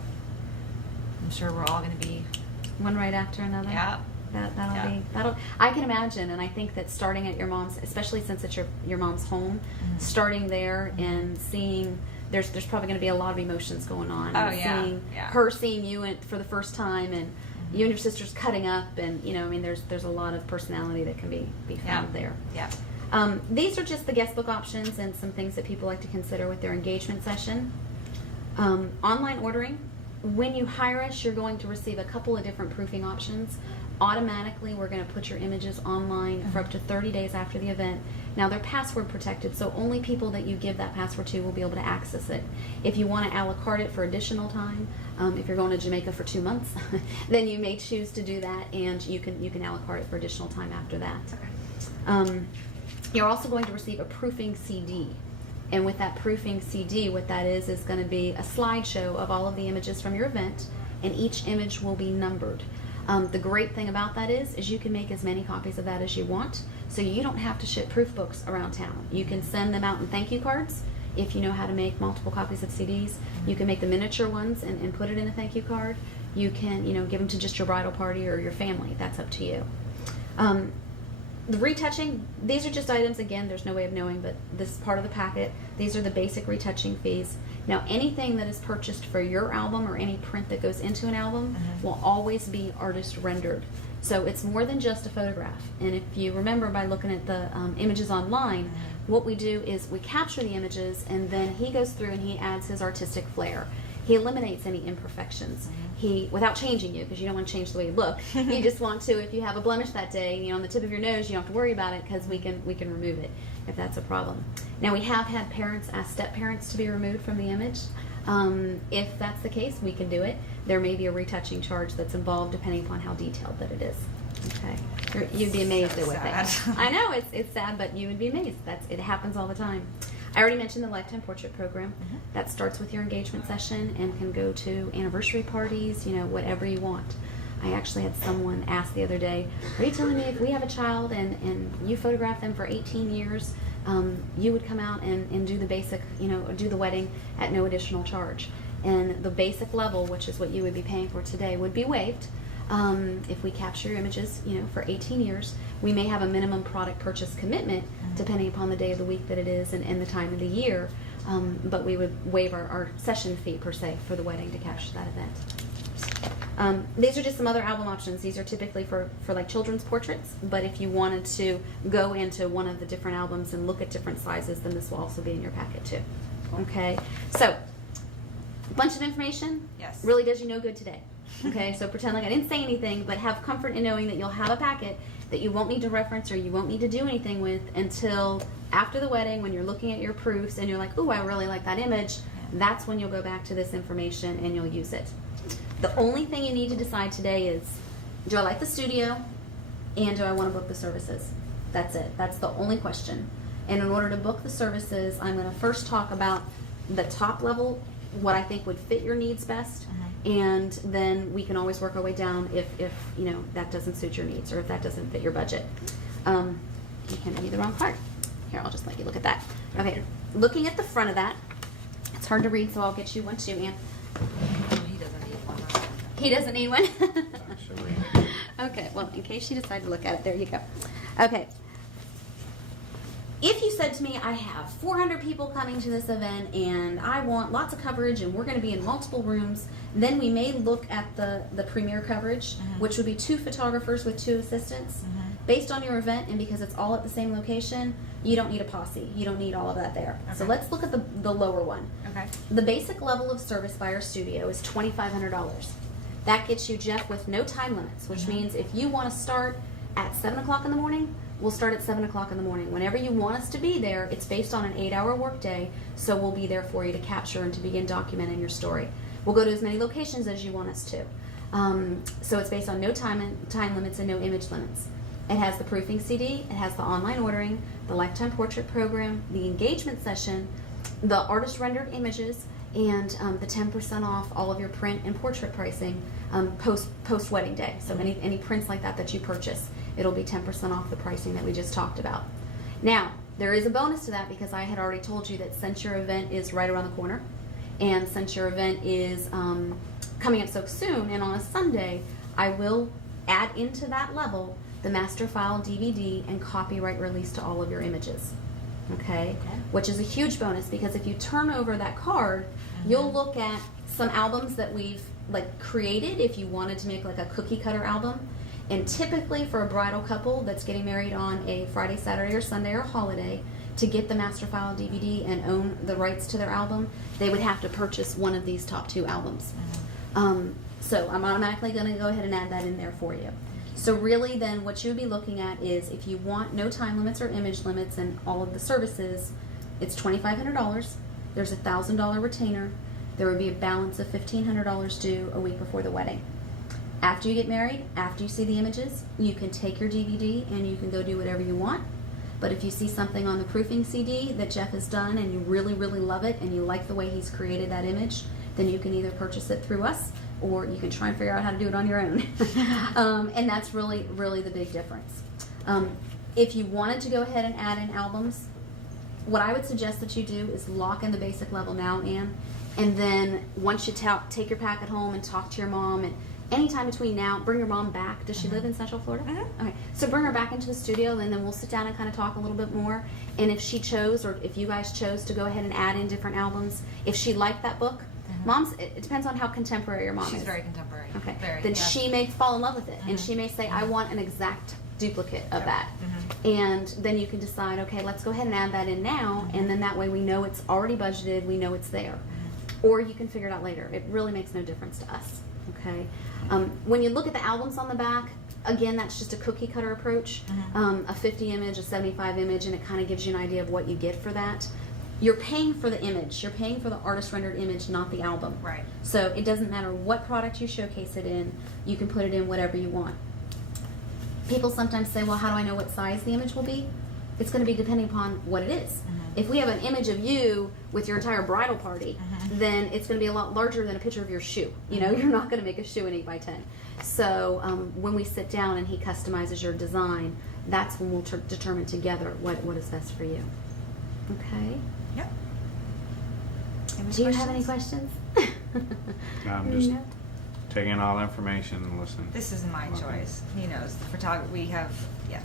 I'm sure we're all going to be. One right after another. Yeah. That'll. I can imagine, and I think that starting at your mom's, especially since it's your mom's home, starting there and seeing. There's probably going to be a lot of emotions going on. Oh, and yeah. Seeing Yeah. her seeing you for the first time, and you and your sisters cutting up, and I mean, there's a lot of personality that can be found there. Yeah. These are just the guest book options and some things that people like to consider with their engagement session. Online ordering. When you hire us, you're going to receive a couple of different proofing options. Automatically, we're going to put your images online for up to 30 days after the event. Now, they're password protected, so only people that you give that password to will be able to access it. If you want to a la carte it for additional time, if you're going to Jamaica for 2 months, then you may choose to do that, and you can a la carte it for additional time after that. You're also going to receive a proofing CD. And with that proofing CD, what that is going to be a slideshow of all of the images from your event, and each image will be numbered. The great thing about that is you can make as many copies of that as you want, so you don't have to ship proof books around town. You can send them out in thank you cards. If you know how to make multiple copies of CDs, you can make the miniature ones and put it in a thank you card. You can, give them to just your bridal party or your family. That's up to you. The retouching, these are just items, again, there's no way of knowing, but this is part of the packet. These are the basic retouching fees. Now, anything that is purchased for your album or any print that goes into an album will always be artist rendered. So it's more than just a photograph. And if you remember by looking at the images online, what we do is we capture the images, and then he goes through and he adds his artistic flair. He eliminates any imperfections. Without changing you, because you don't want to change the way you look. You just want to, if you have a blemish that day, on the tip of your nose, you don't have to worry about it, because we can remove it if that's a problem. Now, we have had parents ask step parents to be removed from the image. If that's the case, we can do it. There may be a retouching charge that's involved depending upon how detailed that it is. Okay, you'd be amazed at what sad. I know it's sad, but you would be amazed. It happens all the time. I already mentioned the Lifetime Portrait Program. That starts with your engagement session and can go to anniversary parties, whatever you want. I actually had someone ask the other day, are you telling me if we have a child and you photograph them for 18 years, you would come out and do the basic, do the wedding at no additional charge? And the basic level, which is what you would be paying for today, would be waived. If we capture your images, for 18 years, we may have a minimum product purchase commitment depending upon the day of the week that it is and the time of the year, but we would waive our session fee per se for the wedding to capture that event. These are just some other album options. These are typically for like children's portraits, but if you wanted to go into one of the different albums and look at different sizes, then this will also be in your packet too. Okay, so a bunch of information. Yes. Really does you no good today. Okay, so pretend like I didn't say anything, but have comfort in knowing that you'll have a packet that you won't need to reference or you won't need to do anything with until after the wedding, when you're looking at your proofs and you're like, ooh, I really like that image. That's when you'll go back to this information and you'll use it. The only thing you need to decide today is, do I like the studio and do I want to book the services? That's it. That's the only question. And in order to book the services, I'm going to first talk about the top level, what I think would fit your needs best, and then we can always work our way down if you know that doesn't suit your needs or if that doesn't fit your budget. You handed me the wrong card. Here, I'll just let you look at that. Okay, looking at the front of that, it's hard to read, so I'll get you one too, Ann. He doesn't need one. He doesn't need one? Actually, Okay, well, in case you decide to look at it, there you go. Okay. If you said to me, I have 400 people coming to this event and I want lots of coverage and we're going to be in multiple rooms, then we may look at the premier coverage, which would be 2 photographers with 2 assistants. Based on your event and because it's all at the same location, you don't need a posse. You don't need all of that there. So Okay. let's look at the lower one. Okay. The basic level of service by our studio is $2,500. That gets you, Jeff, with no time limits, which means if you want to start at 7 o'clock in the morning, we'll start at 7 o'clock in the morning. Whenever you want us to be there, it's based on an 8-hour workday, so we'll be there for you to capture and to begin documenting your story. We'll go to as many locations as you want us to. So it's based on no time limits and no image limits. It has the proofing CD, it has the online ordering, the lifetime portrait program, the engagement session, the artist rendered images, and the 10% off all of your print and portrait pricing post wedding day. So any prints like that you purchase, it'll be 10% off the pricing that we just talked about. Now, there is a bonus to that because I had already told you that since your event is right around the corner, and since your event is coming up so soon and on a Sunday, I will add into that level the master file DVD and copyright release to all of your images. Okay? Which is a huge bonus because if you turn over that card, you'll look at some albums that we've created if you wanted to make like a cookie cutter album. And typically for a bridal couple that's getting married on a Friday, Saturday, or Sunday or holiday, to get the master file DVD and own the rights to their album, they would have to purchase one of these top 2 albums. So I'm automatically going to go ahead and add that in there for you. So really then what you would be looking at is if you want no time limits or image limits and all of the services, it's $2,500. There's a $1,000 retainer. There would be a balance of $1,500 due a week before the wedding. After you get married, after you see the images, you can take your DVD and you can go do whatever you want. But if you see something on the proofing CD that Jeff has done and you really, really love it and you like the way he's created that image, then you can either purchase it through us or you can try and figure out how to do it on your own. And that's really, really the big difference. If you wanted to go ahead and add in albums, what I would suggest that you do is lock in the basic level now, Ann, and then once you take your packet home and talk to your mom, and anytime between now, bring your mom back. Does she live in Central Florida? Okay, so bring her back into the studio, and then we'll sit down and kind of talk a little bit more. And if she chose, or if you guys chose to go ahead and add in different albums, if she liked that book, Mom's, it depends on how contemporary your mom is. She's very contemporary. Okay, Very, then yeah. she may fall in love with it, and she may say, I want an exact duplicate of that. And then you can decide, okay, let's go ahead and add that in now, and then that way we know it's already budgeted, we know it's there. Or you can figure it out later. It really makes no difference to us. Okay. When you look at the albums on the back, again, that's just a cookie cutter approach. A 50 image, a 75 image, and it kind of gives you an idea of what you get for that. You're paying for the image. You're paying for the artist rendered image, not the album. Right. So it doesn't matter what product you showcase it in. You can put it in whatever you want. People sometimes say, well, how do I know what size the image will be? It's going to be depending upon what it is. If we have an image of you with your entire bridal party, then it's going to be a lot larger than a picture of your shoe. You know, you're not going to make a shoe in 8 by 10. So when we sit down and he customizes your design, that's when we'll determine together what is best for you. Okay. Yep. Do you have any questions? No, I'm just No? taking all the information and listening. This is my Okay. choice. He knows the photography. We have Yep.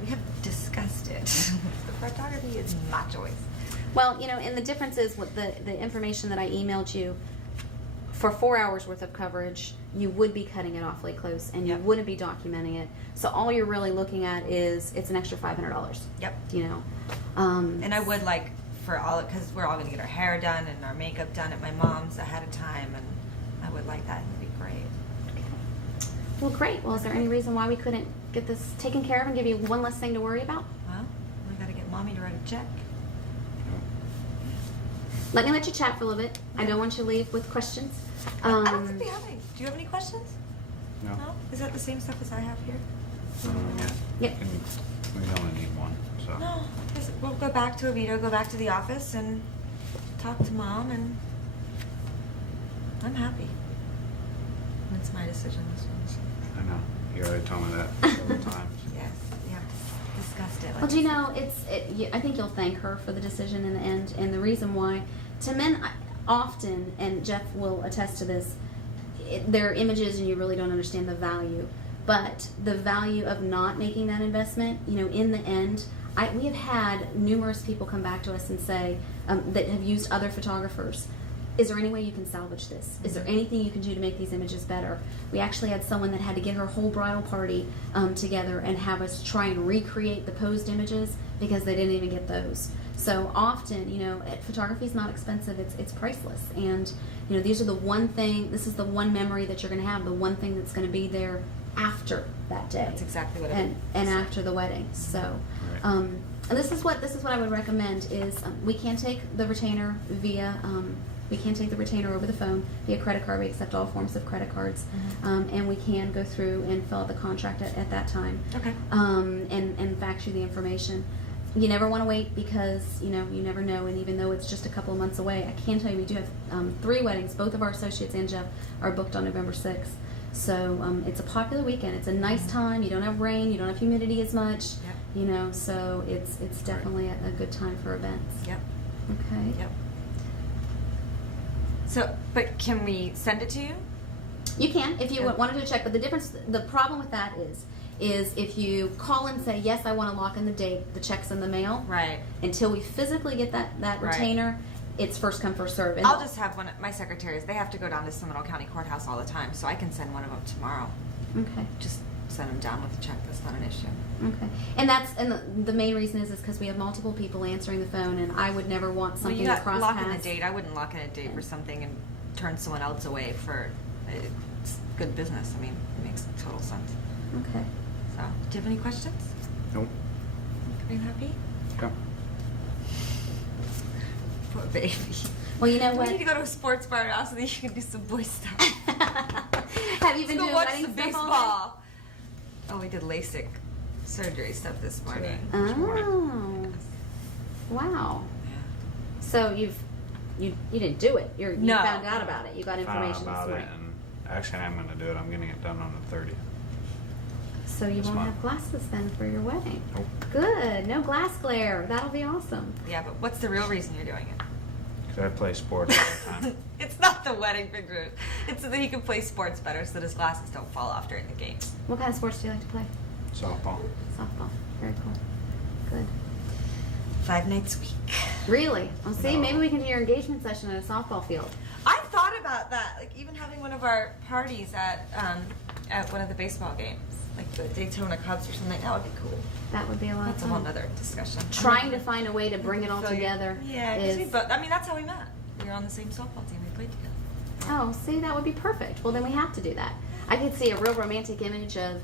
we have discussed it. The photography is my choice. Well, you know, and the difference is with the information that I emailed you, for 4 hours worth of coverage, you would be cutting it awfully close and you Yep. wouldn't be documenting it. So all you're really looking at is it's an extra $500. Yep. You know. And I would like for all, because we're all going to get our hair done and our makeup done at my mom's ahead of time, and I would like that. It'd be great. Well, great. Well, is there any reason why we couldn't get this taken care of and give you one less thing to worry about? Well, we got to get Mommy to write a check. Let me let you chat for a little bit. I don't want you to leave with questions. I don't think we have any. Do you have any questions? No. No? Is that the same stuff as I have here? Yeah. Yep. And we only need one, so. No. We'll go back to Oviedo, go back to the office, and talk to Mom, and I'm happy. It's my decision, this one. So. I know. You already told me that several times. Yes, we have discussed it. Well, do you know, I think you'll thank her for the decision in the end, and the reason why. To men, often, and Jeff will attest to this, there are images and you really don't understand the value. But the value of not making that investment, in the end, we have had numerous people come back to us and say that have used other photographers. Is there any way you can salvage this? Is there anything you can do to make these images better? We actually had someone that had to get her whole bridal party together and have us try and recreate the posed images because they didn't even get those. So often, photography is not expensive. It's priceless. And, these are the one thing, this is the one memory that you're going to have, the one thing that's going to be there after that day. That's exactly what it is. And after the wedding. So, Right. and this is what I would recommend is we can take the retainer we can take the retainer over the phone via credit card. We accept all forms of credit cards, and we can go through and fill out the contract at that time. Okay. And fax you the information. You never want to wait because you never know. And even though it's just a couple of months away, I can tell you we do have 3 weddings. Both of our associates and Jeff are booked on November 6th. So it's a popular weekend. It's a nice time. You don't have rain. You don't have humidity as much. Yep. So it's definitely a good time for events. Yep. Okay. Yep. So, but can we send it to you? You can if you Yeah. want to do a check. But the problem with that is if you call and say, yes, I want to lock in the date, the check's in the mail. Right. Until we physically get that Right. retainer, it's first come, first serve. And I'll just have one of my secretaries. They have to go down to Seminole County Courthouse all the time, so I can send one of them tomorrow. Okay. Just send them down with the check. That's not an issue. Okay. And the main reason is because we have multiple people answering the phone, and I would never want Well, something you to got cross locking the paths. date. I wouldn't lock in a date for something and turn someone else away for it's good business. I mean, it makes total sense. Okay. So, do you have any questions? Nope. Are you happy? Go. Poor baby. Well, you know We what? need to go to a sports bar now so that you can do some boy stuff. Have you been Let's go doing watch wedding some stuff all baseball. Oh, we did LASIK surgery stuff this morning. day? This morning. Oh. Wow. Yeah. So you didn't do it. You No. found out about it. You got Found information out this about it, morning. and actually I'm going to do it. I'm getting it done on the 30th. So you This won't month. have glasses then for your wedding. Nope. Good. No glass glare. That'll be awesome. Yeah, but what's the real reason you're doing it? Because I play sports all the time. It's not the wedding picture. It's so that he can play sports better so that his glasses don't fall off during the games. What kind of sports do you like to play? Softball. Softball. Very cool. Good. 5 nights a week. Really? Well, see, No. maybe we can do your engagement session at a softball field. I've thought about that, like even having one of our parties at one of the baseball games, like the Daytona Cubs or something. That would be cool. That would be a lot That's a of whole fun. nother discussion. Trying to find a way to bring it all So you- together Yeah, because is... I mean, that's how we met. We were on the same softball team. We played together. Oh, see, that would be perfect. Well, then we have to do that. I could see a real romantic image of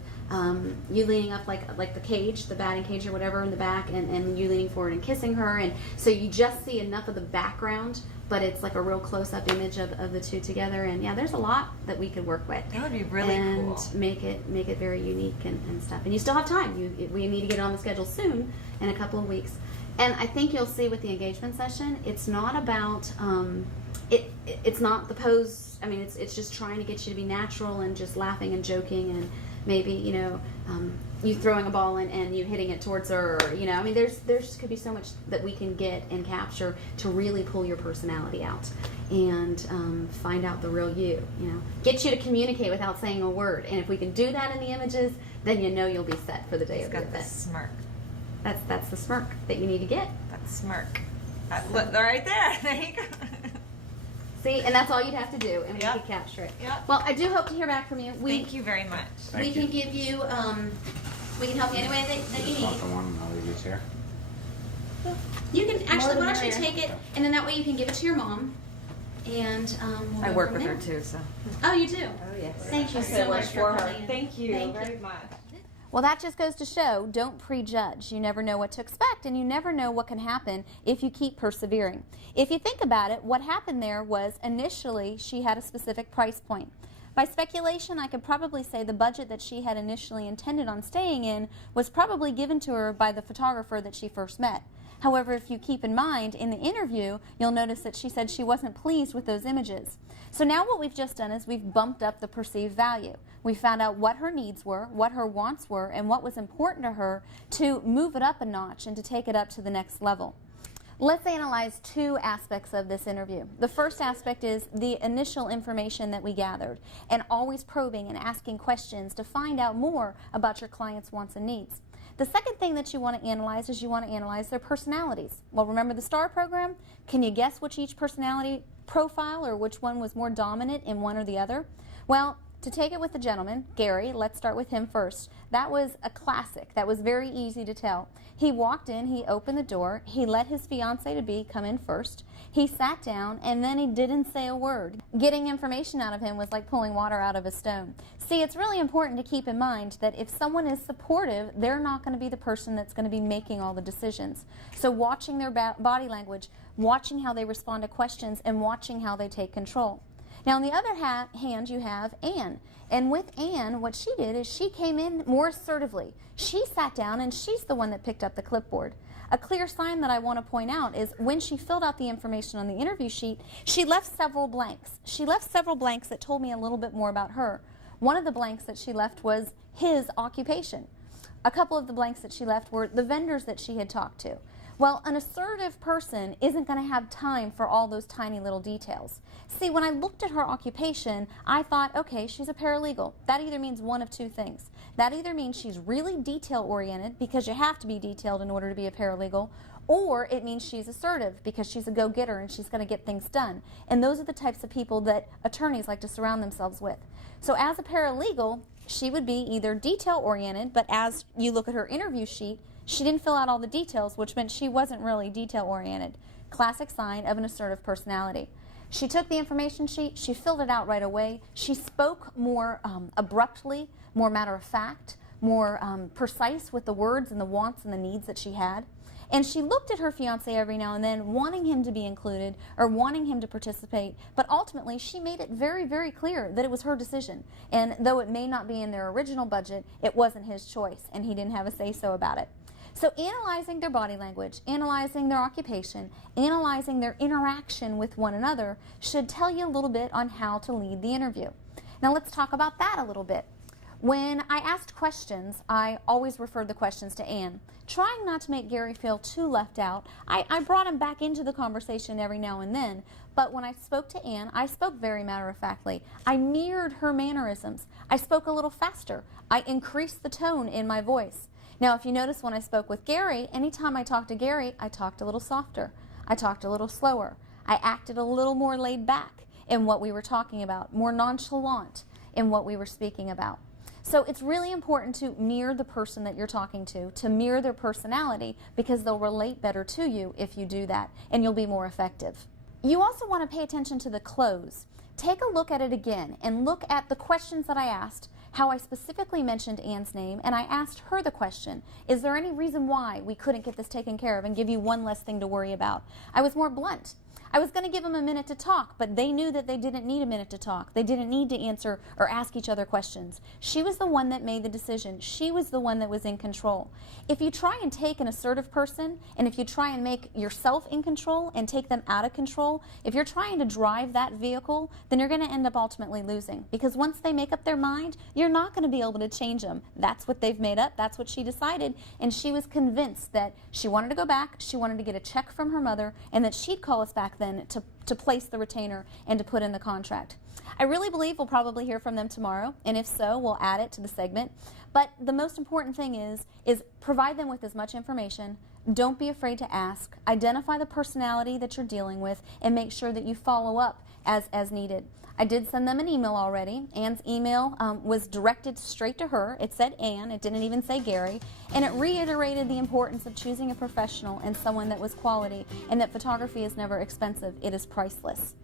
you leaning up like the cage, the batting cage or whatever in the back, and you leaning forward and kissing her. And so you just see enough of the background, but it's like a real close-up image of the two together. And yeah, there's a lot that we could work with. That would be really and cool. make it very unique and stuff. And you still have time. We need to get it on the schedule soon, in a couple of weeks. And I think you'll see with the engagement session, it's not about it's not the pose. I mean, it's just trying to get you to be natural and just laughing and joking and maybe you throwing a ball and you hitting it towards her. Or, I mean, there's could be so much that we can get and capture to really pull your personality out and find out the real you. Get you to communicate without saying a word. And if we can do that in the images, then you'll be set for the day He's of the got this event. smirk. That's the smirk that you need to get. That smirk. Look, right there. There you go. See, and that's all you'd have to do, and we Yep. could capture it. Yep. Well, I do hope to hear back from you. Thank you very much. We Thank can you. give you, we can help you any way that you Just want need. the one, and I'll leave these here. You can actually, the why don't you merrier. take it, and then that way you can give it to your mom, and we'll I go work from with her there. too, so. Oh, you do? Oh, yes. Thank you I so work much for her. coming in. Thank you Thank very you. much. Well, that just goes to show, don't prejudge. You never know what to expect, and you never know what can happen if you keep persevering. If you think about it, what happened there was initially she had a specific price point. By speculation, I could probably say the budget that she had initially intended on staying in was probably given to her by the photographer that she first met. However, if you keep in mind, in the interview, you'll notice that she said she wasn't pleased with those images. So now what we've just done is we've bumped up the perceived value. We found out what her needs were, what her wants were, and what was important to her to move it up a notch and to take it up to the next level. Let's analyze two aspects of this interview. The first aspect is the initial information that we gathered, and always probing and asking questions to find out more about your client's wants and needs. The second thing that you want to analyze is you want to analyze their personalities. Well, remember the STAR program? Can you guess which each personality profile or which one was more dominant in one or the other? Well, to take it with the gentleman, Gary, let's start with him first. That was a classic. That was very easy to tell. He walked in, he opened the door, he let his fiancée-to-be come in first, he sat down, and then he didn't say a word. Getting information out of him was like pulling water out of a stone. See, it's really important to keep in mind that if someone is supportive, they're not going to be the person that's going to be making all the decisions. So watching their body language, watching how they respond to questions, and watching how they take control. Now, on the other hand, you have Anne. And with Anne, what she did is she came in more assertively. She sat down, and she's the one that picked up the clipboard. A clear sign that I want to point out is when she filled out the information on the interview sheet, she left several blanks. She left several blanks that told me a little bit more about her. One of the blanks that she left was his occupation. A couple of the blanks that she left were the vendors that she had talked to. Well, an assertive person isn't going to have time for all those tiny little details. See, when I looked at her occupation, I thought, okay, she's a paralegal. That either means one of two things. That either means she's really detail-oriented, because you have to be detailed in order to be a paralegal, or it means she's assertive because she's a go-getter and she's going to get things done. And those are the types of people that attorneys like to surround themselves with. So as a paralegal, she would be either detail-oriented, but as you look at her interview sheet, she didn't fill out all the details, which meant she wasn't really detail-oriented. Classic sign of an assertive personality. She took the information sheet, she filled it out right away. She spoke more abruptly, more matter-of-fact, more precise with the words and the wants and the needs that she had. And she looked at her fiancé every now and then, wanting him to be included or wanting him to participate. But ultimately, she made it very, very clear that it was her decision. And though it may not be in their original budget, it wasn't his choice, and he didn't have a say-so about it. So analyzing their body language, analyzing their occupation, analyzing their interaction with one another should tell you a little bit on how to lead the interview. Now let's talk about that a little bit. When I asked questions, I always referred the questions to Anne. Trying not to make Gary feel too left out, I brought him back into the conversation every now and then. But when I spoke to Anne, I spoke very matter-of-factly. I mirrored her mannerisms. I spoke a little faster. I increased the tone in my voice. Now, if you notice when I spoke with Gary, anytime I talked to Gary, I talked a little softer. I talked a little slower. I acted a little more laid back in what we were talking about, more nonchalant in what we were speaking about. So it's really important to mirror the person that you're talking to mirror their personality, because they'll relate better to you if you do that, and you'll be more effective. You also want to pay attention to the close. Take a look at it again and look at the questions that I asked, how I specifically mentioned Anne's name, and I asked her the question, is there any reason why we couldn't get this taken care of and give you one less thing to worry about? I was more blunt. I was going to give them a minute to talk, but they knew that they didn't need a minute to talk. They didn't need to answer or ask each other questions. She was the one that made the decision. She was the one that was in control. If you try and take an assertive person, and if you try and make yourself in control and take them out of control, if you're trying to drive that vehicle, then you're going to end up ultimately losing. Because once they make up their mind, you're not going to be able to change them. That's what they've made up. That's what she decided. And she was convinced that she wanted to go back, she wanted to get a check from her mother, and that she'd call us back then to place the retainer and to put in the contract. I really believe we'll probably hear from them tomorrow, and if so, we'll add it to the segment. But the most important thing is provide them with as much information. Don't be afraid to ask. Identify the personality that you're dealing with, and make sure that you follow up as needed. I did send them an email already. Anne's email was directed straight to her. It said Anne. It didn't even say Gary. And it reiterated the importance of choosing a professional and someone that was quality, and that photography is never expensive. It is priceless.